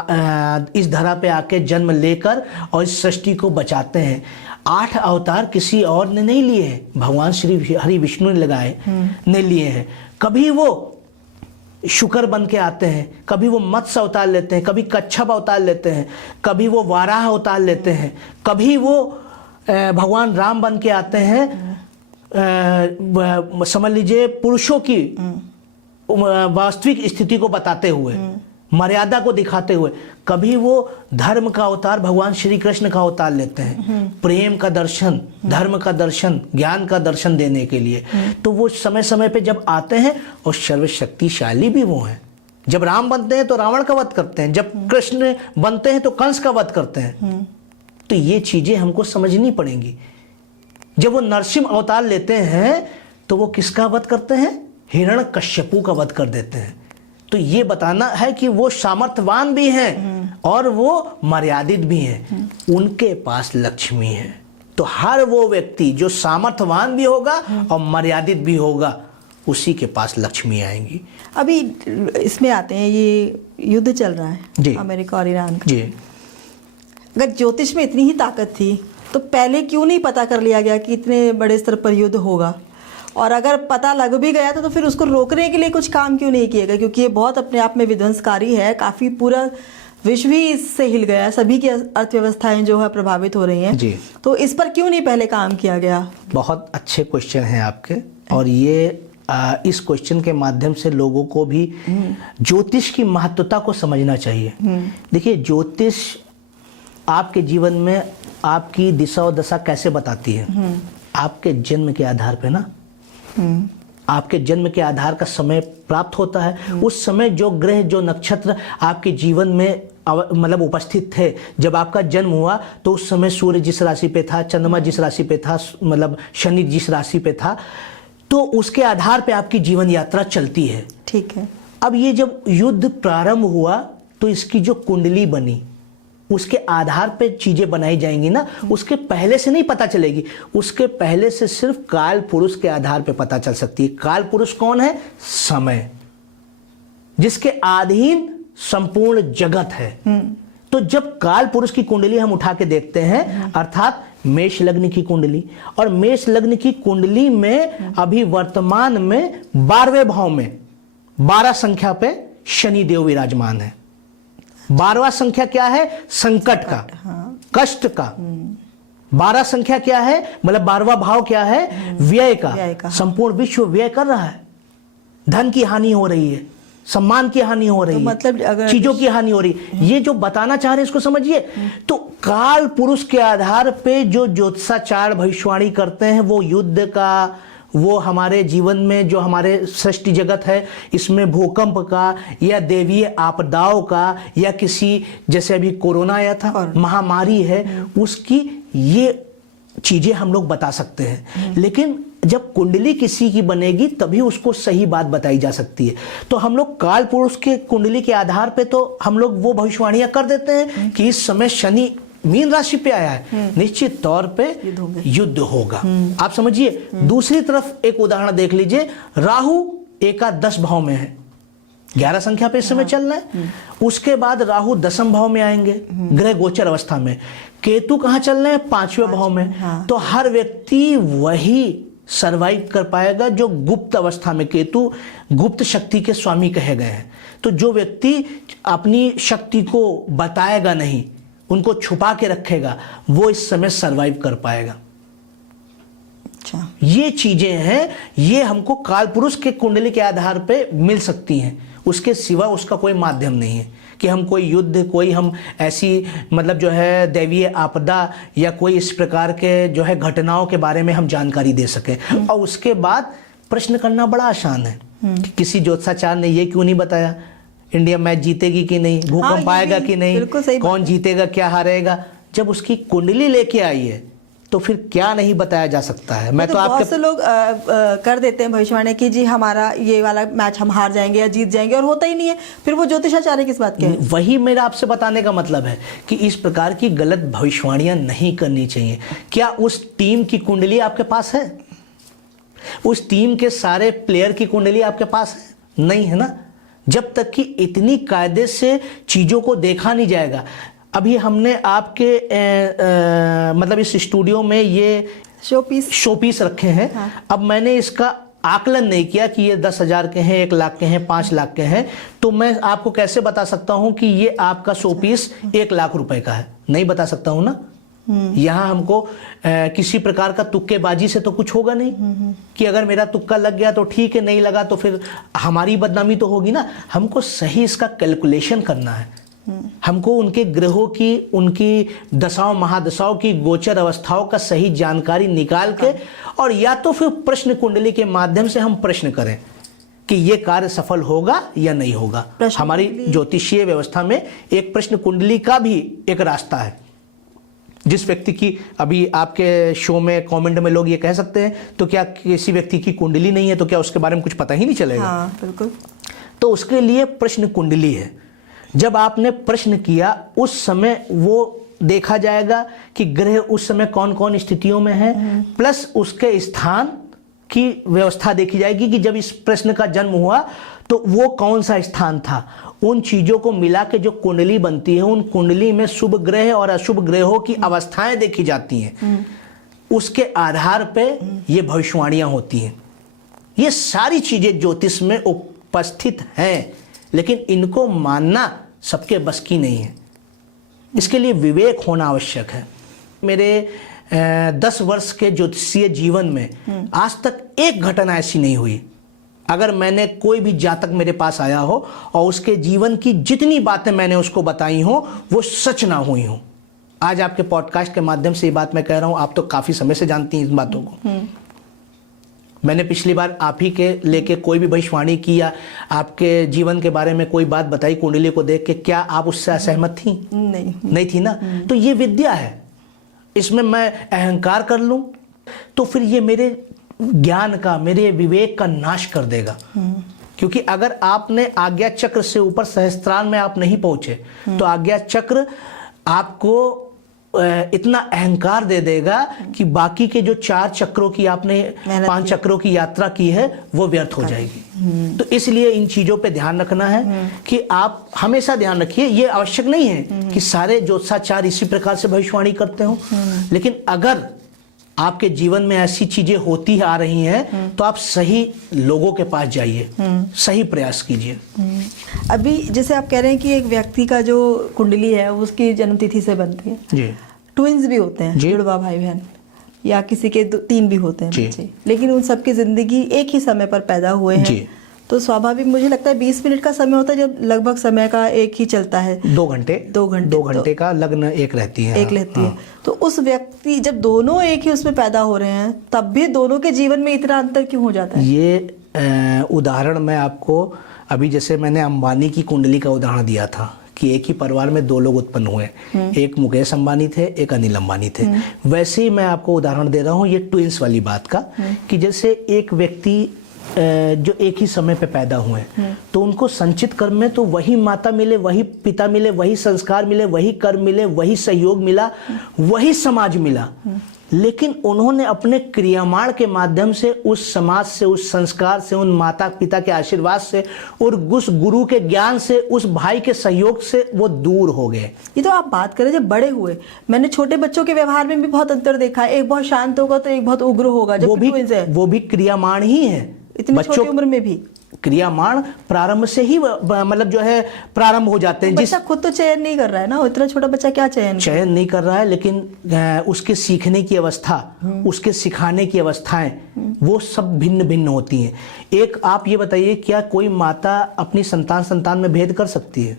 इस धरा पे आके जन्म लेकर और इस सृष्टि को बचाते हैं। 8 अवतार किसी और ने नहीं लिए हैं, भगवान श्री हरि विष्णु ने लिए हैं। कभी वो शुकर बन के आते हैं, कभी वो मत्स्य अवतार लेते हैं, कभी कच्छप अवतार लेते हैं, कभी वो वाराह अवतार लेते हैं, कभी वो भगवान राम बन के आते हैं, समझ लीजिए पुरुषों की वास्तविक स्थिति को बताते हुए, मर्यादा को दिखाते हुए। कभी वो धर्म का अवतार भगवान श्री कृष्ण का अवतार लेते हैं, प्रेम का दर्शन, धर्म का दर्शन, ज्ञान का दर्शन देने के लिए। तो वो समय समय पे जब आते हैं, और सर्वशक्तिशाली भी वो हैं। जब राम बनते हैं तो रावण का वध करते हैं, जब कृष्ण बनते हैं तो कंस का वध करते हैं। तो ये चीजें हमको समझनी पड़ेंगी। जब वो नरसिंह अवतार लेते हैं तो वो किसका वध करते हैं? हिरण्यकश्यपु का वध कर देते हैं। तो ये बताना है कि वो सामर्थ्यवान भी हैं और वो मर्यादित भी हैं, उनके पास लक्ष्मी है। तो हर वो व्यक्ति जो सामर्थ्यवान भी होगा और मर्यादित भी होगा, उसी के पास लक्ष्मी आएंगी। अभी इसमें आते हैं, ये युद्ध चल रहा है अमेरिका और ईरान का। जी। अगर ज्योतिष में इतनी ही ताकत थी तो पहले क्यों नहीं पता कर लिया गया कि इतने बड़े स्तर पर युद्ध होगा? और अगर पता लग भी गया तो फिर उसको रोकने के लिए कुछ काम क्यों नहीं किया गया? क्योंकि ये बहुत अपने आप में विध्वंसकारी है, काफ़ी पूरा विश्व ही इससे हिल गया है, सभी की अर्थव्यवस्थाएं जो है प्रभावित हो रही हैं जी। तो इस पर क्यों नहीं पहले काम किया गया? बहुत अच्छे क्वेश्चन हैं आपके, और ये इस क्वेश्चन के माध्यम से लोगों को भी ज्योतिष की महत्वता को समझना चाहिए। देखिए, ज्योतिष आपके जीवन में आपकी दिशा और दशा कैसे बताती है? आपके जन्म के आधार पे ना, आपके जन्म के आधार का समय प्राप्त होता है। उस समय जो ग्रह, जो नक्षत्र आपके जीवन में मतलब उपस्थित थे, जब आपका जन्म हुआ तो उस समय सूर्य जिस राशि पे था, चंद्रमा जिस राशि पे था, मतलब शनि जिस राशि पे था, तो उसके आधार पे आपकी जीवन यात्रा चलती है। ठीक है। अब ये जब युद्ध प्रारंभ हुआ तो इसकी जो कुंडली बनी, उसके आधार पे चीजें बनाई जाएंगी ना, उसके पहले से नहीं पता चलेगी। उसके पहले से सिर्फ काल पुरुष के आधार पे पता चल सकती है। काल पुरुष कौन है? समय, जिसके अधीन संपूर्ण जगत है। तो जब काल पुरुष की कुंडली हम उठा के देखते हैं, अर्थात मेष लग्न की कुंडली, और मेष लग्न की कुंडली में अभी वर्तमान में 12वें भाव में 12 संख्या पे शनि देव विराजमान है। 12वां संख्या क्या है? संकट का, कष्ट का। 12 संख्या क्या है? मतलब 12वां भाव क्या है? व्यय का। संपूर्ण विश्व व्यय कर रहा है, धन की हानि हो रही है, सम्मान की हानि हो रही है, मतलब अगर चीजों की हानि हो रही है। ये जो बताना चाह रहे हैं इसको समझिए। तो काल पुरुष के आधार पे जो ज्योतिषाचार्य भविष्यवाणी करते हैं, वो युद्ध का, वो हमारे जीवन में जो हमारे सृष्टि जगत है, इसमें भूकंप का या देवीय आपदाओं का, या किसी जैसे अभी कोरोना आया था, महामारी है, उसकी ये चीजें हम लोग बता सकते हैं। लेकिन जब कुंडली किसी की बनेगी तभी उसको सही बात बताई जा सकती है। तो हम लोग काल पुरुष के कुंडली के आधार पे तो हम लोग वो भविष्यवाणियां कर देते हैं कि इस समय शनि मीन राशि पे आया है, निश्चित तौर पे युद्ध होगा। आप समझिए। दूसरी तरफ एक उदाहरण देख लीजिए, राहु एकादश भाव में है, 11 संख्या पे इस समय चल रहा है। उसके बाद राहु 10वें भाव में आएंगे ग्रह गोचर अवस्था में। केतु कहाँ चल रहे हैं? 5वें भाव में। तो हर व्यक्ति वही सरवाइव कर पाएगा जो गुप्त अवस्था में, केतु गुप्त शक्ति के स्वामी कहे गए हैं। तो जो व्यक्ति अपनी शक्ति को बताएगा नहीं, उनको छुपा के रखेगा, वो इस समय सरवाइव कर पाएगा। अच्छा, ये चीजें हैं, ये हमको काल पुरुष के कुंडली के आधार पे मिल सकती हैं। उसके सिवा उसका कोई माध्यम नहीं है कि हम कोई युद्ध, कोई हम ऐसी मतलब जो है दैवीय आपदा या कोई इस प्रकार के जो है घटनाओं के बारे में हम जानकारी दे सकें। और उसके बाद प्रश्न करना बड़ा आसान है कि किसी ज्योतिषाचार्य ने ये क्यों नहीं बताया इंडिया मैच जीतेगी कि नहीं, भूकंप आएगा कि नहीं, कौन जीतेगा क्या हारेगा। जब उसकी कुंडली लेके आई है तो फिर क्या नहीं बताया जा सकता है। मैं तो आपके बहुत से लोग कर देते हैं भविष्यवाणी कि जी हमारा ये वाला मैच हम हार जाएंगे या जीत जाएंगे, और होता ही नहीं है। फिर वो ज्योतिषाचार्य किस बात के हैं? वही मेरा आपसे बताने का मतलब है कि इस प्रकार की गलत भविष्यवाणियां नहीं करनी चाहिए। क्या उस टीम की कुंडली आपके पास है? उस टीम के सारे प्लेयर की कुंडली आपके पास है? नहीं है ना। जब तक कि इतनी कायदे से चीजों को देखा नहीं जाएगा। अभी हमने आपके मतलब इस स्टूडियो में ये शोपीस रखे हैं। हाँ। अब मैंने इसका आकलन नहीं किया कि ये 10,000 के हैं, 1 लाख के हैं, 5 लाख के हैं, तो मैं आपको कैसे बता सकता हूं कि ये आपका शोपीस 1 लाख रुपए का है? नहीं बता सकता हूं ना। यहां हमको किसी प्रकार का तुक्केबाजी से तो कुछ होगा नहीं कि अगर मेरा तुक्का लग गया तो ठीक है, नहीं लगा तो फिर हमारी बदनामी तो होगी ना। हमको सही इसका कैलकुलेशन करना है। हमको उनके ग्रहों की, उनकी दशाओं महादशाओं की गोचर अवस्थाओं का सही जानकारी निकाल के, और या तो फिर प्रश्न कुंडली के माध्यम से हम प्रश्न करें कि ये कार्य सफल होगा या नहीं होगा। हमारी ज्योतिषीय व्यवस्था में एक प्रश्न कुंडली का भी एक रास्ता है। जिस व्यक्ति की, अभी आपके शो में कमेंट में लोग ये कह सकते हैं तो क्या किसी व्यक्ति की कुंडली नहीं है तो क्या उसके बारे में कुछ पता ही नहीं चलेगा? हाँ, बिल्कुल। तो उसके लिए प्रश्न कुंडली है। जब आपने प्रश्न किया उस समय वो देखा जाएगा कि ग्रह उस समय कौन कौन स्थितियों में है, प्लस उसके स्थान की व्यवस्था देखी जाएगी कि जब इस प्रश्न का जन्म हुआ तो वो कौन सा स्थान था। उन चीजों को मिला के जो कुंडली बनती है, उन कुंडली में शुभ ग्रह और अशुभ ग्रहों की अवस्थाएं देखी जाती हैं। उसके आधार पे ये भविष्यवाणियां होती हैं। ये सारी चीजें ज्योतिष में उपस्थित हैं, लेकिन इनको मानना सबके बस की नहीं है। इसके लिए विवेक होना आवश्यक है। मेरे 10 वर्ष के ज्योतिषीय जीवन में आज तक एक घटना ऐसी नहीं हुई, अगर मैंने कोई भी जातक मेरे पास आया हो और उसके जीवन की जितनी बातें मैंने उसको बताई हो वो सच ना हुई हो। आज आपके पॉडकास्ट के माध्यम से ये बात मैं कह रहा हूं, आप तो काफी समय से जानती हैं इन बातों को। मैंने पिछली बार आप ही के लेके कोई भी भविष्यवाणी की या आपके जीवन के बारे में कोई बात बताई कुंडली को देख के, क्या आप उससे असहमत थी? नहीं थी ना। तो ये विद्या है, इसमें मैं अहंकार कर लूं तो फिर ये मेरे ज्ञान का, मेरे विवेक का नाश कर देगा। क्योंकि अगर आपने आज्ञा चक्र से ऊपर सहस्त्रार में आप नहीं पहुंचे तो आज्ञा चक्र आपको इतना अहंकार दे देगा कि बाकी के जो 4 चक्रों की आपने 5 चक्रों की यात्रा की है वो व्यर्थ हो जाएगी। तो इसलिए इन चीजों पे ध्यान रखना है कि आप हमेशा ध्यान रखिए। ये आवश्यक नहीं है कि सारे ज्योतिषाचार्य इसी प्रकार से भविष्यवाणी करते हो, लेकिन अगर आपके जीवन में ऐसी चीजें होती आ रही हैं तो आप सही लोगों के पास जाइए, सही प्रयास कीजिए। अभी जैसे आप कह रहे हैं कि एक व्यक्ति का जो कुंडली है उसकी जन्मतिथि से बनती है जी। ट्विंस भी होते हैं, जुड़वा भाई बहन, या किसी के 3 भी होते हैं बच्चे, लेकिन उन सबकी जिंदगी एक ही समय पर पैदा हुए हैं जी। तो स्वाभाविक मुझे लगता है 20 मिनट का समय होता है, जब लगभग समय का एक ही चलता है। 2 घंटे का लग्न एक रहती है। तो उस व्यक्ति जब दोनों एक ही उसमें पैदा हो रहे हैं तब भी दोनों के जीवन में इतना अंतर क्यों हो जाता है? ये उदाहरण मैं आपको, अभी जैसे मैंने अंबानी की कुंडली का उदाहरण दिया था कि एक ही परिवार में 2 लोग उत्पन्न हुए, एक मुकेश अंबानी थे, एक अनिल अंबानी थे। वैसे ही मैं आपको उदाहरण दे रहा हूँ ये ट्विंस वाली बात का, कि जैसे एक व्यक्ति जो एक ही समय पे पैदा हुए तो उनको संचित कर्म में तो वही माता मिले, वही पिता मिले, वही संस्कार मिले, वही कर्म मिले, वही सहयोग मिला, वही समाज मिला, लेकिन उन्होंने अपने क्रियामाण के माध्यम से उस समाज से, उस संस्कार से, उन माता पिता के आशीर्वाद से और उस गुरु के ज्ञान से, उस भाई के सहयोग से वो दूर हो गए। ये तो आप बात करें जब बड़े हुए, मैंने छोटे बच्चों के व्यवहार में भी बहुत अंतर देखा है। एक बहुत शांत होगा तो एक बहुत उग्र होगा। वो भी क्रियामाण ही है। इतनी छोटी उम्र में भी क्रियामाण प्रारंभ से ही मतलब जो है प्रारंभ हो जाते हैं। बच्चा खुद तो चयन नहीं कर रहा है ना, इतना छोटा बच्चा क्या चयन नहीं कर रहा है, लेकिन उसके सीखने की अवस्था, उसके सिखाने की अवस्थाएं वो सब भिन्न भिन्न होती हैं। एक आप ये बताइए, क्या कोई माता अपनी संतान में भेद कर सकती है?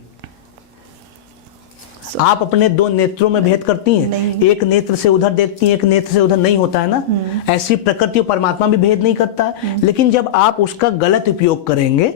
आप अपने दो नेत्रों में भेद करती हैं? एक नेत्र से उधर देखती हैं, एक नेत्र से उधर, नहीं होता है ना। ऐसी प्रकृति और परमात्मा भी भेद नहीं करता है। लेकिन जब आप उसका गलत उपयोग करेंगे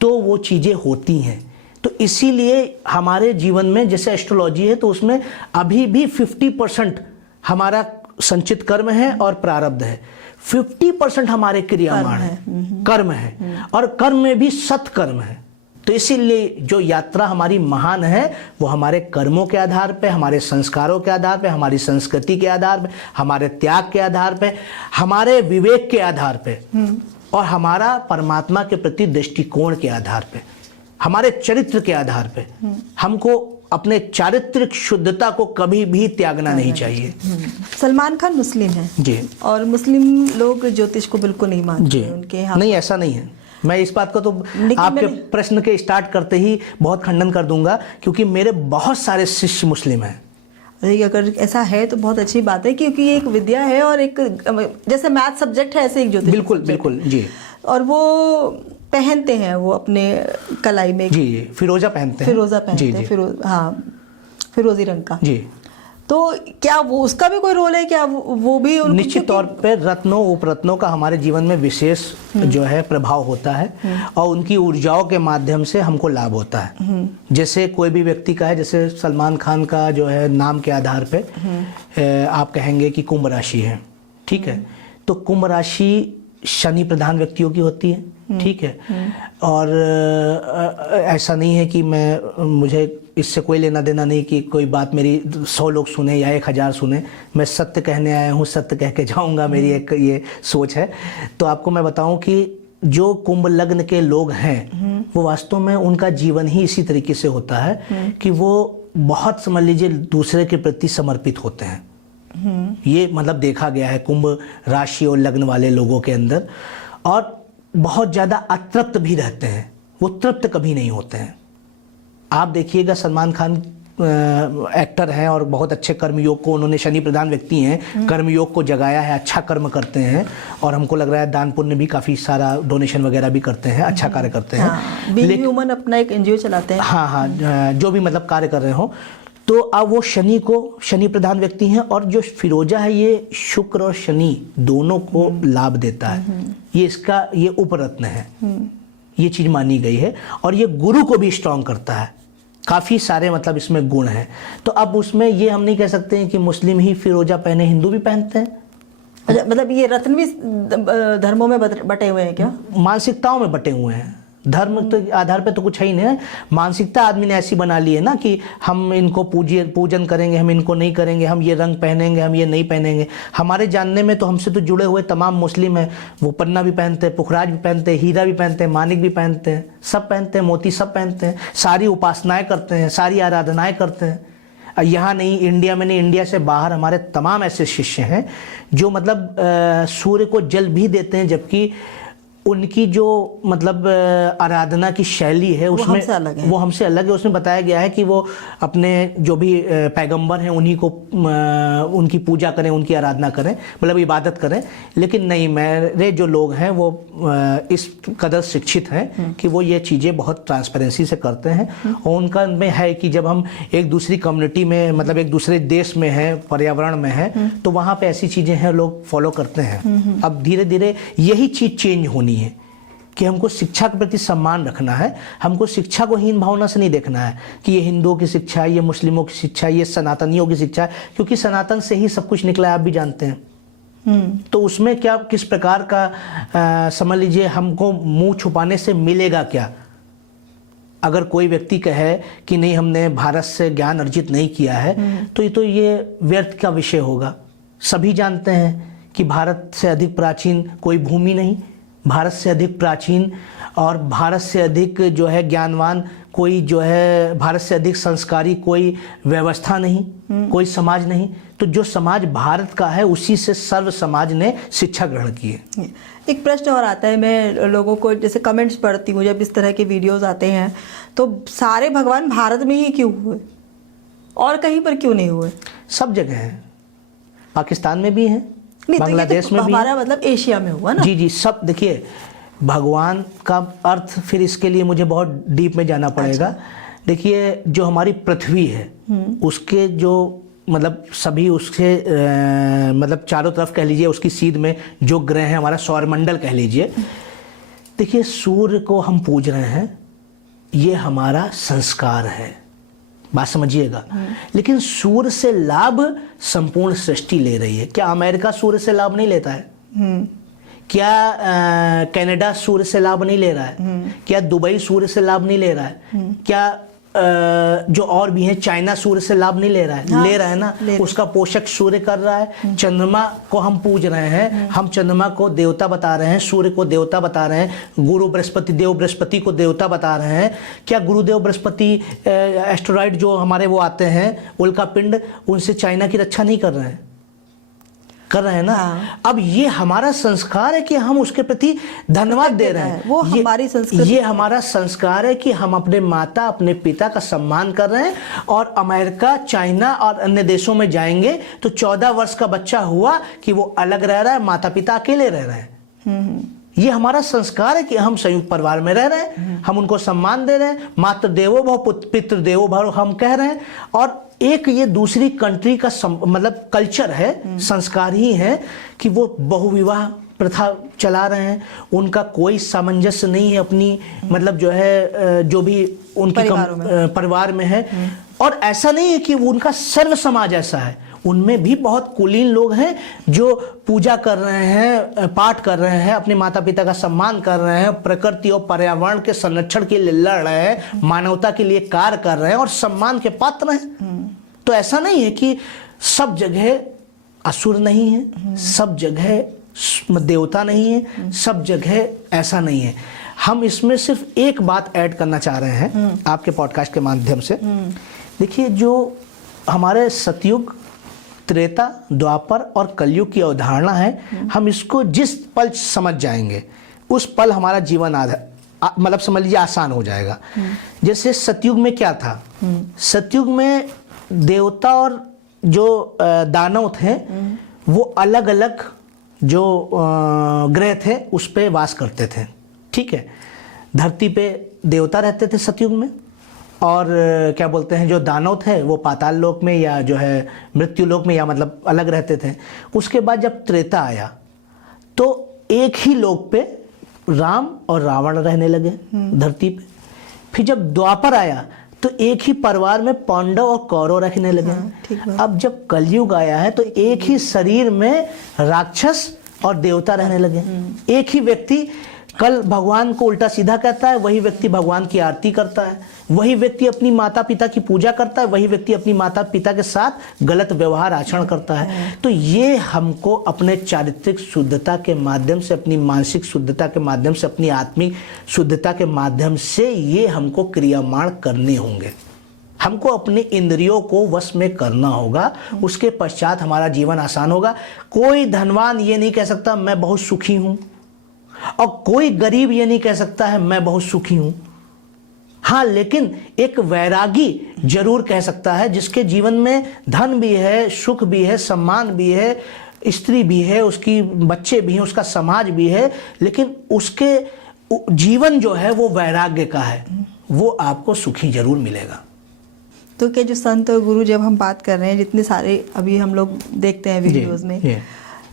तो वो चीजें होती हैं। तो इसीलिए हमारे जीवन में जैसे एस्ट्रोलॉजी है, तो उसमें अभी भी 50% हमारा संचित कर्म है और प्रारब्ध है, 50% हमारे क्रियामाण है, कर्म है, और कर्म में भी सत्कर्म है। तो इसीलिए जो यात्रा हमारी महान है वो हमारे कर्मों के आधार पे, हमारे संस्कारों के आधार पे, हमारी संस्कृति के आधार पे, हमारे त्याग के आधार पे, हमारे विवेक के आधार पे, और हमारा परमात्मा के प्रति दृष्टिकोण के आधार पे, हमारे चरित्र के आधार पे। हमको अपने चारित्रिक शुद्धता को कभी भी त्यागना नहीं चाहिए। सलमान खान मुस्लिम है जी, और मुस्लिम लोग ज्योतिष को बिल्कुल नहीं मानते जी। उनके यहाँ नहीं, ऐसा नहीं है। मैं इस बात को तो आपके प्रश्न के स्टार्ट करते ही बहुत खंडन कर दूंगा, क्योंकि मेरे बहुत सारे शिष्य मुस्लिम हैं। अगर ऐसा है तो बहुत अच्छी बात है, क्योंकि ये एक विद्या है और एक जैसे मैथ सब्जेक्ट है ऐसे एक ज्योतिष। बिल्कुल बिल्कुल जी। और वो पहनते हैं वो अपने कलाई में जी, फिरोजा पहनते हैं, फिरोजी रंग का जी। तो क्या वो उसका भी कोई रोल है क्या? वो भी निश्चित तौर पे रत्नों उपरत्नों का हमारे जीवन में विशेष जो है प्रभाव होता है, और उनकी ऊर्जाओं के माध्यम से हमको लाभ होता है। जैसे कोई भी व्यक्ति का है, जैसे सलमान खान का जो है नाम के आधार पे आप कहेंगे कि कुंभ राशि है, ठीक है। तो कुंभ राशि शनि प्रधान व्यक्तियों की होती है, ठीक है। और ऐसा नहीं है कि मुझे इससे कोई लेना देना नहीं कि कोई बात मेरी 100 लोग सुने या 1000 सुने। मैं सत्य कहने आया हूँ, सत्य कह के जाऊँगा, मेरी एक ये सोच है। तो आपको मैं बताऊँ कि जो कुंभ लग्न के लोग हैं वो वास्तव में उनका जीवन ही इसी तरीके से होता है कि वो बहुत, समझ लीजिए, दूसरे के प्रति समर्पित होते हैं। ये मतलब देखा गया है कुंभ राशि और लग्न वाले लोगों के अंदर, और बहुत ज़्यादा अतृप्त भी रहते हैं, वो तृप्त कभी नहीं होते हैं। आप देखिएगा, सलमान खान एक्टर हैं और बहुत अच्छे कर्मयोग को, उन्होंने शनि प्रधान व्यक्ति हैं, कर्मयोग को जगाया है, अच्छा कर्म करते हैं, और हमको लग रहा है दान पुण्य भी काफ़ी सारा डोनेशन वगैरह भी करते हैं, अच्छा कार्य करते हैं। लेकिन ह्यूमन अपना एक एनजीओ चलाते हैं। हाँ, जो भी मतलब कार्य कर रहे हो। तो अब वो शनि प्रधान व्यक्ति हैं, और जो फिरोजा है ये शुक्र और शनि दोनों को लाभ देता है। ये उपरत्न है, ये चीज मानी गई है, और ये गुरु को भी स्ट्रांग करता है। काफी सारे मतलब इसमें गुण हैं। तो अब उसमें ये हम नहीं कह सकते हैं कि मुस्लिम ही फिरोजा पहने, हिंदू भी पहनते हैं। अच्छा, मतलब ये रत्न भी धर्मों में बटे हुए हैं क्या? मानसिकताओं में बटे हुए हैं। धर्म तो आधार पे तो कुछ है ही नहीं है। मानसिकता आदमी ने ऐसी बना ली है ना कि हम इनको पूजन करेंगे, हम इनको नहीं करेंगे, हम ये रंग पहनेंगे, हम ये नहीं पहनेंगे। हमारे जानने में तो हमसे तो जुड़े हुए तमाम मुस्लिम हैं, वो पन्ना भी पहनते हैं, पुखराज भी पहनते हैं, हीरा भी पहनते हैं, मानिक भी पहनते हैं, सब पहनते हैं, मोती सब पहनते हैं, सारी उपासनाएं करते हैं, सारी आराधनाएं करते हैं। यहाँ नहीं, इंडिया में नहीं, इंडिया से बाहर हमारे तमाम ऐसे शिष्य हैं जो मतलब सूर्य को जल भी देते हैं, जबकि उनकी जो मतलब आराधना की शैली है उसमें वो हमसे अलग है। उसमें बताया गया है कि वो अपने जो भी पैगंबर हैं उन्हीं को उनकी पूजा करें, उनकी आराधना करें, मतलब इबादत करें। लेकिन नहीं, मेरे जो लोग हैं वो इस कदर शिक्षित हैं कि वो ये चीज़ें बहुत ट्रांसपेरेंसी से करते हैं। और उनका में है कि जब हम एक दूसरी कम्युनिटी में, मतलब एक दूसरे देश में हैं, पर्यावरण में हैं, तो वहाँ पे ऐसी चीज़ें हैं लोग फॉलो करते हैं। अब धीरे धीरे यही चीज़ चेंज होनी है कि हमको शिक्षा के प्रति सम्मान रखना है। हमको शिक्षा को हीन भावना से नहीं देखना है कि ये हिंदुओं की शिक्षा है, ये मुस्लिमों की शिक्षा है, ये सनातनियों की शिक्षा है, क्योंकि सनातन से ही सब कुछ निकला है, आप भी जानते हैं। तो उसमें क्या, किस प्रकार का समझ लीजिए, हमको मुंह छुपाने से मिलेगा क्या? अगर कोई व्यक्ति कहे कि नहीं, हमने भारत से ज्ञान अर्जित नहीं किया है, तो ये व्यर्थ का विषय होगा। सभी जानते हैं कि भारत से अधिक प्राचीन कोई भूमि नहीं, भारत से अधिक प्राचीन और भारत से अधिक जो है ज्ञानवान कोई जो है भारत से अधिक संस्कारी कोई व्यवस्था नहीं, कोई समाज नहीं। तो जो समाज भारत का है उसी से सर्व समाज ने शिक्षा ग्रहण की है। एक प्रश्न और आता है, मैं लोगों को जैसे कमेंट्स पढ़ती हूँ जब इस तरह के वीडियोस आते हैं, तो सारे भगवान भारत में ही क्यों हुए और कहीं पर क्यों नहीं हुए? सब जगह है, पाकिस्तान में भी है, बांग्लादेश तो में भी, हमारा मतलब एशिया में हुआ ना। जी जी सब। देखिए भगवान का अर्थ फिर इसके लिए मुझे बहुत डीप में जाना पड़ेगा। देखिए जो हमारी पृथ्वी है उसके जो मतलब सभी उसके मतलब चारों तरफ कह लीजिए उसकी सीध में जो ग्रह हैं, हमारा सौरमंडल कह लीजिए। देखिए सूर्य को हम पूज रहे हैं, ये हमारा संस्कार है, बात समझिएगा। लेकिन सूर्य से लाभ संपूर्ण सृष्टि ले रही है। क्या अमेरिका सूर्य से लाभ नहीं लेता है? क्या कनाडा सूर्य से लाभ नहीं ले रहा है? क्या दुबई सूर्य से लाभ नहीं ले रहा है? क्या जो और भी हैं चाइना सूर्य से लाभ नहीं ले रहा है? ले रहा है ना। उसका पोषक सूर्य कर रहा है। चंद्रमा को हम पूज रहे हैं, हम चंद्रमा को देवता बता रहे हैं, सूर्य को देवता बता रहे हैं, गुरु बृहस्पति देव बृहस्पति को देवता बता रहे हैं। क्या गुरुदेव बृहस्पति एस्टेरॉइड जो हमारे वो आते हैं उल्का पिंड, उनसे चाइना की रक्षा नहीं कर रहे हैं? कर रहे हैं ना। अब ये हमारा संस्कार है कि हम उसके प्रति धन्यवाद दे रहे हैं। वो हमारी संस्कृति, ये हमारा संस्कार है कि हम अपने माता अपने पिता का सम्मान कर रहे हैं। और अमेरिका, चाइना और अन्य देशों में जाएंगे तो 14 वर्ष का बच्चा हुआ कि वो अलग रह रहा है, माता पिता अकेले रह रहे हैं। ये हमारा संस्कार है कि हम संयुक्त परिवार में रह रहे हैं, हम उनको सम्मान दे रहे हैं, मातृ देवो भव पितृ देवो भव हम कह रहे हैं। और एक ये दूसरी कंट्री का मतलब कल्चर है, संस्कार ही है कि वो बहुविवाह प्रथा चला रहे हैं। उनका कोई सामंजस्य नहीं है अपनी मतलब जो है जो भी उनके परिवार में है। और ऐसा नहीं है कि उनका सर्व समाज ऐसा है, उनमें भी बहुत कुलीन लोग हैं जो पूजा कर रहे हैं, पाठ कर रहे हैं, अपने माता पिता का सम्मान कर रहे हैं, प्रकृति और पर्यावरण के संरक्षण के लिए लड़ रहे हैं, मानवता के लिए कार्य कर रहे हैं और सम्मान के पात्र हैं। तो ऐसा नहीं है कि सब जगह असुर नहीं है, सब जगह देवता नहीं है, सब जगह ऐसा नहीं है। हम इसमें सिर्फ एक बात ऐड करना चाह रहे हैं आपके पॉडकास्ट के माध्यम से। देखिए जो हमारे सतयुग, त्रेता, द्वापर और कलयुग की अवधारणा है, हम इसको जिस पल समझ जाएंगे उस पल हमारा जीवन मतलब समझ लीजिए आसान हो जाएगा। जैसे सतयुग में क्या था? सतयुग में देवता और जो दानव थे वो अलग अलग जो ग्रह थे उस पे वास करते थे, ठीक है। धरती पे देवता रहते थे सतयुग में, और क्या बोलते हैं जो दानव थे वो पाताल लोक में या जो है मृत्यु लोक में या मतलब अलग रहते थे। उसके बाद जब त्रेता आया तो एक ही लोक पे राम और रावण रहने लगे धरती पे। फिर जब द्वापर आया तो एक ही परिवार में पांडव और कौरव रखने लगे। अब जब कलयुग आया है तो एक ही शरीर में राक्षस और देवता रहने लगे। एक ही व्यक्ति कल भगवान को उल्टा सीधा कहता है, वही व्यक्ति भगवान की आरती करता है, वही व्यक्ति अपनी माता पिता की पूजा करता है, वही व्यक्ति अपनी माता पिता के साथ गलत व्यवहार आचरण करता है। तो ये हमको अपने चारित्रिक शुद्धता के माध्यम से, अपनी मानसिक शुद्धता के माध्यम से, अपनी आत्मिक शुद्धता के माध्यम से ये हमको क्रियामाण करने होंगे। हमको अपने इंद्रियों को वश में करना होगा, उसके पश्चात हमारा जीवन आसान होगा। कोई धनवान ये नहीं कह सकता मैं बहुत सुखी हूं, और कोई गरीब ये नहीं कह सकता है मैं बहुत सुखी हूं। हाँ, लेकिन एक वैरागी जरूर कह सकता है जिसके जीवन में धन भी है, सुख भी है, सम्मान भी है, स्त्री भी है, उसकी बच्चे भी हैं, उसका समाज भी है, लेकिन उसके जीवन जो है वो वैराग्य का है, वो आपको सुखी जरूर मिलेगा। तो क्या जो संत और गुरु जब हम बात कर रहे हैं, जितने सारे अभी हम लोग देखते हैं वीडियोस में,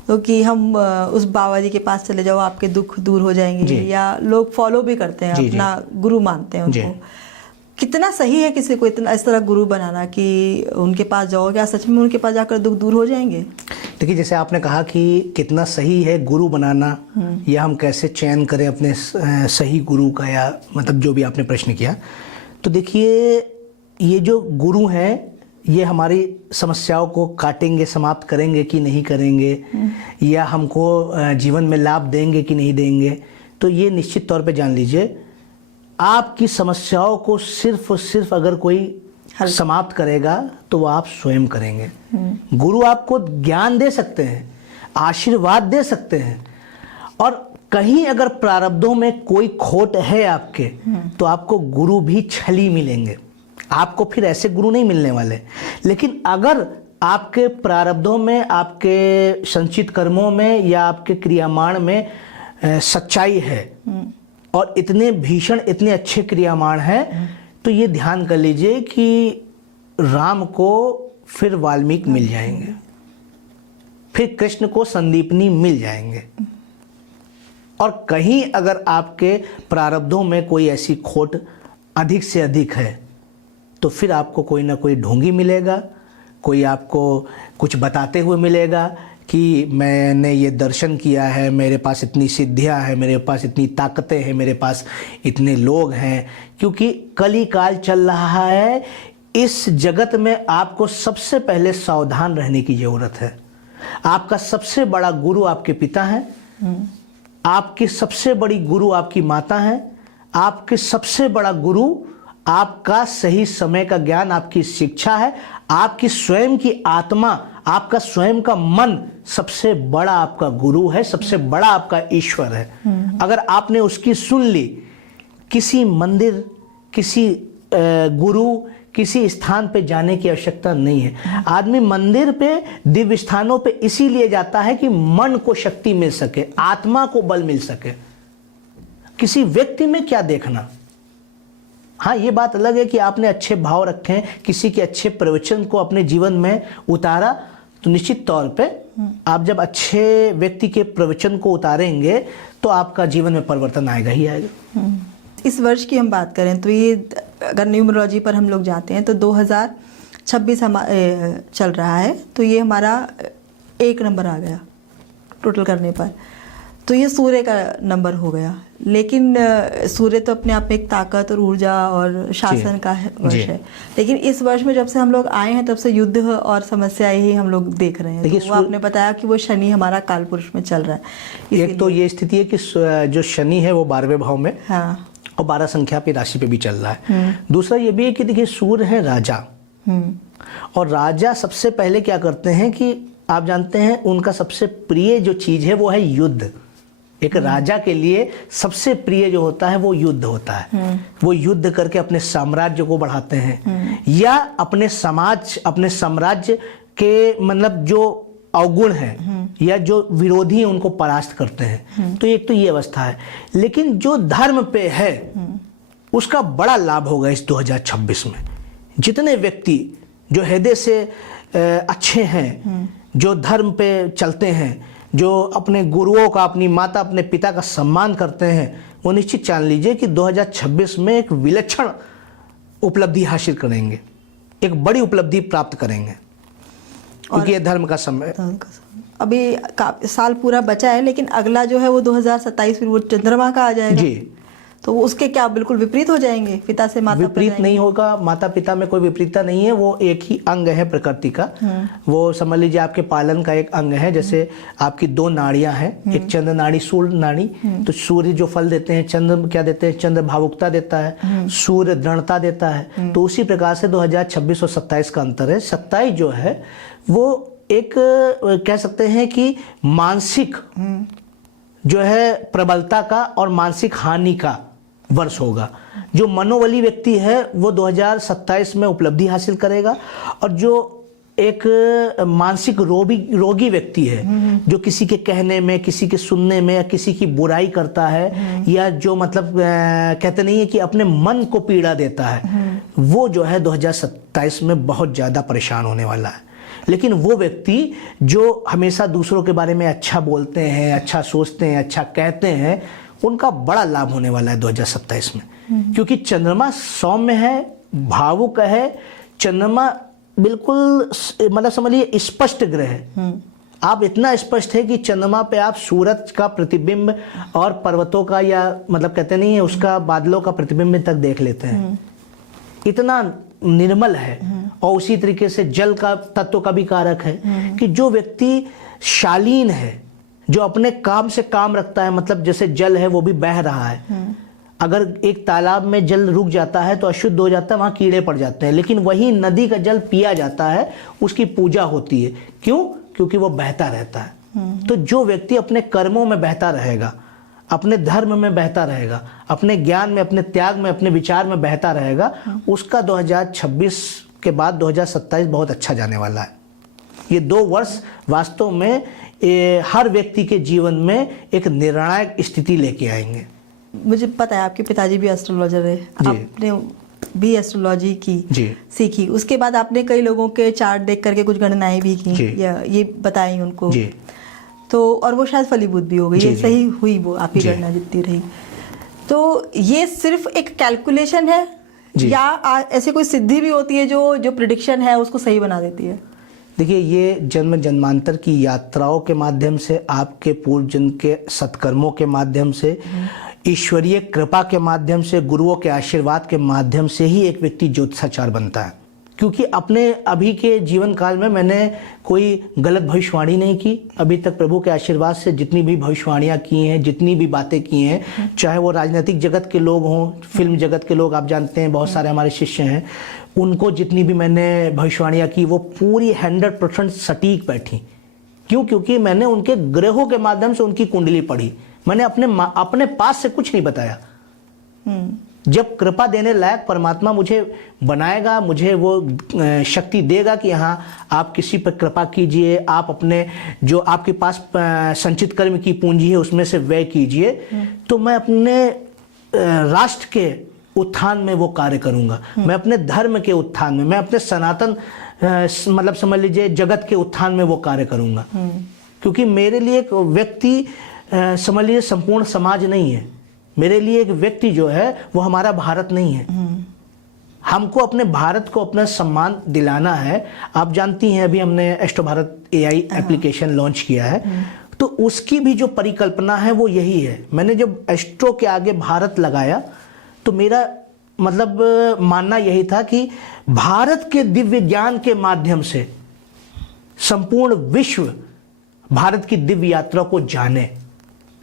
तो कि हम उस बाबा जी के पास चले जाओ आपके दुख दूर हो जाएंगे, या लोग फॉलो भी करते हैं, अपना गुरु मानते हैं उनको। कितना सही है किसी को इतना इस तरह गुरु बनाना कि उनके पास जाओ, क्या सच में उनके पास जाकर दुख दूर हो जाएंगे? देखिए जैसे आपने कहा कि कितना सही है गुरु बनाना, या हम कैसे चयन करें अपने सही गुरु का, या मतलब जो भी आपने प्रश्न किया। तो देखिए ये जो गुरु हैं ये हमारी समस्याओं को काटेंगे, समाप्त करेंगे कि नहीं करेंगे, या हमको जीवन में लाभ देंगे कि नहीं देंगे, तो ये निश्चित तौर पे जान लीजिए आपकी समस्याओं को सिर्फ और सिर्फ अगर कोई समाप्त करेगा तो वो आप स्वयं करेंगे। गुरु आपको ज्ञान दे सकते हैं, आशीर्वाद दे सकते हैं, और कहीं अगर प्रारब्धों में कोई खोट है आपके, तो आपको गुरु भी छली मिलेंगे। आपको फिर ऐसे गुरु नहीं मिलने वाले। लेकिन अगर आपके प्रारब्धों में, आपके संचित कर्मों में या आपके क्रियामाण में सच्चाई है और इतने भीषण, इतने अच्छे क्रियामाण हैं, तो ये ध्यान कर लीजिए कि राम को फिर वाल्मीकि मिल जाएंगे, फिर कृष्ण को संदीपनी मिल जाएंगे। और कहीं अगर आपके प्रारब्धों में कोई ऐसी खोट अधिक से अधिक है, तो फिर आपको कोई ना कोई ढोंगी मिलेगा, कोई आपको कुछ बताते हुए मिलेगा कि मैंने ये दर्शन किया है, मेरे पास इतनी सिद्धियां हैं, मेरे पास इतनी ताकतें हैं, मेरे पास इतने लोग हैं। क्योंकि कली काल चल रहा है। इस जगत में आपको सबसे पहले सावधान रहने की जरूरत है। आपका सबसे बड़ा गुरु आपके पिता हैं, आपकी सबसे बड़ी गुरु आपकी माता है, आपके सबसे बड़ा गुरु आपका सही समय का ज्ञान, आपकी शिक्षा है, आपकी स्वयं की आत्मा, आपका स्वयं का मन सबसे बड़ा आपका गुरु है, सबसे बड़ा आपका ईश्वर है। अगर आपने उसकी सुन ली, किसी मंदिर, किसी गुरु, किसी स्थान पे जाने की आवश्यकता नहीं है। आदमी मंदिर पे, दिव्य स्थानों पे इसीलिए जाता है कि मन को शक्ति मिल सके, आत्मा को बल मिल सके। किसी व्यक्ति में क्या देखना। हाँ, ये बात अलग है कि आपने अच्छे भाव रखे हैं, किसी के अच्छे प्रवचन को अपने जीवन में उतारा, तो निश्चित तौर पे आप जब अच्छे व्यक्ति के प्रवचन को उतारेंगे तो आपका जीवन में परिवर्तन आएगा ही आएगा। इस वर्ष की हम बात करें तो ये, अगर न्यूमरोलॉजी पर हम लोग जाते हैं तो 2026 चल रहा है, तो ये हमारा 1 नंबर आ गया टोटल करने पर, तो ये सूर्य का नंबर हो गया। लेकिन सूर्य तो अपने आप में एक ताकत और ऊर्जा और शासन का वर्ष है। लेकिन इस वर्ष में जब से हम लोग आए हैं तब से युद्ध और समस्याएं ही हम लोग देख रहे हैं। तो वो आपने बताया कि वो शनि हमारा कालपुरुष में चल रहा है। एक तो ये स्थिति है कि जो शनि है वो 12वें भाव में, हाँ, और 12 संख्या पे राशि पे भी चल रहा है। दूसरा ये भी है कि देखिए, सूर्य है राजा, और राजा सबसे पहले क्या करते हैं कि आप जानते हैं उनका सबसे प्रिय जो चीज है वो है युद्ध। एक राजा के लिए सबसे प्रिय जो होता है वो युद्ध होता है। वो युद्ध करके अपने साम्राज्य को बढ़ाते हैं, या अपने समाज, अपने साम्राज्य के मतलब जो अवगुण है या जो विरोधी हैं उनको परास्त करते हैं। तो एक तो ये अवस्था है। लेकिन जो धर्म पे है उसका बड़ा लाभ होगा इस 2026 में। जितने व्यक्ति जो हृदय से अच्छे हैं, जो धर्म पे चलते हैं, जो अपने गुरुओं का, अपनी माता, अपने पिता का सम्मान करते हैं, वो निश्चित जान लीजिए कि 2026 में एक विलक्षण उपलब्धि हासिल करेंगे, एक बड़ी उपलब्धि प्राप्त करेंगे, क्योंकि ये धर्म का समय। अभी साल पूरा बचा है, लेकिन अगला जो है वो 2027 फिर वो चंद्रमा का आ जाएगा जी। तो उसके क्या बिल्कुल विपरीत हो जाएंगे, पिता से माता? विपरीत नहीं होगा, माता पिता में कोई विपरीतता नहीं है। वो एक ही अंग है प्रकृति का। वो समझ लीजिए आपके पालन का एक अंग है। जैसे आपकी 2 नाड़ियां हैं, एक चंद्र नाड़ी, सूर्य नाड़ी। तो सूर्य जो फल देते हैं, चंद्र क्या देते हैं? चंद्र भावुकता देता है, सूर्य दृढ़ता देता है। तो उसी प्रकार से 2026 और 27 का अंतर है। 27 जो है वो एक कह सकते हैं कि मानसिक जो है प्रबलता का और मानसिक हानि का वर्ष होगा। जो मनोबली व्यक्ति है वो 2027 में उपलब्धि हासिल करेगा, और जो एक मानसिक रोगी व्यक्ति है, जो किसी के कहने में, किसी के सुनने में, या किसी की बुराई करता है, या जो मतलब कहते नहीं है कि अपने मन को पीड़ा देता है, वो जो है 2027 में बहुत ज़्यादा परेशान होने वाला है। लेकिन वो व्यक्ति जो हमेशा दूसरों के बारे में अच्छा बोलते हैं, अच्छा सोचते हैं, अच्छा कहते हैं, उनका बड़ा लाभ होने वाला है 2027 में। क्योंकि चंद्रमा सौम्य है, भावुक है। चंद्रमा बिल्कुल मतलब समझिए स्पष्ट ग्रह है। आप इतना स्पष्ट है कि चंद्रमा पे आप सूरज का प्रतिबिंब और पर्वतों का, या मतलब कहते नहीं है उसका, बादलों का प्रतिबिंब तक देख लेते हैं। इतना निर्मल है। और उसी तरीके से जल का तत्व का भी कारक है कि जो व्यक्ति शालीन है, जो अपने काम से काम रखता है, मतलब जैसे जल है वो भी बह रहा है, अगर एक तालाब में जल रुक जाता है तो अशुद्ध हो जाता है, वहाँ कीड़े पड़ जाते हैं, लेकिन वही नदी का जल पिया जाता है, उसकी पूजा होती है। क्यों? क्योंकि वो बहता रहता है। तो जो व्यक्ति अपने कर्मों में बहता रहेगा, अपने धर्म में बहता रहेगा, अपने ज्ञान में, अपने त्याग में, अपने विचार में बहता रहेगा, उसका 2026 के बाद 2027 बहुत अच्छा जाने वाला है। ये 2 वर्ष वास्तव में हर व्यक्ति के जीवन में एक निर्णायक स्थिति लेके आएंगे। मुझे पता है आपके पिताजी भी एस्ट्रोलॉजर है, आपने भी एस्ट्रोलॉजी की सीखी, उसके बाद आपने कई लोगों के चार्ट देख करके कुछ गणनाएं भी की या ये बताई उनको, तो और वो शायद फलीभूत भी हो गई, ये सही हुई वो आपकी गणना जितनी रही। तो ये सिर्फ एक कैलकुलेशन है या ऐसे कोई सिद्धि भी होती है जो प्रिडिक्शन है उसको सही बना देती है? देखिए, ये जन्म जन्मांतर की यात्राओं के माध्यम से, आपके पूर्व जन्म के सत्कर्मों के माध्यम से, ईश्वरीय कृपा के माध्यम से, गुरुओं के आशीर्वाद के माध्यम से ही एक व्यक्ति ज्योतिषाचार्य बनता है। क्योंकि अपने अभी के जीवन काल में मैंने कोई गलत भविष्यवाणी नहीं की। अभी तक प्रभु के आशीर्वाद से जितनी भी भविष्यवाणियाँ की हैं, जितनी भी बातें की हैं, चाहे वो राजनीतिक जगत के लोग हों, फिल्म जगत के लोग, आप जानते हैं बहुत सारे हमारे शिष्य हैं, उनको जितनी भी मैंने भविष्यवाणियाँ की वो पूरी 100% सटीक बैठी। क्यों? क्योंकि मैंने उनके ग्रहों के माध्यम से उनकी कुंडली पढ़ी। मैंने अपने पास से कुछ नहीं बताया। जब कृपा देने लायक परमात्मा मुझे बनाएगा, मुझे वो शक्ति देगा कि हाँ आप किसी पर कृपा कीजिए, आप अपने जो आपके पास संचित कर्म की पूंजी है उसमें से व्यय कीजिए, तो मैं अपने राष्ट्र के उत्थान में वो कार्य करूंगा, मैं अपने धर्म के उत्थान में, मैं अपने सनातन मतलब समझ लीजिए जगत के उत्थान में वो कार्य करूंगा। क्योंकि मेरे लिए एक व्यक्ति समझ लीजिए संपूर्ण समाज नहीं है। मेरे लिए एक व्यक्ति जो है वो हमारा भारत नहीं है। हमको अपने भारत को अपना सम्मान दिलाना है। आप जानती हैं अभी हमने astro Bharat AI application launch किया है, तो उसकी भी जो परिकल्पना है वो यही है। मैंने जब एस्ट्रो के आगे भारत लगाया तो मेरा मतलब मानना यही था कि भारत के दिव्य ज्ञान के माध्यम से संपूर्ण विश्व भारत की दिव्य यात्रा को जाने,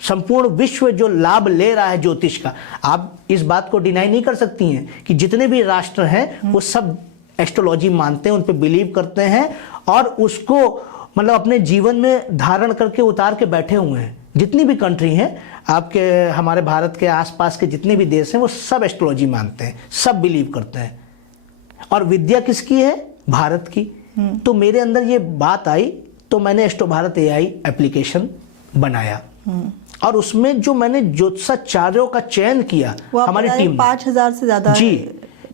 संपूर्ण विश्व जो लाभ ले रहा है ज्योतिष का। आप इस बात को डिनाई नहीं कर सकती हैं कि जितने भी राष्ट्र हैं वो सब एस्ट्रोलॉजी मानते हैं, उन पे बिलीव करते हैं और उसको मतलब अपने जीवन में धारण करके उतार के बैठे हुए हैं। जितनी भी कंट्री हैं आपके, हमारे भारत के आसपास के जितने भी देश हैं वो सब एस्ट्रोलॉजी मानते हैं, सब बिलीव करते हैं। और विद्या किसकी है? भारत की। तो मेरे अंदर ये बात आई तो मैंने एस्ट्रो भारत AI एप्लीकेशन बनाया और उसमें जो मैंने ज्योतिषाचार्यों का चयन किया, हमारी टीम 5000 से ज्यादा जी,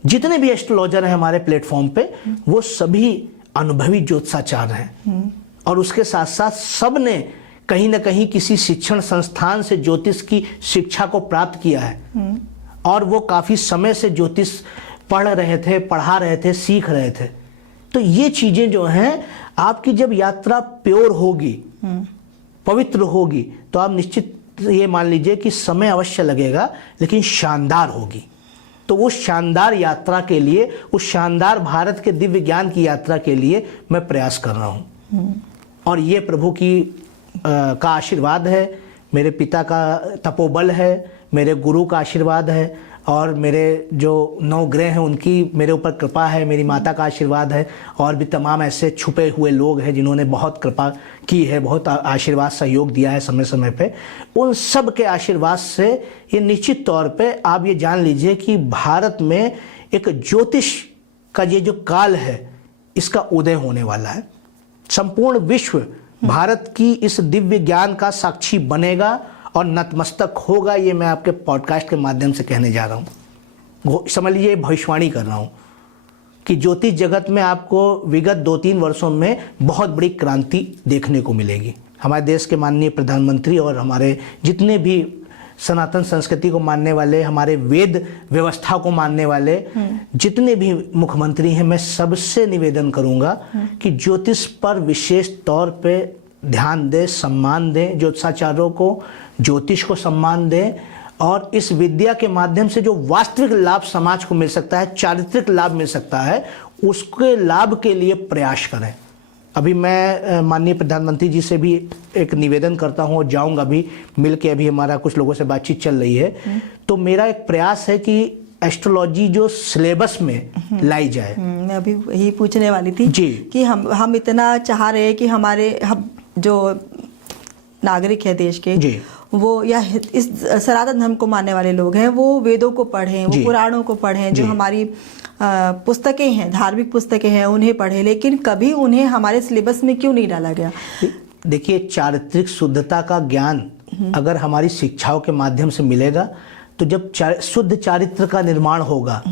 जितने भी एस्ट्रोलॉजर हैं हमारे प्लेटफॉर्म पे वो सभी अनुभवी ज्योतिषाचार्य हैं। और उसके साथ साथ सब ने कहीं ना कहीं किसी शिक्षण संस्थान से ज्योतिष की शिक्षा को प्राप्त किया है और वो काफी समय से ज्योतिष पढ़ रहे थे, पढ़ा रहे थे, सीख रहे थे। तो ये चीजें जो हैं, आपकी जब यात्रा प्योर होगी, पवित्र होगी, तो आप निश्चित ये मान लीजिए कि समय अवश्य लगेगा लेकिन शानदार होगी। तो वो शानदार यात्रा के लिए, उस शानदार भारत के दिव्य ज्ञान की यात्रा के लिए मैं प्रयास कर रहा हूँ। और ये प्रभु की का आशीर्वाद है, मेरे पिता का तपोबल है, मेरे गुरु का आशीर्वाद है और मेरे जो 9 ग्रह हैं उनकी मेरे ऊपर कृपा है, मेरी माता का आशीर्वाद है और भी तमाम ऐसे छुपे हुए लोग हैं जिन्होंने बहुत कृपा की है, बहुत आशीर्वाद सहयोग दिया है समय समय पे। उन सब के आशीर्वाद से ये निश्चित तौर पे आप ये जान लीजिए कि भारत में एक ज्योतिष का ये जो काल है इसका उदय होने वाला है। संपूर्ण विश्व भारत की इस दिव्य ज्ञान का साक्षी बनेगा और नतमस्तक होगा। ये मैं आपके पॉडकास्ट के माध्यम से कहने जा रहा हूँ। समझ लीजिए भविष्यवाणी कर रहा हूँ कि ज्योतिष जगत में आपको विगत 2-3 वर्षों में बहुत बड़ी क्रांति देखने को मिलेगी। हमारे देश के माननीय प्रधानमंत्री और हमारे जितने भी सनातन संस्कृति को मानने वाले, हमारे वेद व्यवस्था को मानने वाले जितने भी मुख्यमंत्री हैं, मैं सबसे निवेदन करूंगा कि ज्योतिष पर विशेष तौर पे ध्यान दें, सम्मान दें, ज्योतिषाचार्यों को, ज्योतिष को सम्मान दें और इस विद्या के माध्यम से जो वास्तविक लाभ समाज को मिल सकता है, चारित्रिक लाभ मिल सकता है, उसके लाभ के लिए प्रयास करें। अभी मैं माननीय प्रधानमंत्री जी से भी एक निवेदन करता हूँ और जाऊँगा भी, मिल के अभी हमारा कुछ लोगों से बातचीत चल रही है। तो मेरा एक प्रयास है कि एस्ट्रोलॉजी जो सिलेबस में लाई जाए। मैं अभी यही पूछने वाली थी जी कि हम इतना चाह रहे हैं कि हम जो नागरिक है देश के जी वो या इस सनातन धर्म को मानने वाले लोग हैं वो वेदों को पढ़ें, वो पुराणों को पढ़ें, जो हमारी पुस्तकें हैं, धार्मिक पुस्तकें हैं, उन्हें पढ़ें, लेकिन कभी उन्हें हमारे सिलेबस में क्यों नहीं डाला गया? देखिए, चारित्रिक शुद्धता का ज्ञान अगर हमारी शिक्षाओं के माध्यम से मिलेगा तो जब शुद्ध चारित्र का निर्माण होगा,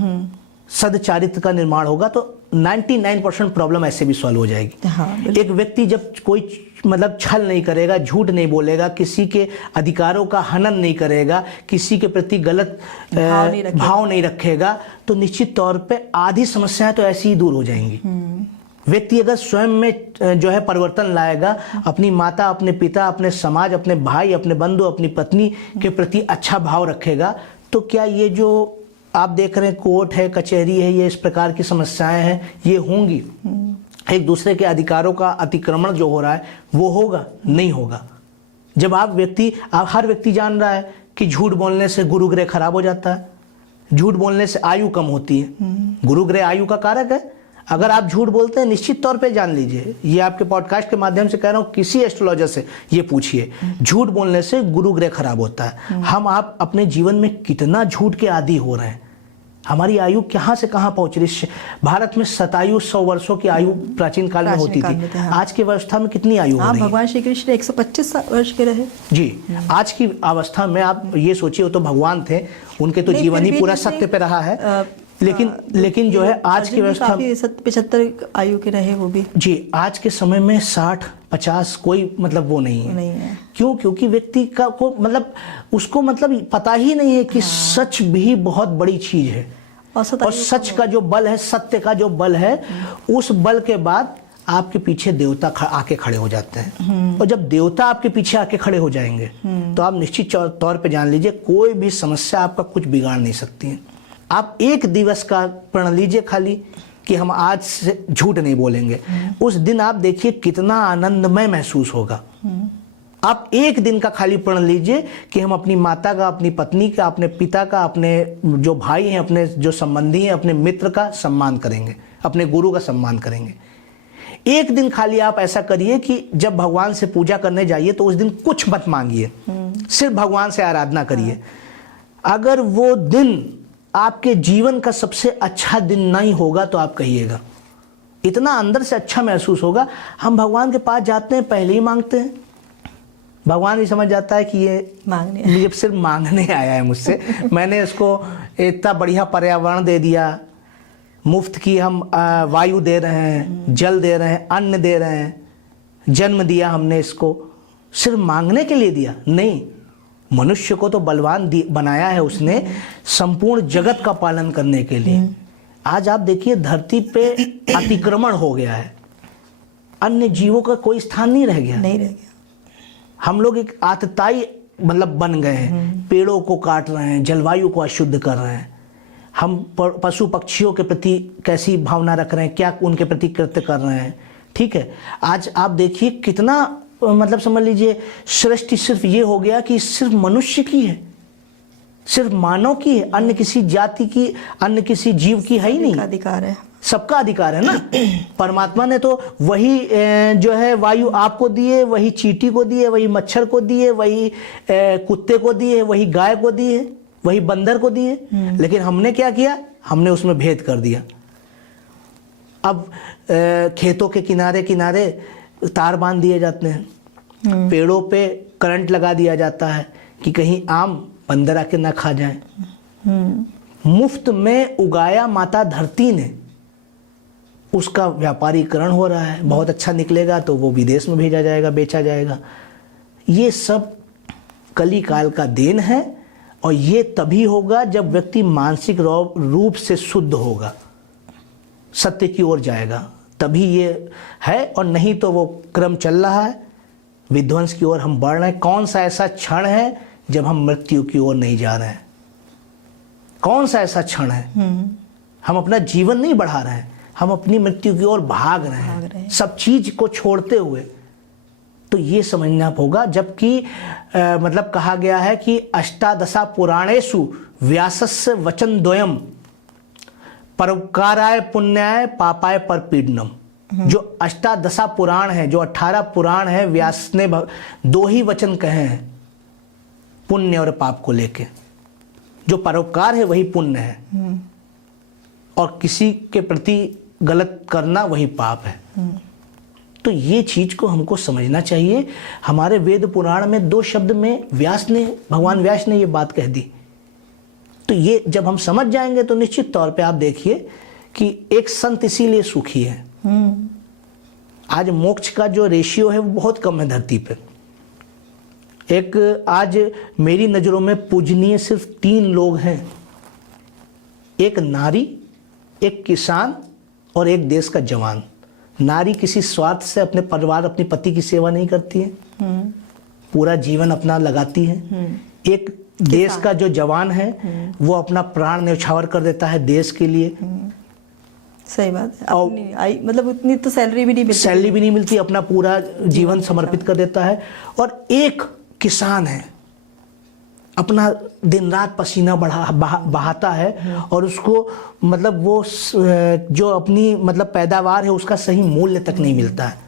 सदचारित्र का निर्माण होगा, तो 99% प्रॉब्लम ऐसे भी सॉल्व हो जाएगी। हाँ, एक व्यक्ति जब कोई मतलब छल नहीं करेगा, झूठ नहीं बोलेगा, किसी के अधिकारों का हनन नहीं करेगा, किसी के प्रति गलत भाव नहीं रखेगा, तो निश्चित तौर पे आधी समस्याएं तो ऐसी ही दूर हो जाएंगी। व्यक्ति अगर स्वयं में जो है परिवर्तन लाएगा, अपनी माता, अपने पिता, अपने समाज, अपने भाई, अपने बंधु, अपनी पत्नी के प्रति अच्छा भाव रखेगा, तो क्या ये जो आप देख रहे हैं कोर्ट है, कचहरी है, ये इस प्रकार की समस्याएं हैं, ये होंगी? एक दूसरे के अधिकारों का अतिक्रमण जो हो रहा है वो होगा? नहीं होगा। जब हर व्यक्ति जान रहा है कि झूठ बोलने से गुरुग्रह खराब हो जाता है, झूठ बोलने से आयु कम होती है। गुरुग्रह आयु का कारक है। अगर आप झूठ बोलते हैं, निश्चित तौर पे जान लीजिए, ये आपके पॉडकास्ट के माध्यम से कह रहा हूँ, किसी एस्ट्रोलॉजर से ये पूछिए, झूठ बोलने से गुरुग्रह खराब होता है। आप अपने जीवन में कितना झूठ के आदी हो रहे हैं। हमारी आयु कहाँ से कहाँ पहुंच रही है। भारत में 2700 वर्षों की आयु प्राचीन काल में होती थी। आज की अवस्था में कितनी आयु हो रही है? भगवान श्री कृष्ण 125 वर्ष के रहे। जी, आज की अवस्था में आप ये सोचिए, वो तो भगवान थे, उनके तो जीवन ही पूरा सत्य पे रहा है। लेकिन जो है आज की व्यवस्था 75 आयु के रहे वो भी। जी, आज के समय में 60-50 कोई मतलब वो नहीं है। क्यों? क्योंकि व्यक्ति का को मतलब उसको मतलब पता ही नहीं है कि सच भी बहुत बड़ी चीज है, और सच का जो बल है, सत्य का जो बल है, उस बल के बाद आपके पीछे देवता आके खड़े हो जाते हैं। और जब देवता आपके पीछे आके खड़े हो जाएंगे तो आप निश्चित तौर पे जान लीजिए, कोई भी समस्या आपका कुछ बिगाड़ नहीं सकती है। आप एक दिवस का प्रण लीजिए खाली कि हम आज से झूठ नहीं बोलेंगे, उस दिन आप देखिए कितना आनंदमय महसूस होगा। आप एक दिन का खाली प्रण लीजिए कि हम अपनी माता का, अपनी पत्नी का, अपने पिता का, अपने जो भाई हैं, अपने जो संबंधी हैं, अपने मित्र का सम्मान करेंगे, अपने गुरु का सम्मान करेंगे। एक दिन खाली आप ऐसा करिए कि जब भगवान से पूजा करने जाइए तो उस दिन कुछ मत मांगिए, सिर्फ भगवान से आराधना करिए। अगर वो दिन आपके जीवन का सबसे अच्छा दिन नहीं होगा तो आप कहिएगा, इतना अंदर से अच्छा महसूस होगा। हम भगवान के पास जाते हैं, पहले ही मांगते हैं, भगवान भी समझ जाता है कि ये मुझे सिर्फ मांगने आया है मुझसे। मैंने इसको इतना बढ़िया पर्यावरण दे दिया, मुफ्त की हम वायु दे रहे हैं, जल दे रहे हैं, अन्न दे रहे हैं, जन्म दिया हमने इसको, सिर्फ मांगने के लिए दिया? नहीं, मनुष्य को तो बलवान बनाया है उसने संपूर्ण जगत का पालन करने के लिए। आज आप देखिए धरती पे अतिक्रमण हो गया है, अन्य जीवों का कोई स्थान नहीं रह गया। हम लोग एक आतताई मतलब बन गए हैं, पेड़ों को काट रहे हैं, जलवायु को अशुद्ध कर रहे हैं। हम पशु पक्षियों के प्रति कैसी भावना रख रहे हैं, क्या उनके प्रति कृत्य कर रहे हैं। ठीक है, आज आप देखिए कितना मतलब समझ लीजिए सृष्टि सिर्फ ये हो गया कि सिर्फ मनुष्य की है, सिर्फ मानव की है, अन्य किसी जाति की, अन्य किसी जीव की है ही नहीं। अधिकार है, सबका अधिकार है ना। परमात्मा ने तो वही जो है वायु आपको दिए, वही चींटी को दिए, वही मच्छर को दिए, वही कुत्ते को दिए, वही गाय को दिए, वही बंदर को दिए। लेकिन हमने क्या किया? हमने उसमें भेद कर दिया। अब खेतों के किनारे किनारे तार बांध दिए जाते हैं, पेड़ों पे करंट लगा दिया जाता है कि कहीं आम बंदर आके ना खा जाए। मुफ्त में उगाया माता धरती ने, उसका व्यापारीकरण हो रहा है। बहुत अच्छा निकलेगा तो वो विदेश में भेजा जाएगा, बेचा जाएगा। ये सब कली काल का देन है, और ये तभी होगा जब व्यक्ति मानसिक रूप से शुद्ध होगा, सत्य की ओर जाएगा, तभी ये है। और नहीं तो वो क्रम चल रहा है, विध्वंस की ओर हम बढ़ रहे हैं। कौन सा ऐसा क्षण है जब हम मृत्यु की ओर नहीं जा रहे हैं? कौन सा ऐसा क्षण है? हम अपना जीवन नहीं बढ़ा रहे हैं, हम अपनी मृत्यु की ओर भाग रहे हैं। सब चीज को छोड़ते हुए, तो ये समझना होगा। जबकि मतलब कहा गया है कि अष्टादशा पुराणेषु व्यासस्य वचन द्वयम परोपकाराय पुण्याय पापाय परपीडनम। जो अष्टादशा पुराण है, जो 18 पुराण है, व्यास ने 2 ही वचन कहे हैं पुण्य और पाप को लेके। जो परोपकार है वही पुण्य है और किसी के प्रति गलत करना वही पाप है। तो ये चीज को हमको समझना चाहिए। हमारे वेद पुराण में 2 शब्द में भगवान व्यास ने ये बात कह दी। तो ये जब हम समझ जाएंगे तो निश्चित तौर पे आप देखिए कि एक संत इसीलिए सुखी है। आज मोक्ष का जो रेशियो है वो बहुत कम है धरती पे। एक आज मेरी नजरों में पूजनीय सिर्फ 3 लोग हैं, एक नारी, एक किसान और एक देश का जवान। नारी किसी स्वार्थ से अपने परिवार, अपने पति की सेवा नहीं करती है, पूरा जीवन अपना लगाती है। एक देश का जो जवान है वो अपना प्राण न्यौछावर कर देता है देश के लिए। सही बात है। मतलब उतनी तो सैलरी भी नहीं मिलती, अपना पूरा जीवन समर्पित कर देता है। और एक किसान है, अपना दिन रात पसीना बहाता है और उसको मतलब वो जो अपनी मतलब पैदावार है उसका सही मूल्य तक नहीं मिलता है।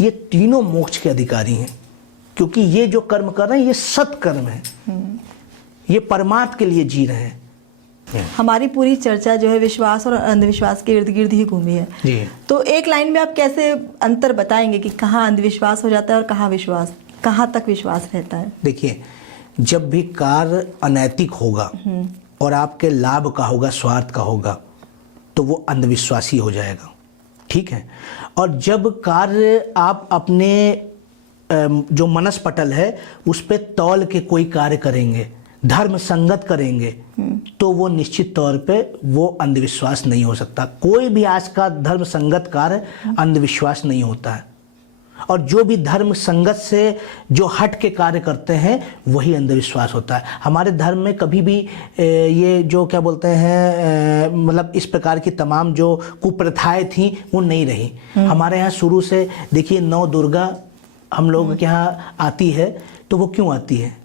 ये तीनों मोक्ष के अधिकारी हैं, क्योंकि ये जो कर्म कर रहे हैं ये सत्कर्म है, ये परमात्मा के लिए जी रहे हैं। हमारी पूरी चर्चा जो है विश्वास और अंधविश्वास के इर्द गिर्द ही घूमी है जी। तो एक लाइन में आप कैसे अंतर बताएंगे कि कहाँ अंधविश्वास हो जाता है और कहाँ विश्वास, कहाँ तक विश्वास रहता है? देखिए, जब भी कार्य अनैतिक होगा और आपके लाभ का होगा, स्वार्थ का होगा, तो वो अंधविश्वासी हो जाएगा। ठीक है। और जब कार्य आप अपने जो मनस पटल है उस पे तौल के कोई कार्य करेंगे, धर्म संगत करेंगे, तो वो निश्चित तौर पे वो अंधविश्वास नहीं हो सकता। कोई भी आज का धर्म संगत कार्य अंधविश्वास नहीं होता है। और जो भी धर्म संगत से जो हट के कार्य करते हैं वही अंधविश्वास होता है। हमारे धर्म में कभी भी ये जो क्या बोलते हैं मतलब इस प्रकार की तमाम जो कुप्रथाएं थी वो नहीं रही। हमारे यहाँ शुरू से देखिए 9 दुर्गा हम लोग के यहाँ आती है, तो वो क्यों आती है?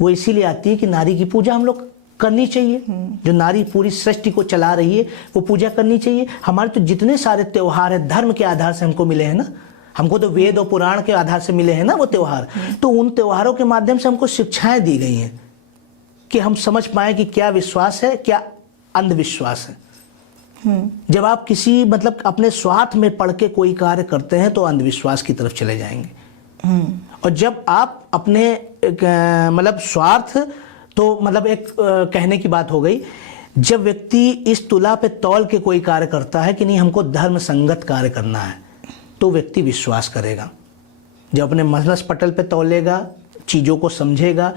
वो इसीलिए आती है कि नारी की पूजा हम लोग करनी चाहिए। जो नारी पूरी सृष्टि को चला रही है वो पूजा करनी चाहिए। हमारे तो जितने सारे त्योहार है धर्म के आधार से हमको मिले हैं ना, हमको तो वेद और पुराण के आधार से मिले हैं ना वो त्योहार। तो उन त्योहारों के माध्यम से हमको शिक्षाएं दी गई हैं कि हम समझ पाए कि क्या विश्वास है, क्या अंधविश्वास है। जब आप किसी मतलब अपने स्वार्थ में पढ़ के कोई कार्य करते हैं तो अंधविश्वास की तरफ चले जाएंगे। और जब आप अपने मतलब स्वार्थ, तो मतलब एक कहने की बात हो गई, जब व्यक्ति इस तुला पे तौल के कोई कार्य करता है कि नहीं हमको धर्म संगत कार्य करना है, तो व्यक्ति विश्वास करेगा। जब अपने मनस पटल पे तौलेगा, चीज़ों को समझेगा,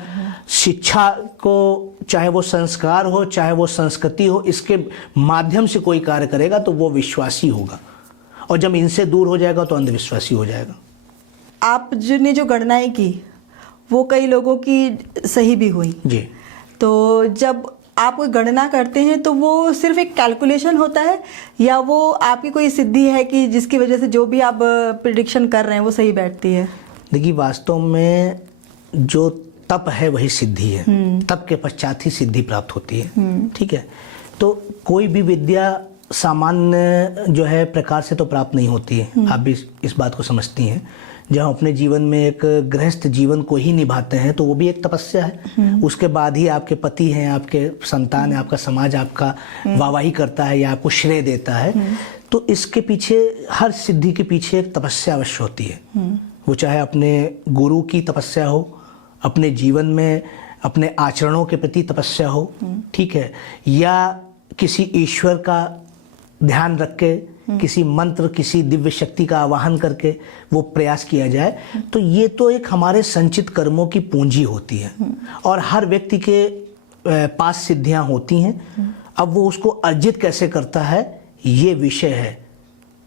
शिक्षा को, चाहे वो संस्कार हो चाहे वो संस्कृति हो, इसके माध्यम से कोई कार्य करेगा तो वो विश्वासी होगा। और जब इनसे दूर हो जाएगा तो अंधविश्वासी हो जाएगा। आप ने जो गणनाएं की वो कई लोगों की सही भी हुई जी। तो जब आप कोई गणना करते हैं तो वो सिर्फ एक कैलकुलेशन होता है या वो आपकी कोई सिद्धि है कि जिसकी वजह से जो भी आप प्रिडिक्शन कर रहे हैं वो सही बैठती है? देखिए, वास्तव में जो तप है वही सिद्धि है। तप के पश्चात ही सिद्धि प्राप्त होती है। ठीक है। तो कोई भी विद्या सामान्य जो है प्रकार से तो प्राप्त नहीं होती है। आप भी इस बात को समझती हैं। जब हम अपने जीवन में एक गृहस्थ जीवन को ही निभाते हैं तो वो भी एक तपस्या है। उसके बाद ही आपके पति हैं, आपके संतान है, आपका समाज आपका वाहवाही करता है या आपको श्रेय देता है। तो इसके पीछे, हर सिद्धि के पीछे एक तपस्या अवश्य होती है। वो चाहे अपने गुरु की तपस्या हो, अपने जीवन में अपने आचरणों के प्रति तपस्या हो, ठीक है, या किसी ईश्वर का ध्यान रख के किसी मंत्र, किसी दिव्य शक्ति का आवाहन करके वो प्रयास किया जाए, तो ये तो एक हमारे संचित कर्मों की पूंजी होती है। और हर व्यक्ति के पास सिद्धियां होती हैं। अब वो उसको अर्जित कैसे करता है ये विषय है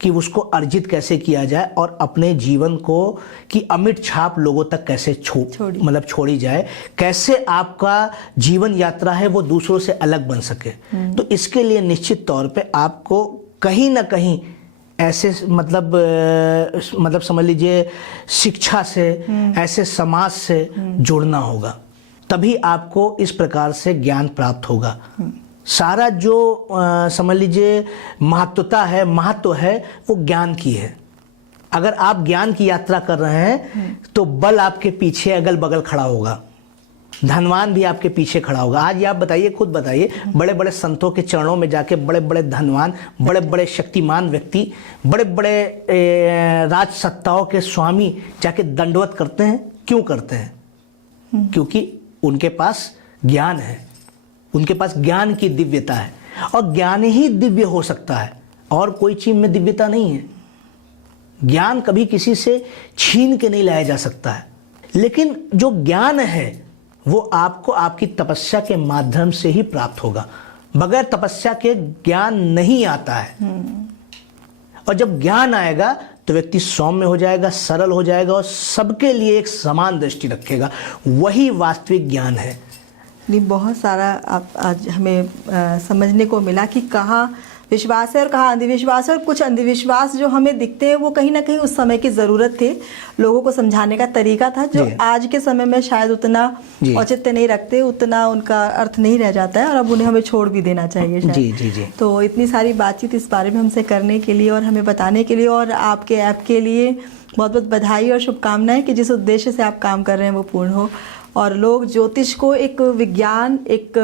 कि उसको अर्जित कैसे किया जाए और अपने जीवन को की अमिट छाप लोगों तक कैसे छोड़ी जाए, कैसे आपका जीवन यात्रा है वो दूसरों से अलग बन सके। तो इसके लिए निश्चित तौर पे आपको कहीं ना कहीं ऐसे मतलब समझ लीजिए शिक्षा से, ऐसे समाज से जुड़ना होगा, तभी आपको इस प्रकार से ज्ञान प्राप्त होगा। सारा जो समझ लीजिए महत्व है वो ज्ञान की है। अगर आप ज्ञान की यात्रा कर रहे हैं तो बल आपके पीछे अगल बगल खड़ा होगा, धनवान भी आपके पीछे खड़ा होगा। आज आप बताइए, खुद बताइए, बड़े बड़े संतों के चरणों में जाके बड़े बड़े धनवान, बड़े बड़े शक्तिमान व्यक्ति, बड़े बड़े राज सत्ताओं के स्वामी जाके दंडवत करते हैं। क्यों करते हैं? क्योंकि उनके पास ज्ञान है, उनके पास ज्ञान की दिव्यता है, और ज्ञान ही दिव्य हो सकता है, और कोई चीज में दिव्यता नहीं है। ज्ञान कभी किसी से छीन के नहीं लाया जा सकता है, लेकिन जो ज्ञान है वो आपको आपकी तपस्या के माध्यम से ही प्राप्त होगा। बगैर तपस्या के ज्ञान नहीं आता है। और जब ज्ञान आएगा तो व्यक्ति सौम्य हो जाएगा, सरल हो जाएगा, और सबके लिए एक समान दृष्टि रखेगा। वही वास्तविक ज्ञान है। नहीं, बहुत सारा आप आज हमें समझने को मिला कि कहाँ विश्वास है और कहाँ अंधविश्वास है। और कुछ अंधविश्वास जो हमें दिखते हैं वो कहीं ना कहीं उस समय की ज़रूरत थी, लोगों को समझाने का तरीका था, जो आज के समय में शायद उतना औचित्य नहीं रखते, उतना उनका अर्थ नहीं रह जाता है, और अब उन्हें हमें छोड़ भी देना चाहिए शायद। जी। तो इतनी सारी बातचीत इस बारे में हमसे करने के लिए और हमें बताने के लिए, और आपके ऐप के लिए बहुत बहुत बधाई और शुभकामनाएं कि जिस उद्देश्य से आप काम कर रहे हैं वो पूर्ण हो, और लोग ज्योतिष को एक विज्ञान, एक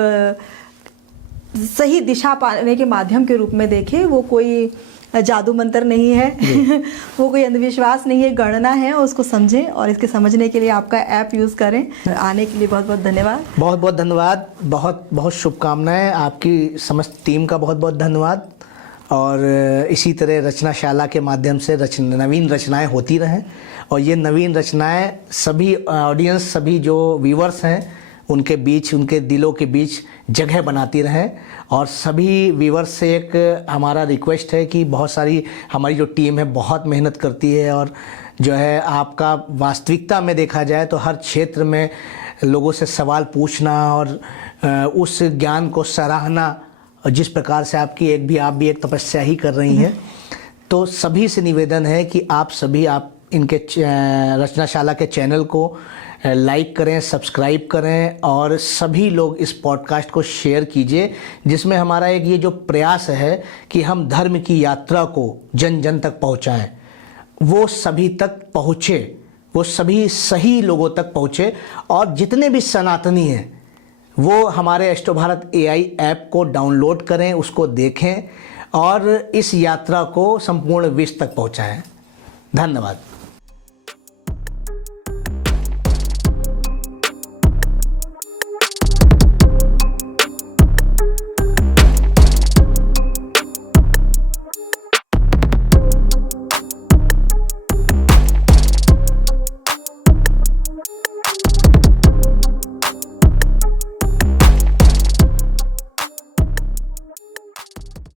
सही दिशा पाने के माध्यम के रूप में देखें। वो कोई जादू मंत्र नहीं है वो कोई अंधविश्वास नहीं है, गणना है, उसको समझें, और इसके समझने के लिए आपका ऐप यूज़ करें। आने के लिए बहुत बहुत धन्यवाद। बहुत बहुत धन्यवाद, बहुत बहुत शुभकामनाएं, आपकी समस्त टीम का बहुत बहुत धन्यवाद। और इसी तरह रचनाशाला के माध्यम से नवीन रचनाएं होती रहें, और ये नवीन रचनाएं सभी ऑडियंस, सभी जो व्यूवर्स हैं उनके बीच, उनके दिलों के बीच जगह बनाती रहें। और सभी व्यूवर्स से एक हमारा रिक्वेस्ट है कि बहुत सारी हमारी जो टीम है बहुत मेहनत करती है, और जो है आपका वास्तविकता में देखा जाए तो हर क्षेत्र में लोगों से सवाल पूछना और उस ज्ञान को सराहना, और जिस प्रकार से आप भी एक तपस्या ही कर रही हैं, तो सभी से निवेदन है कि आप इनके रचनाशाला के चैनल को लाइक करें, सब्सक्राइब करें, और सभी लोग इस पॉडकास्ट को शेयर कीजिए, जिसमें हमारा एक ये जो प्रयास है कि हम धर्म की यात्रा को जन जन तक पहुंचाएं, वो सभी तक पहुँचे, वो सभी सही लोगों तक पहुँचे। और जितने भी सनातनी हैं वो हमारे एस्ट्रो भारत AI ऐप को डाउनलोड करें, उसको देखें, और इस यात्रा को संपूर्ण विश्व तक पहुँचाएं। धन्यवाद।